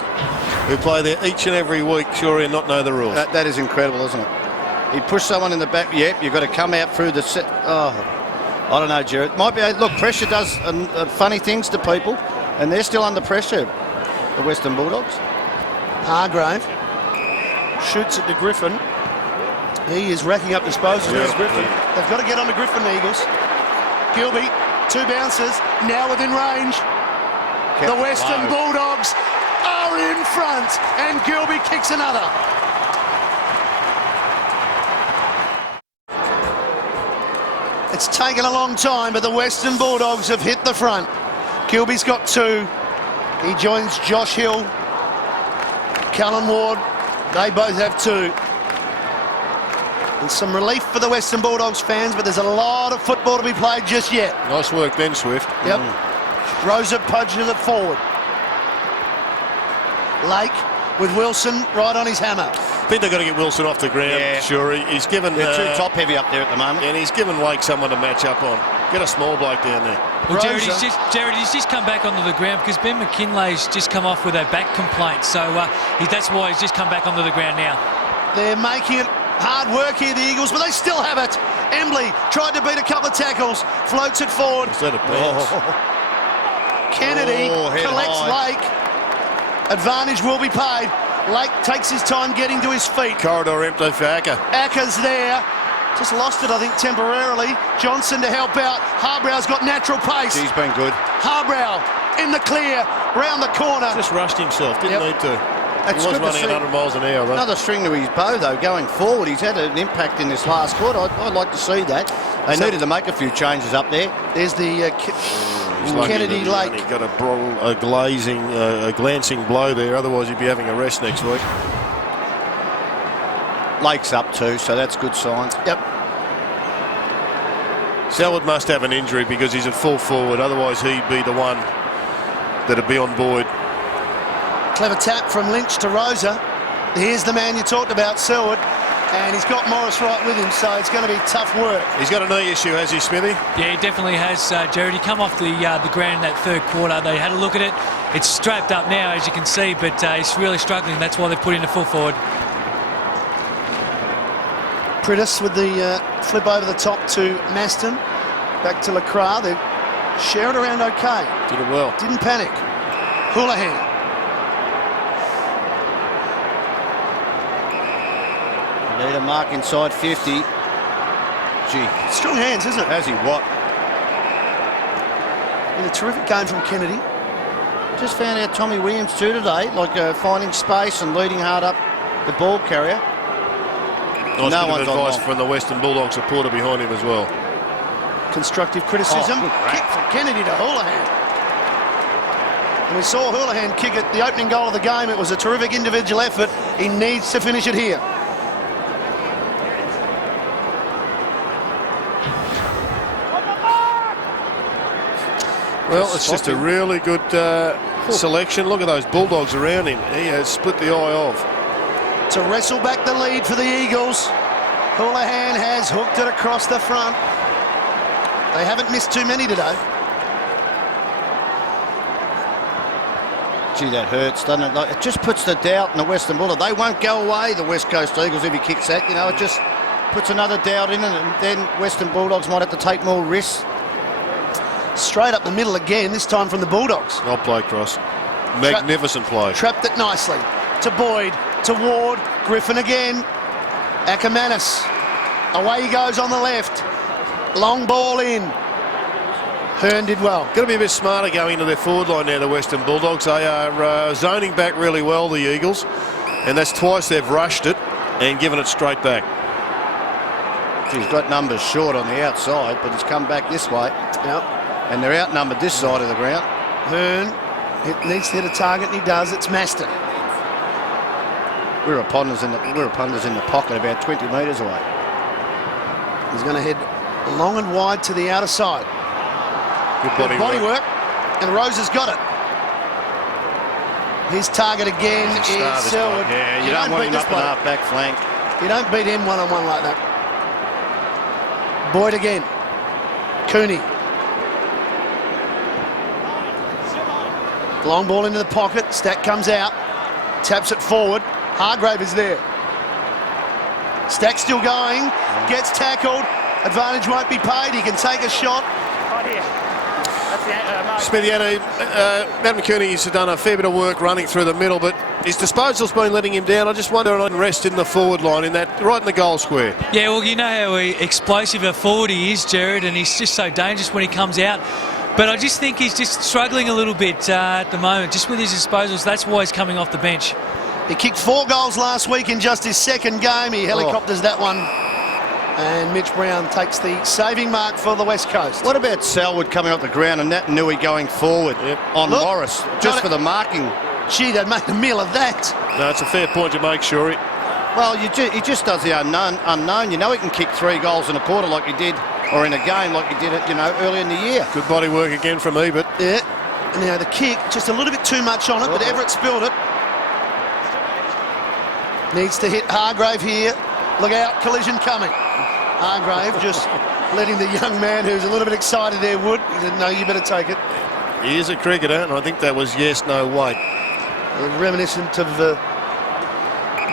who play there each and every week, surely, and not know the rules. That is incredible, isn't it? He pushed someone in the back. Yep, you've got to come out through the set. Oh, I don't know, Gerard. Might be. Look, pressure does funny things to people, and they're still under pressure. The Western Bulldogs. Hargrave shoots it to Griffin. He is racking up disposals. There's Griffin. They've got to get on to Griffin, the Eagles. Gilby, 2 bounces, now within range. The Western Bulldogs are in front, and Gilby kicks another. It's taken a long time, but the Western Bulldogs have hit the front. Gilby's got 2. He joins Josh Hill, Callan Ward. They both have 2. And some relief for the Western Bulldogs fans, but there's a lot of football to be played just yet. Nice work then, Swift. Yep. Rosa pudges it forward. Lake with Wilson right on his hammer. I think they've got to get Wilson off the ground. Yeah. Sure, he's given. They're too top heavy up there at the moment. And he's given Wake someone to match up on. Get a small bloke down there. Well, Jared, he's just come back onto the ground because Ben McKinley's just come off with a back complaint. So that's why he's just come back onto the ground now. They're making it hard work here, the Eagles, but they still have it. Embley tried to beat a couple of tackles, floats it forward. Is that a bounce? Kennedy collects Lake. Advantage will be paid. Lake takes his time getting to his feet. Corridor empty for Acker. Acker's there. Just lost it, I think, temporarily. Johnson to help out. Harbrow's got natural pace. He's been good. Harbrow in the clear, round the corner. Just rushed himself, didn't need to. It's he was good to running see 100 miles an hour. Right? Another string to his bow, though, going forward. He's had an impact in this last quarter. I'd like to see that. They needed to make a few changes up there. There's the Kennedy Lake. He got a glancing blow there. Otherwise, he'd be having a rest next week. Lake's up too, so that's good signs. Yep. Selwood must have an injury because he's at full forward. Otherwise, he'd be the one that'd be on board. Clever tap from Lynch to Rosa. Here's the man you talked about, Selwood. And he's got Morris right with him, so it's going to be tough work. He's got a knee issue, has he, Smithy? Yeah, he definitely has, Jared. He come off the ground in that third quarter. They had a look at it. It's strapped up now, as you can see, but he's really struggling. That's why they put in a full forward. Prittis with the flip over the top to Maston. Back to LaCroix. They share it around okay. Did it well. Didn't panic. Houlihan. Need a mark inside 50. Gee. Strong hands, isn't it? Has he what? And a terrific game from Kennedy. Just found out Tommy Williams too today, like finding space and leading hard up the ball carrier. Nice bit of advice from the Western Bulldogs supporter behind him as well. Constructive criticism. Kick from Kennedy to Houlihan. And we saw Houlihan kick it, the opening goal of the game. It was a terrific individual effort. He needs to finish it here. Well, it's just a really good selection. Look at those Bulldogs around him. He has split the eye off. To wrestle back the lead for the Eagles. Houlihan has hooked it across the front. They haven't missed too many today. Gee, that hurts, doesn't it? Like, it just puts the doubt in the Western Bulldogs. They won't go away, the West Coast Eagles, if he kicks that. You know, it just puts another doubt in it, and then Western Bulldogs might have to take more risks. Straight up the middle again, this time from the Bulldogs. Well played, Cross. Magnificent play. Trapped it nicely. To Boyd, to Ward, Griffin again. Ackermanis. Away he goes on the left. Long ball in. Hearn did well. Got to be a bit smarter going into their forward line now, the Western Bulldogs. They are zoning back really well, the Eagles. And that's twice they've rushed it and given it straight back. He's got numbers short on the outside, but he's come back this way. Yep. And they're outnumbered this side of the ground. Hearn, it needs to hit a target, and he does. It's Maston. We're a punters in the pocket about 20 metres away. He's going to head long and wide to the outer side. Good body work. And Rose has got it. His target again is Selwood. Yeah, you don't want him up and half back flank. You don't beat him one-on-one like that. Boyd again. Cooney. Long ball into the pocket. Stack comes out. Taps it forward. Hargrave is there. Stack still going. Gets tackled. Advantage won't be paid. He can take a shot. Right here. That's the Smithy, Matt McKinney's done a fair bit of work running through the middle, but his disposal's been letting him down. I just wonder if I can rest in the forward line, right in the goal square. Yeah, well, you know how explosive a forward he is, Jared, and he's just so dangerous when he comes out. But I just think he's just struggling a little bit at the moment, just with his disposals. That's why he's coming off the bench. He kicked 4 goals last week in just his second game. He helicopters that one. And Mitch Brown takes the saving mark for the West Coast. What about Selwood coming up the ground and Nat Nui going forward on Morris, just for the marking? Gee, they made a meal of that. No, it's a fair point to make, Shuri. Well, he just does the unknown. You know he can kick 3 goals in a quarter like he did, or in a game like he did it, earlier in the year. Good body work again from Ebert. Yeah. Now the kick, just a little bit too much on it, but Everett spilled it. Needs to hit Hargrave here. Look out, collision coming. Hargrave just letting the young man who's a little bit excited there, Wood. He said, no, you better take it. He is a cricketer, and I think that was yes, no, wait. Reminiscent of the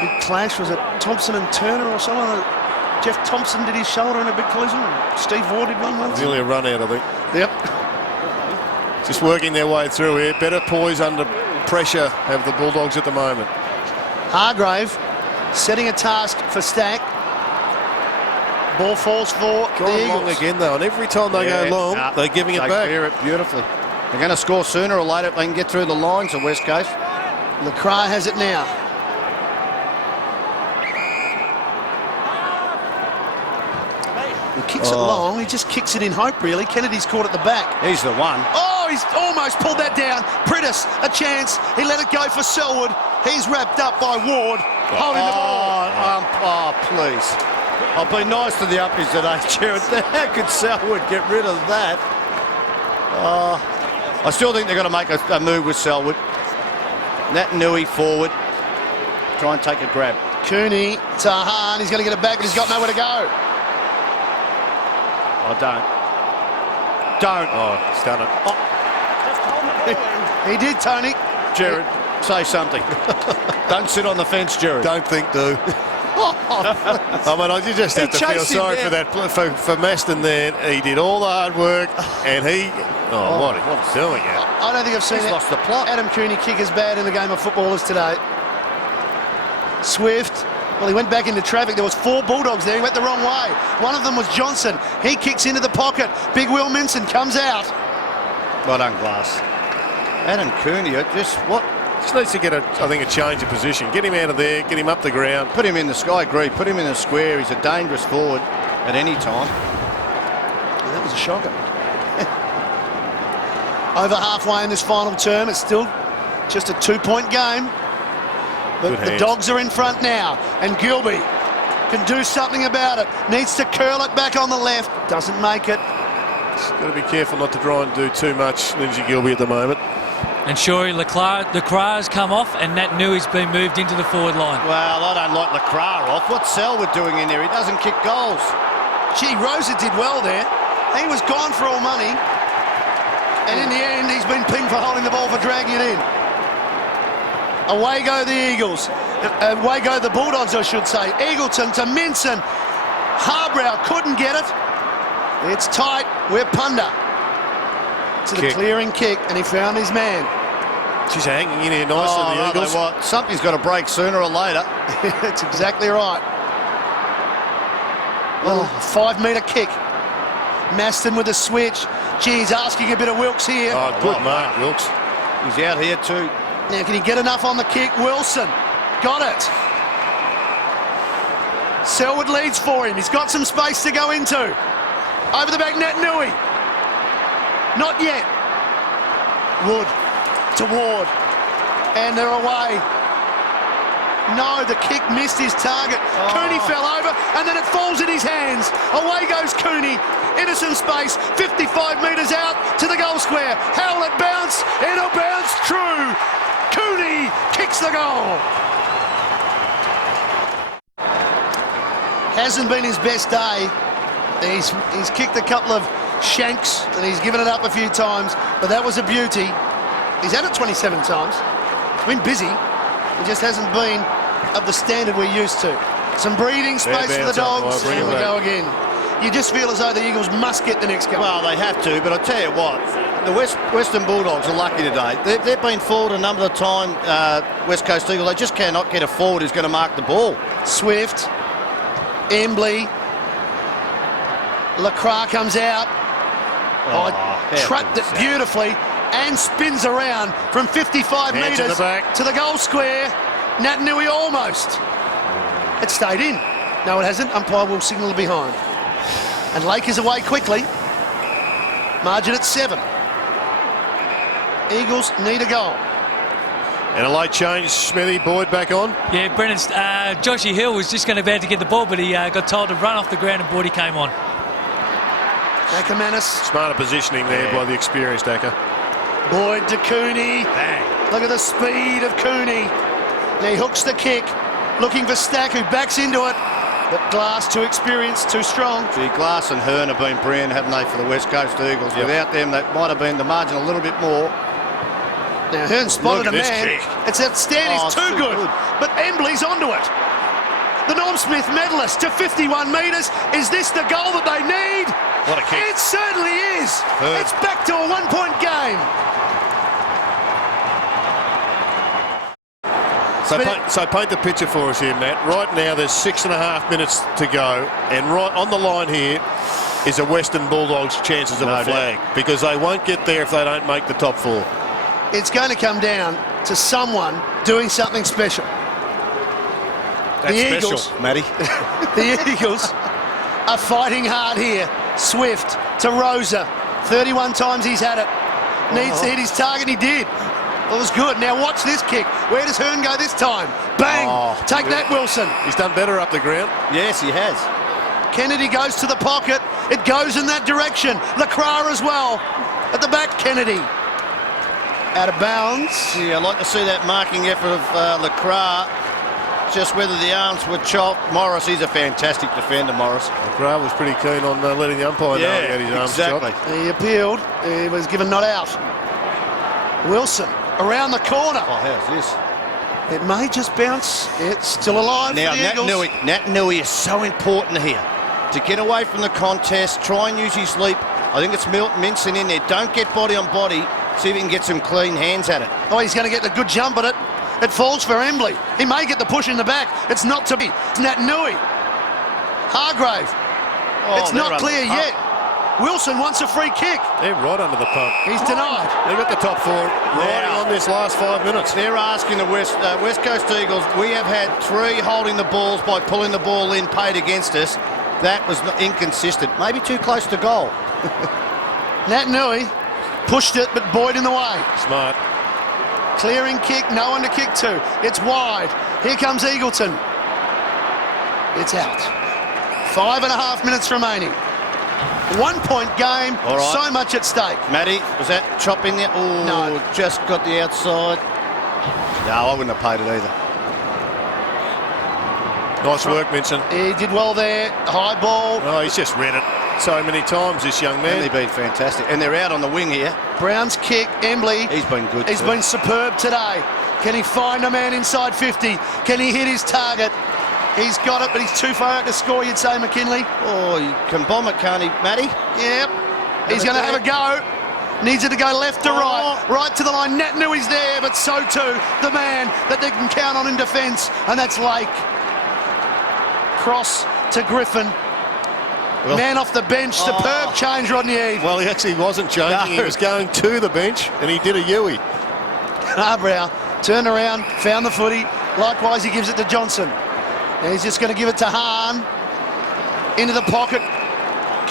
big clash. Was it Thompson and Turner or someone? Jeff Thompson did his shoulder in a big collision. Steve Ward did one once. Nearly a run out, I think. Yep. Just working their way through here. Better poise under pressure have the Bulldogs at the moment. Hargrave setting a task for Stack. Ball falls for the Eagles. Long again, though, and every time they go long, they're giving it back. They clear it beautifully. They're going to score sooner or later if they can get through the lines of West Coast. LeCras has it now. He kicks it long. He just kicks it in hope, really. Kennedy's caught at the back. He's the one. Oh, he's almost pulled that down. Prittis, a chance. He let it go for Selwood. He's wrapped up by Ward, holding the ball. Please. I'll be nice to the uppies today, Gerard. How could Selwood get rid of that? I still think they're going to make a move with Selwood. Nat Nui forward. Try and take a grab. Cooney to Hahn. He's going to get it back, but he's got nowhere to go. Oh, don't. Oh, he's done it. He did, Tony. Gerard, say something. Don't sit on the fence, Gerard. Don't think, do. I mean, you just have to feel sorry for that for Maston there. He did all the hard work, and he. What he's doing it. I don't think I've seen lost the plot. Adam Cooney kick as bad in the game of footballers today. Swift. Well, he went back into traffic. There was 4 Bulldogs there. He went the wrong way. One of them was Johnson. He kicks into the pocket. Big Will Minson comes out. Well done, Glass. Adam Cooney, just needs to get I think a change of position. Get him out of there. Get him up the ground. Put him in the sky. I agree. Put him in the square. He's a dangerous forward at any time. Yeah, that was a shocker. Over halfway in this final term. It's still just a 2-point game. But the Dogs are in front now, and Gilby can do something about it. Needs to curl it back on the left. Doesn't make it. Got to be careful not to try and do too much, Lindsay Gilby, at the moment. And sure, LeCras come off, and Nat Nui's been moved into the forward line. Well, I don't like LeCras off. What's Selwood doing in there? He doesn't kick goals. Gee, Rosa did well there. He was gone for all money. And in the end, he's been pinged for holding the ball for dragging it in. Away go the Eagles. Away go the Bulldogs, I should say. Eagleton to Minson. Harbrow couldn't get it. It's tight. We're Punda. To the clearing kick, and he found his man. She's hanging in here nicely, the Eagles. Something's got to break sooner or later. That's exactly right. Oh, 5-metre kick. Maston with a switch. Gee, he's asking a bit of Wilkes here. Oh, good mark, Wilkes. He's out here too. Now, can he get enough on the kick? Wilson got it. Selwood leads for him. He's got some space to go into. Over the back, Nat Nui. Not yet. Wood to Ward. And they're away. No, the kick missed his target. Cooney fell over, and then it falls in his hands. Away goes Cooney. Into some space. 55 metres out to the goal square. Howlett bounce. It'll bounce true. Cooney kicks the goal. Hasn't been his best day. He's kicked a couple of shanks and he's given it up a few times, but that was a beauty. He's had it 27 times. It's been busy. It just hasn't been of the standard we're used to. Some breathing space for the Dogs. Here we go again. You just feel as though the Eagles must get the next goal. Well, they have to, but I'll tell you what, the Western Bulldogs are lucky today. They've been forward a number of times, West Coast Eagles. They just cannot get a forward who's going to mark the ball. Swift, Embley, LeCras comes out. Trapped it beautifully and spins around from 55 metres to the goal square. Nat Nui almost. It stayed in. No, it hasn't. Umpire will signal it behind. And Lake is away quickly. Margin at 7. Eagles need a goal. And a late change, Smithy. Boyd back on. Yeah, Brennan's Joshy Hill was just going to about to get the ball, but he got told to run off the ground and Boyd came on. Ackermanis. Smarter positioning there by the experienced Acker. Boyd to Cooney. Bang. Look at the speed of Cooney. He hooks the kick. looking for Stack, who backs into it. But Glass too experienced, too strong. Gee, Glass and Hearn have been brilliant, haven't they, for the West Coast Eagles? Yep. Without them, that might have been the margin a little bit more. Now Hearn spotted a man. Kick. It's outstanding. It's too good. But Embley's onto it. The Norm Smith medalist to 51 metres. Is this the goal that they need? What a kick. It certainly is. Hearn. It's back to a one-point game. So paint the picture for us here, Matt. Right now there's 6.5 minutes to go, and right on the line here is a Western Bulldogs' chances of a flag, because they won't get there if they don't make the top 4. It's going to come down to someone doing something special. That's the special, Eagles, Matty. The Eagles are fighting hard here. Swift to Rosa. 31 times he's had it. Needs to hit his target. He did. It was good. Now watch this kick. Where does Hearn go this time? Bang! Take that, Wilson. He's done better up the ground. Yes, he has. Kennedy goes to the pocket. It goes in that direction. Lacroix as well. At the back, Kennedy. Out of bounds. Yeah, I'd like to see that marking effort of Lacroix. Just whether the arms were chopped. Morris, he's a fantastic defender, Morris. Lacroix was pretty keen on letting the umpire know he had his arms chopped. He appealed. He was given not out. Wilson around the corner. Oh, how's this? It may just bounce. It's still alive Now, for the Eagles. Nat Nui is so important here. To get away from the contest, try and use his leap. I think it's Minson in there. Don't get body on body. See if he can get some clean hands at it. Oh, he's going to get a good jump at it. It falls for Embley. He may get the push in the back. It's not to be. It's Nat Nui. Hargrave. It's not clear yet. Wilson wants a free kick. They're right under the pump. He's denied. They've got the top 4 riding on this last 5 minutes. They're asking the West Coast Eagles. We have had 3 holding the balls by pulling the ball in, paid against us. That was inconsistent. Maybe too close to goal. Nat Nui pushed it, but Boyd in the way. Smart. Clearing kick, no one to kick to. It's wide. Here comes Eagleton. It's out. 5.5 minutes remaining. 1-point game, All right. So much at stake. Matty, was that chop in there? Oh, No. Just got the outside. No, I wouldn't have paid it either. Nice work, Minson. He did well there. High ball. Oh, he's just read it so many times, this young man. And they've been fantastic. And they're out on the wing here. Brown's kick. Embley. He's been good. He's been superb today. Can he find a man inside 50? Can he hit his target? He's got it, but he's too far out to score, you'd say, McKinley. Oh, he can bomb it, can't he, Matty? Yep. He's going to have a go. Needs it to go left to right. Right to the line. Nat Nui's there, but so too the man that they can count on in defence, and that's Lake. Cross to Griffin. Well, man off the bench. Superb change, Rodney Eve. Well, he actually wasn't changing. He was going to the bench, and he did a Huey. Harbrow turned around, found the footy. Likewise, he gives it to Johnson. Now he's just going to give it to Hahn. Into the pocket.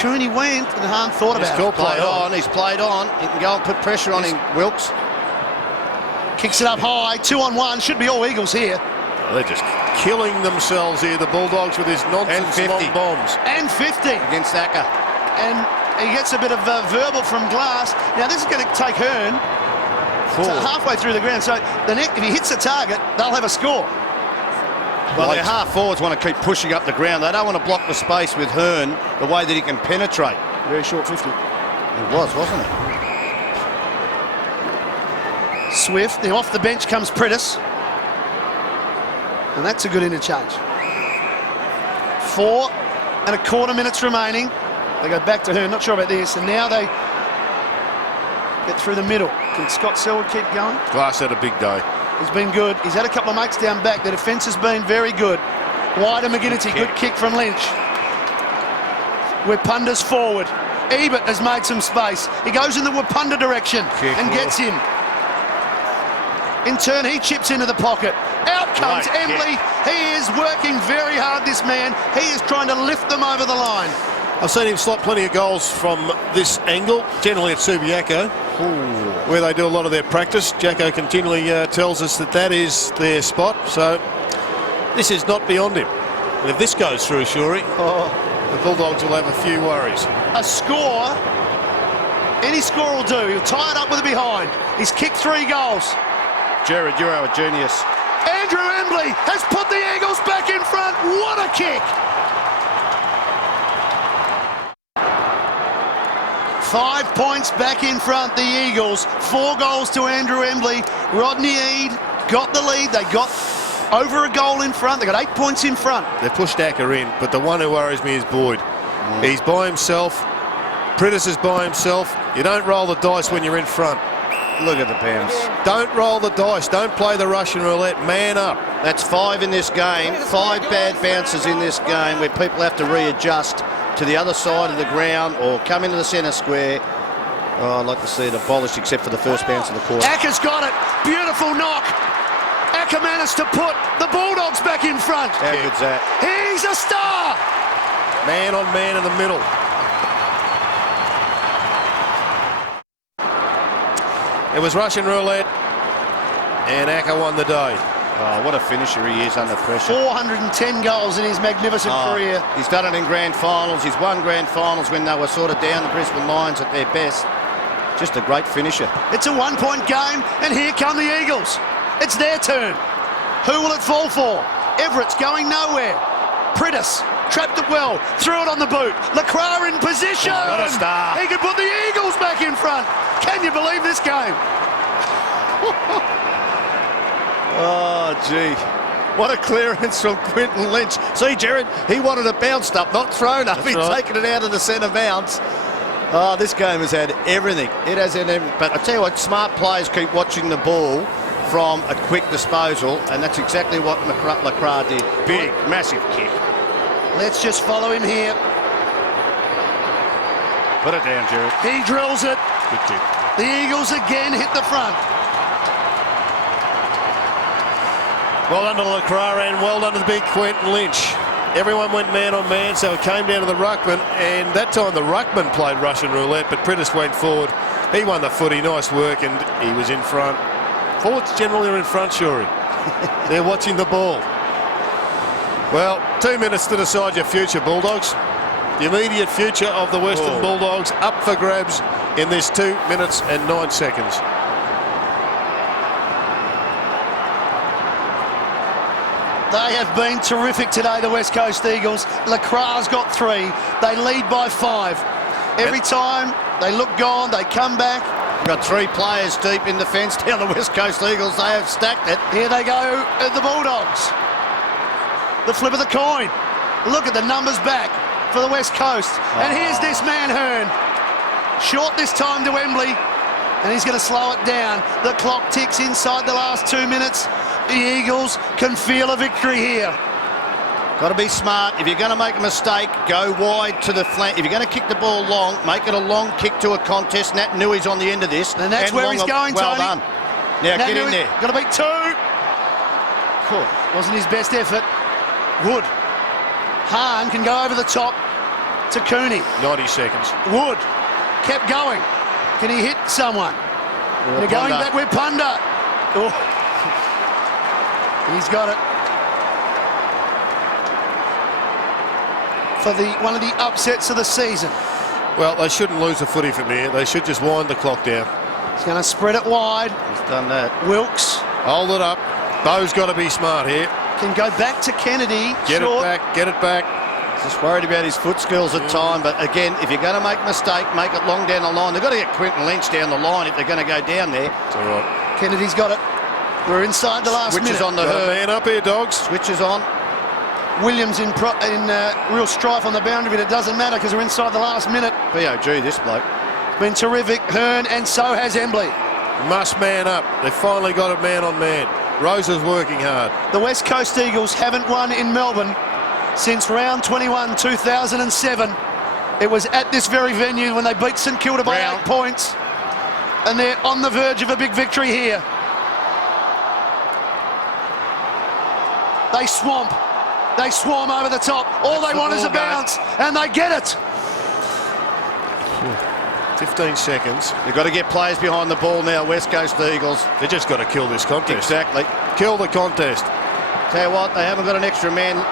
Cooney went, and Hahn thought about it. He's played on. He can go and put pressure on him, Wilkes. Kicks it up high. 2-on-1. Should be all Eagles here. Well, they're just killing themselves here, the Bulldogs, with his nonsense long bombs. And 50. Against Acker. And he gets a bit of verbal from Glass. Now, this is going to take Hearn halfway through the ground. So if he hits the target, they'll have a score. Well, their half forwards want to keep pushing up the ground. They don't want to block the space with Hearn the way that he can penetrate. Very short 50. It was, wasn't it? Swift. Now off the bench comes Prentice. And that's a good interchange. 4.25 minutes remaining. They go back to Hearn. Not sure about this. And now they get through the middle. Can Scott Selwood keep going? Glass had a big day. He's been good. He's had a couple of mates down back. The defence has been very good. Wide and McGinnity. Good kick from Lynch. Wappunda's forward. Ebert has made some space. He goes in the Wapunda direction and gets him. In turn, he chips into the pocket. Out comes Embley. He is working very hard, this man. He is trying to lift them over the line. I've seen him slot plenty of goals from this angle, generally at Subiaco, where they do a lot of their practice. Jacko continually tells us that that is their spot, so this is not beyond him. And if this goes through, Shuri, the Bulldogs will have a few worries. A score, any score will do. He'll tie it up with a behind. He's kicked 3 goals. Gerard, you're a genius. Andrew Embley has put the Eagles back in front. What a kick! 5 points back in front, the Eagles. 4 goals to Andrew Embley. Rodney Eade got the lead. They got over a goal in front. They got 8 points in front. They pushed Acker in, but the one who worries me is Boyd. He's by himself. Prittis is by himself. You don't roll the dice when you're in front. Look at the bounce. Don't roll the dice. Don't play the Russian roulette. Man up. That's 5 in this game. 5 bad bounces in this game where people have to readjust to the other side of the ground or come into the centre square. Oh, I'd like to see it abolished except for the first bounce of the quarter. Acker's got it. Beautiful knock. Acker managed to put the Bulldogs back in front. How good's that? He's a star. Man on man in the middle. It was Russian roulette, and Acker won the day. Oh, what a finisher he is under pressure. 410 goals in his magnificent career. He's done it in grand finals. He's won grand finals when they were sort of down the Brisbane Lions at their best. Just a great finisher. It's a 1 point game, and here come the Eagles. It's their turn. Who will it fall for? Everett's going nowhere. Prittis trapped it well, threw it on the boot. LaCroix in position. Oh, what a star. He could put the Eagles back in front. Can you believe this game? Oh, gee. What a clearance from Quinten Lynch. See, Gerard, he wanted it bounced up, not thrown up. He's taken it out of the centre bounce. Oh, this game has had everything. It has had everything. But I tell you what, smart players keep watching the ball from a quick disposal, and that's exactly what LaCroix did. Big, massive kick. Let's just follow him here. Put it down, Gerard. He drills it. Good kick. The Eagles again hit the front. Well done to LaCroix and well done to the big Quinten Lynch. Everyone went man on man, so it came down to the ruckman, and that time the ruckman played Russian roulette, but Prittis went forward. He won the footy, nice work, and he was in front. Forwards generally are in front, Shuri. They're watching the ball. Well, 2 minutes to decide your future, Bulldogs. The immediate future of the Western Bulldogs up for grabs in this 2 minutes and 9 seconds. They have been terrific today, the West Coast Eagles. LaCroix's got 3. They lead by 5. Every time they look gone, they come back. We've got 3 players deep in defence down the West Coast Eagles. They have stacked it. Here they go, the Bulldogs. The flip of the coin. Look at the numbers back for the West Coast. And here's this man, Hearn. Short this time to Embley, and he's going to slow it down. The clock ticks inside the last 2 minutes. The Eagles can feel a victory here. Got to be smart. If you're going to make a mistake, go wide to the flank. If you're going to kick the ball long, make it a long kick to a contest. Nat Nui's on the end of this. And that's where he's going, well Tony. Done. Now Nat get Nui, in there. Got to beat 2. Wasn't his best effort. Wood. Hahn can go over the top to Cooney. 90 seconds. Wood kept going. Can he hit someone? They're going back with Punda. Oh. He's got it. For one of the upsets of the season. Well, they shouldn't lose the footy from here. They should just wind the clock down. He's going to spread it wide. He's done that. Wilkes. Hold it up. Bo's got to be smart here. Can go back to Kennedy. Get it back, get it back. Just worried about his foot skills at time, but again, if you're going to make a mistake, make it long down the line. They've got to get Quinten Lynch down the line if they're going to go down there. It's all right. Kennedy's got it. We're inside the last minute. Switches on the Got a man up here, Dogs. Switches on. Williams in real strife on the boundary, but it doesn't matter because we're inside the last minute. BOG, this bloke. Been terrific, Hearn, and so has Embley. Must man up. They finally got it man on man. Rose is working hard. The West Coast Eagles haven't won in Melbourne since round 21, 2007. It was at this very venue when they beat St Kilda by 8 points. And they're on the verge of a big victory here. They swamp. They swarm over the top. All they want is a bounce, and they get it. 15 seconds. They've got to get players behind the ball now, West Coast Eagles. They just got to kill this contest. Exactly. Kill the contest. Tell you what, they haven't got an extra man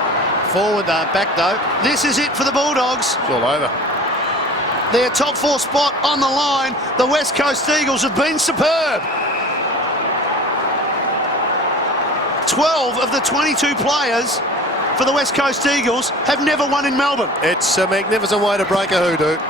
forward back though. This is it for the Bulldogs. It's all over. Their top 4 spot on the line. The West Coast Eagles have been superb. 12 of the 22 players for the West Coast Eagles have never won in Melbourne. It's a magnificent way to break a hoodoo.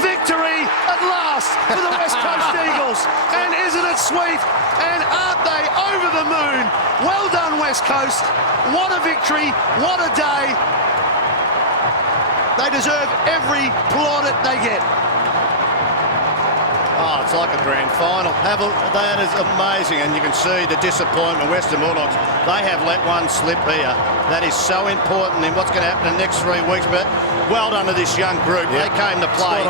Victory at last for the West Coast Eagles. And isn't it sweet? And aren't they over the moon? Well done, West Coast. What a victory. What a day. They deserve every plaudit they get. Oh, it's like a grand final. That is amazing, and you can see the disappointment. Western Bulldogs, they have let one slip here. That is so important in what's going to happen in the next 3 weeks. But well done to this young group. Yep. They came to play,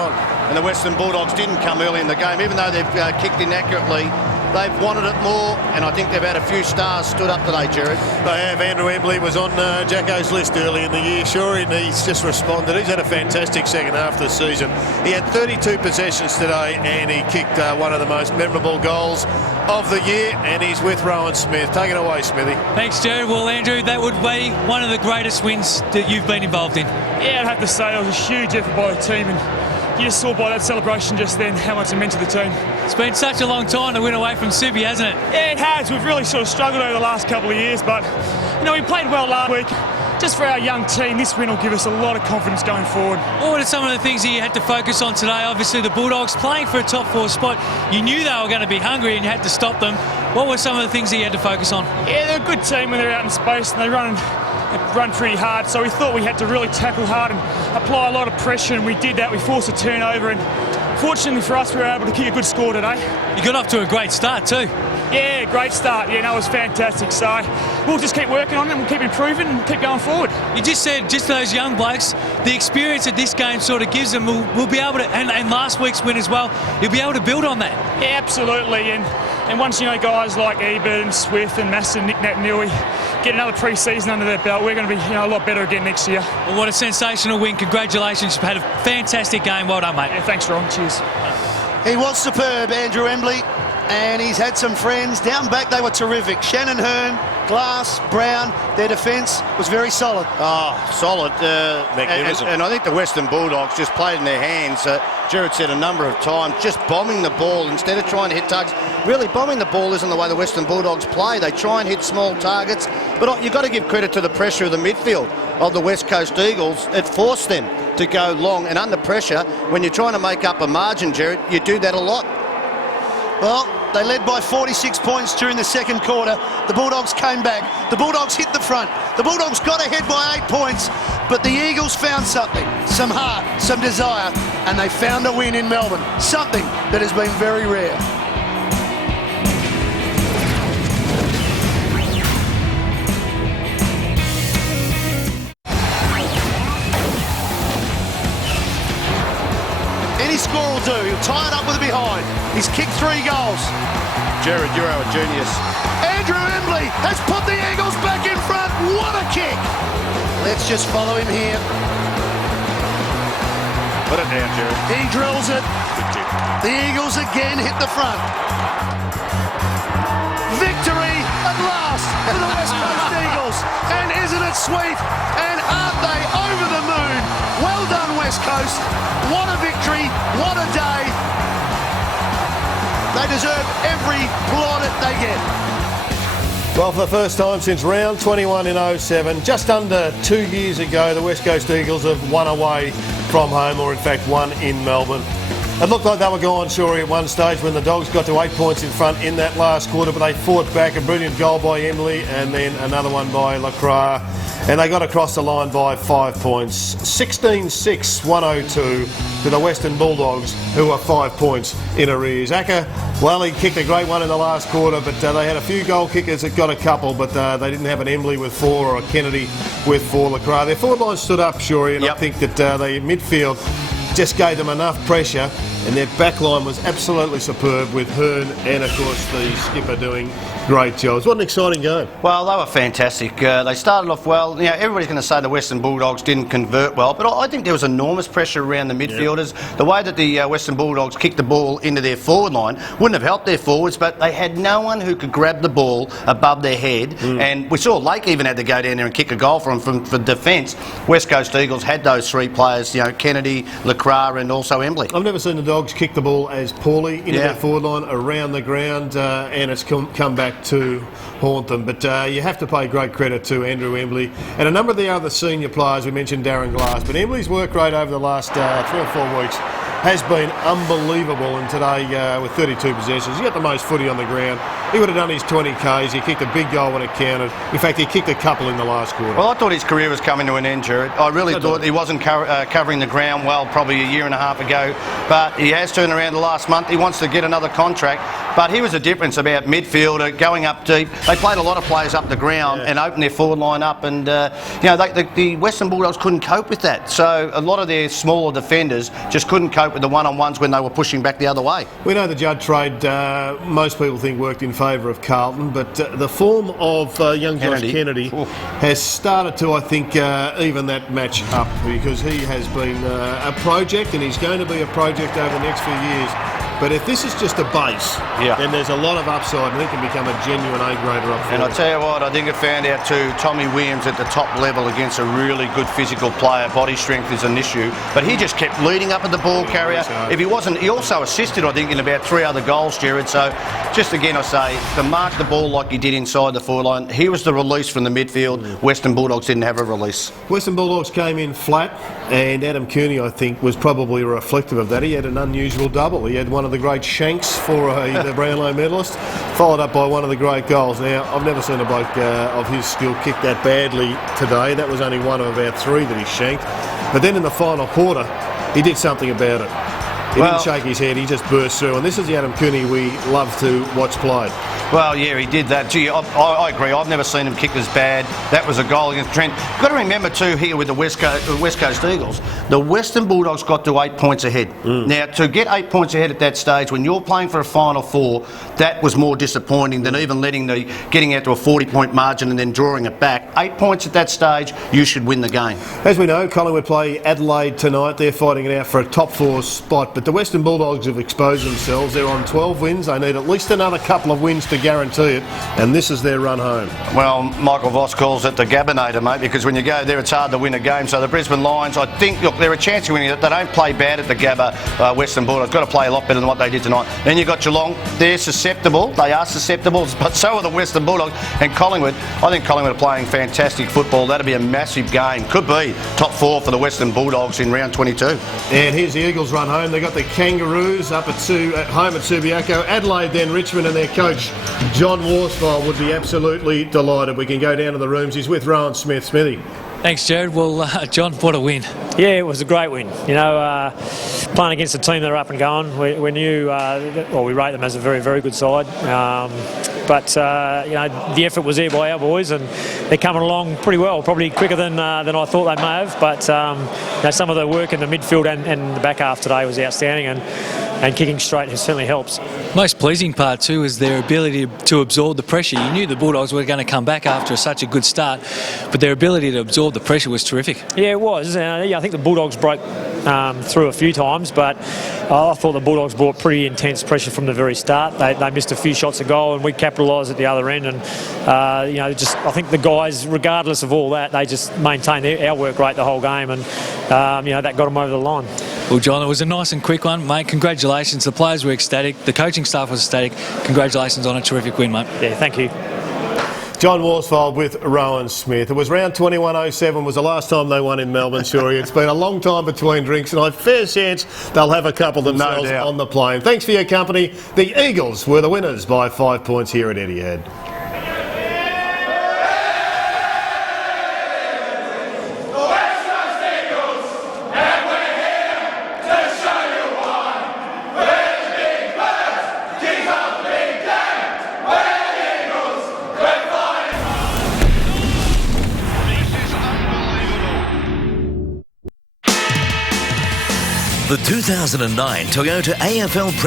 and the Western Bulldogs didn't come early in the game. Even though they've kicked inaccurately, they've wanted it more, and I think they've had a few stars stood up today, Gerard. They have. Andrew Embley was on Jacko's list early in the year, sure, and he's just responded. He's had a fantastic second half of the season. He had 32 possessions today, and he kicked one of the most memorable goals of the year, and he's with Rowan Smith. Take it away, Smithy. Thanks, Gerard. Well, Andrew, that would be one of the greatest wins that you've been involved in. Yeah, I'd have to say it was a huge effort by the team, and you just saw by that celebration just then how much it meant to the team. It's been such a long time to win away from Subi, hasn't it? Yeah, it has. We've really sort of struggled over the last couple of years, but, you know, we played well last week. Just for our young team, this win will give us a lot of confidence going forward. What are some of the things that you had to focus on today? Obviously, the Bulldogs playing for a top 4 spot. You knew they were going to be hungry and you had to stop them. What were some of the things that you had to focus on? Yeah, they're a good team when they're out in space and they run pretty hard, so we thought we had to really tackle hard and apply a lot of pressure, and we did that. We forced a turnover, and fortunately for us, we were able to kick a good score today. You got off to a great start too. Yeah, great start. Yeah, that was fantastic. So we'll just keep working on it, and we'll keep improving and keep going forward. You just said just those young blokes, the experience that this game sort of gives them, will be able to, and last week's win as well, you'll be able to build on that. Yeah, absolutely. And once, you know, guys like Ebert and Swift and Masson, Nick Nat Nui get another pre-season under their belt, we're going to be, you know, a lot better again next year. Well, what a sensational win. Congratulations. You've had a fantastic game. Well done, mate. Yeah, thanks, Ron. Cheers. He was superb, Andrew Embley, and he's had some friends. Down back, they were terrific. Shannon Hearn, Glass, Brown, their defence was very solid. Oh, solid. Magnificent. And I think the Western Bulldogs just played in their hands. Gerard said a number of times, just bombing the ball instead of trying to hit targets. Really, bombing the ball isn't the way the Western Bulldogs play. They try and hit small targets. But you've got to give credit to the pressure of the midfield of the West Coast Eagles. It forced them to go long, and under pressure, when you're trying to make up a margin, Gerard, you do that a lot. Well, they led by 46 points during the second quarter. The Bulldogs came back. The Bulldogs hit the front. The Bulldogs got ahead by 8 points, but the Eagles found something, some heart, some desire, and they found a win in Melbourne, something that has been very rare. Any score will do. He'll tie it up with a behind. He's kicked 3 goals. Gerard, you're our genius. Andrew Embley has put the Eagles back in front. What a kick! Let's just follow him here. Put it down, Gerard. He drills it. The Eagles again hit the front. Victory at last for the West Coast Eagles. And isn't it sweet? And aren't they over the moon? Well done, West Coast. What a victory. What a day. They deserve every plaudit they get. Well, for the first time since round 21 in 07, just under 2 years ago, the West Coast Eagles have won away from home, or in fact won in Melbourne. It looked like they were gone, Shorey, at one stage when the Dogs got to 8 points in front in that last quarter, but they fought back. A brilliant goal by Emily and then another one by Lacroix, and they got across the line by 5 points. 16-6, 102 to the Western Bulldogs, who are 5 points in arrears. Acker, well, he kicked a great one in the last quarter, but they had a few goal kickers that got a couple, but they didn't have an Emily with 4 or a Kennedy with 4. Lacroix, their forward line stood up, Shorey, and I think that the midfield just gave them enough pressure, and their back line was absolutely superb with Hearn and, of course, the skipper doing great jobs. What an exciting game. Well, they were fantastic. They started off well. You know, everybody's going to say the Western Bulldogs didn't convert well, but I think there was enormous pressure around the midfielders. Yep. The way that the Western Bulldogs kicked the ball into their forward line wouldn't have helped their forwards, but they had no one who could grab the ball above their head. And we saw Lake even had to go down there and kick a goal for defence. West Coast Eagles had those 3 players, you know, Kennedy, Lacroix and also Embley. I've never seen them Dogs kicked the ball as poorly into their forward line, around the ground, and it's come back to haunt them. But you have to pay great credit to Andrew Embley and a number of the other senior players. We mentioned Darren Glass, but Embley's work rate over the last 3 or 4 weeks has been unbelievable, and today with 32 possessions, he got the most footy on the ground. He would have done his 20 Ks. He kicked a big goal when it counted. In fact, he kicked a couple in the last quarter. Well, I thought his career was coming to an end, Gerard. I really thought he wasn't covering the ground well probably a year and a half ago, but he has turned around the last month. He wants to get another contract, but he was a difference about midfielder, going up deep. They played a lot of players up the ground and opened their forward line up, and the Western Bulldogs couldn't cope with that. So a lot of their smaller defenders just couldn't cope with the one-on-ones when they were pushing back the other way. We know the Judd trade, most people think, worked in favour of Carlton, but the form of young Josh Kennedy has started to, I think, even that match up, because he has been a project, and he's going to be a project over the next few years. But if this is just a base, then there's a lot of upside, and he can become a genuine A-grader up front. And I tell you what, I think it found out too, Tommy Williams at the top level against a really good physical player. Body strength is an issue, but he just kept leading up at the ball carrier. If he wasn't, he also assisted, I think, in about 3 other goals, Gerard. So just again, I say, to mark the ball like he did inside the forward line, he was the release from the midfield. Western Bulldogs didn't have a release. Western Bulldogs came in flat, and Adam Cooney, I think, was probably reflective of that. He had an unusual double. He had one of the great shanks for the Brownlow medalist, followed up by one of the great goals. Now, I've never seen a bloke of his skill kick that badly today. That was only one of about 3 that he shanked. But then in the final quarter, he did something about it. He didn't shake his head, he just burst through. And this is the Adam Cooney we love to watch played. Well, yeah, he did that. Gee, I agree. I've never seen him kick as bad. That was a goal against Trent. You've got to remember, too, here with the West Coast Eagles, the Western Bulldogs got to 8 points ahead. Now, to get 8 points ahead at that stage, when you're playing for a Final Four, that was more disappointing than even getting out to a 40-point margin and then drawing it back. 8 points at that stage, you should win the game. As we know, Collingwood play Adelaide tonight. They're fighting it out for a top 4 spot, but the Western Bulldogs have exposed themselves. They're on 12 wins. They need at least another couple of wins to guarantee it, and this is their run home. Well, Michael Voss calls it the Gabinator, mate, because when you go there, it's hard to win a game. So the Brisbane Lions, I think, look, they're a chance of winning it. They don't play bad at the Gabba. Western Bulldogs got to play a lot better than what they did tonight. Then you've got Geelong. They're susceptible. They are susceptible, but so are the Western Bulldogs. And Collingwood, I think Collingwood are playing fantastic football. That'll be a massive game. Could be top 4 for the Western Bulldogs in round 22. And here's the Eagles run home. They got the Kangaroos up at home at Subiaco. Adelaide, then Richmond, and their coach John Worsfold would be absolutely delighted. We can go down to the rooms. He's with Rowan Smith. Smithy. Thanks, Gerard. Well, John, what a win. Yeah, it was a great win. You know, playing against a team that are up and going, we knew, we rate them as a very, very good side. But you know, the effort was there by our boys, and they're coming along pretty well, probably quicker than I thought they may have. But you know, some of the work in the midfield and the back half today was outstanding, and kicking straight certainly helps. Most pleasing part too is their ability to absorb the pressure. You knew the Bulldogs were going to come back after such a good start, but their ability to absorb the pressure was terrific. Yeah, it was. I think the Bulldogs broke through a few times, but I thought the Bulldogs brought pretty intense pressure from the very start. They missed a few shots of goal, and we capitalised at the other end. And you know, just I think the guys, regardless of all that, they just maintained our work rate the whole game, and you know, that got them over the line. Well, John, it was a nice and quick one, mate. Congratulations. The players were ecstatic. The coaching staff was ecstatic. Congratulations on a terrific win, mate. Yeah, thank you. John Worsfold with Rowan Smith. It was round 21.07 was the last time they won in Melbourne, Shuri. It's been a long time between drinks, and I've fair chance they'll have a couple themselves on the plane. Thanks for your company. The Eagles were the winners by 5 points here at Etihad. The 2009 Toyota AFL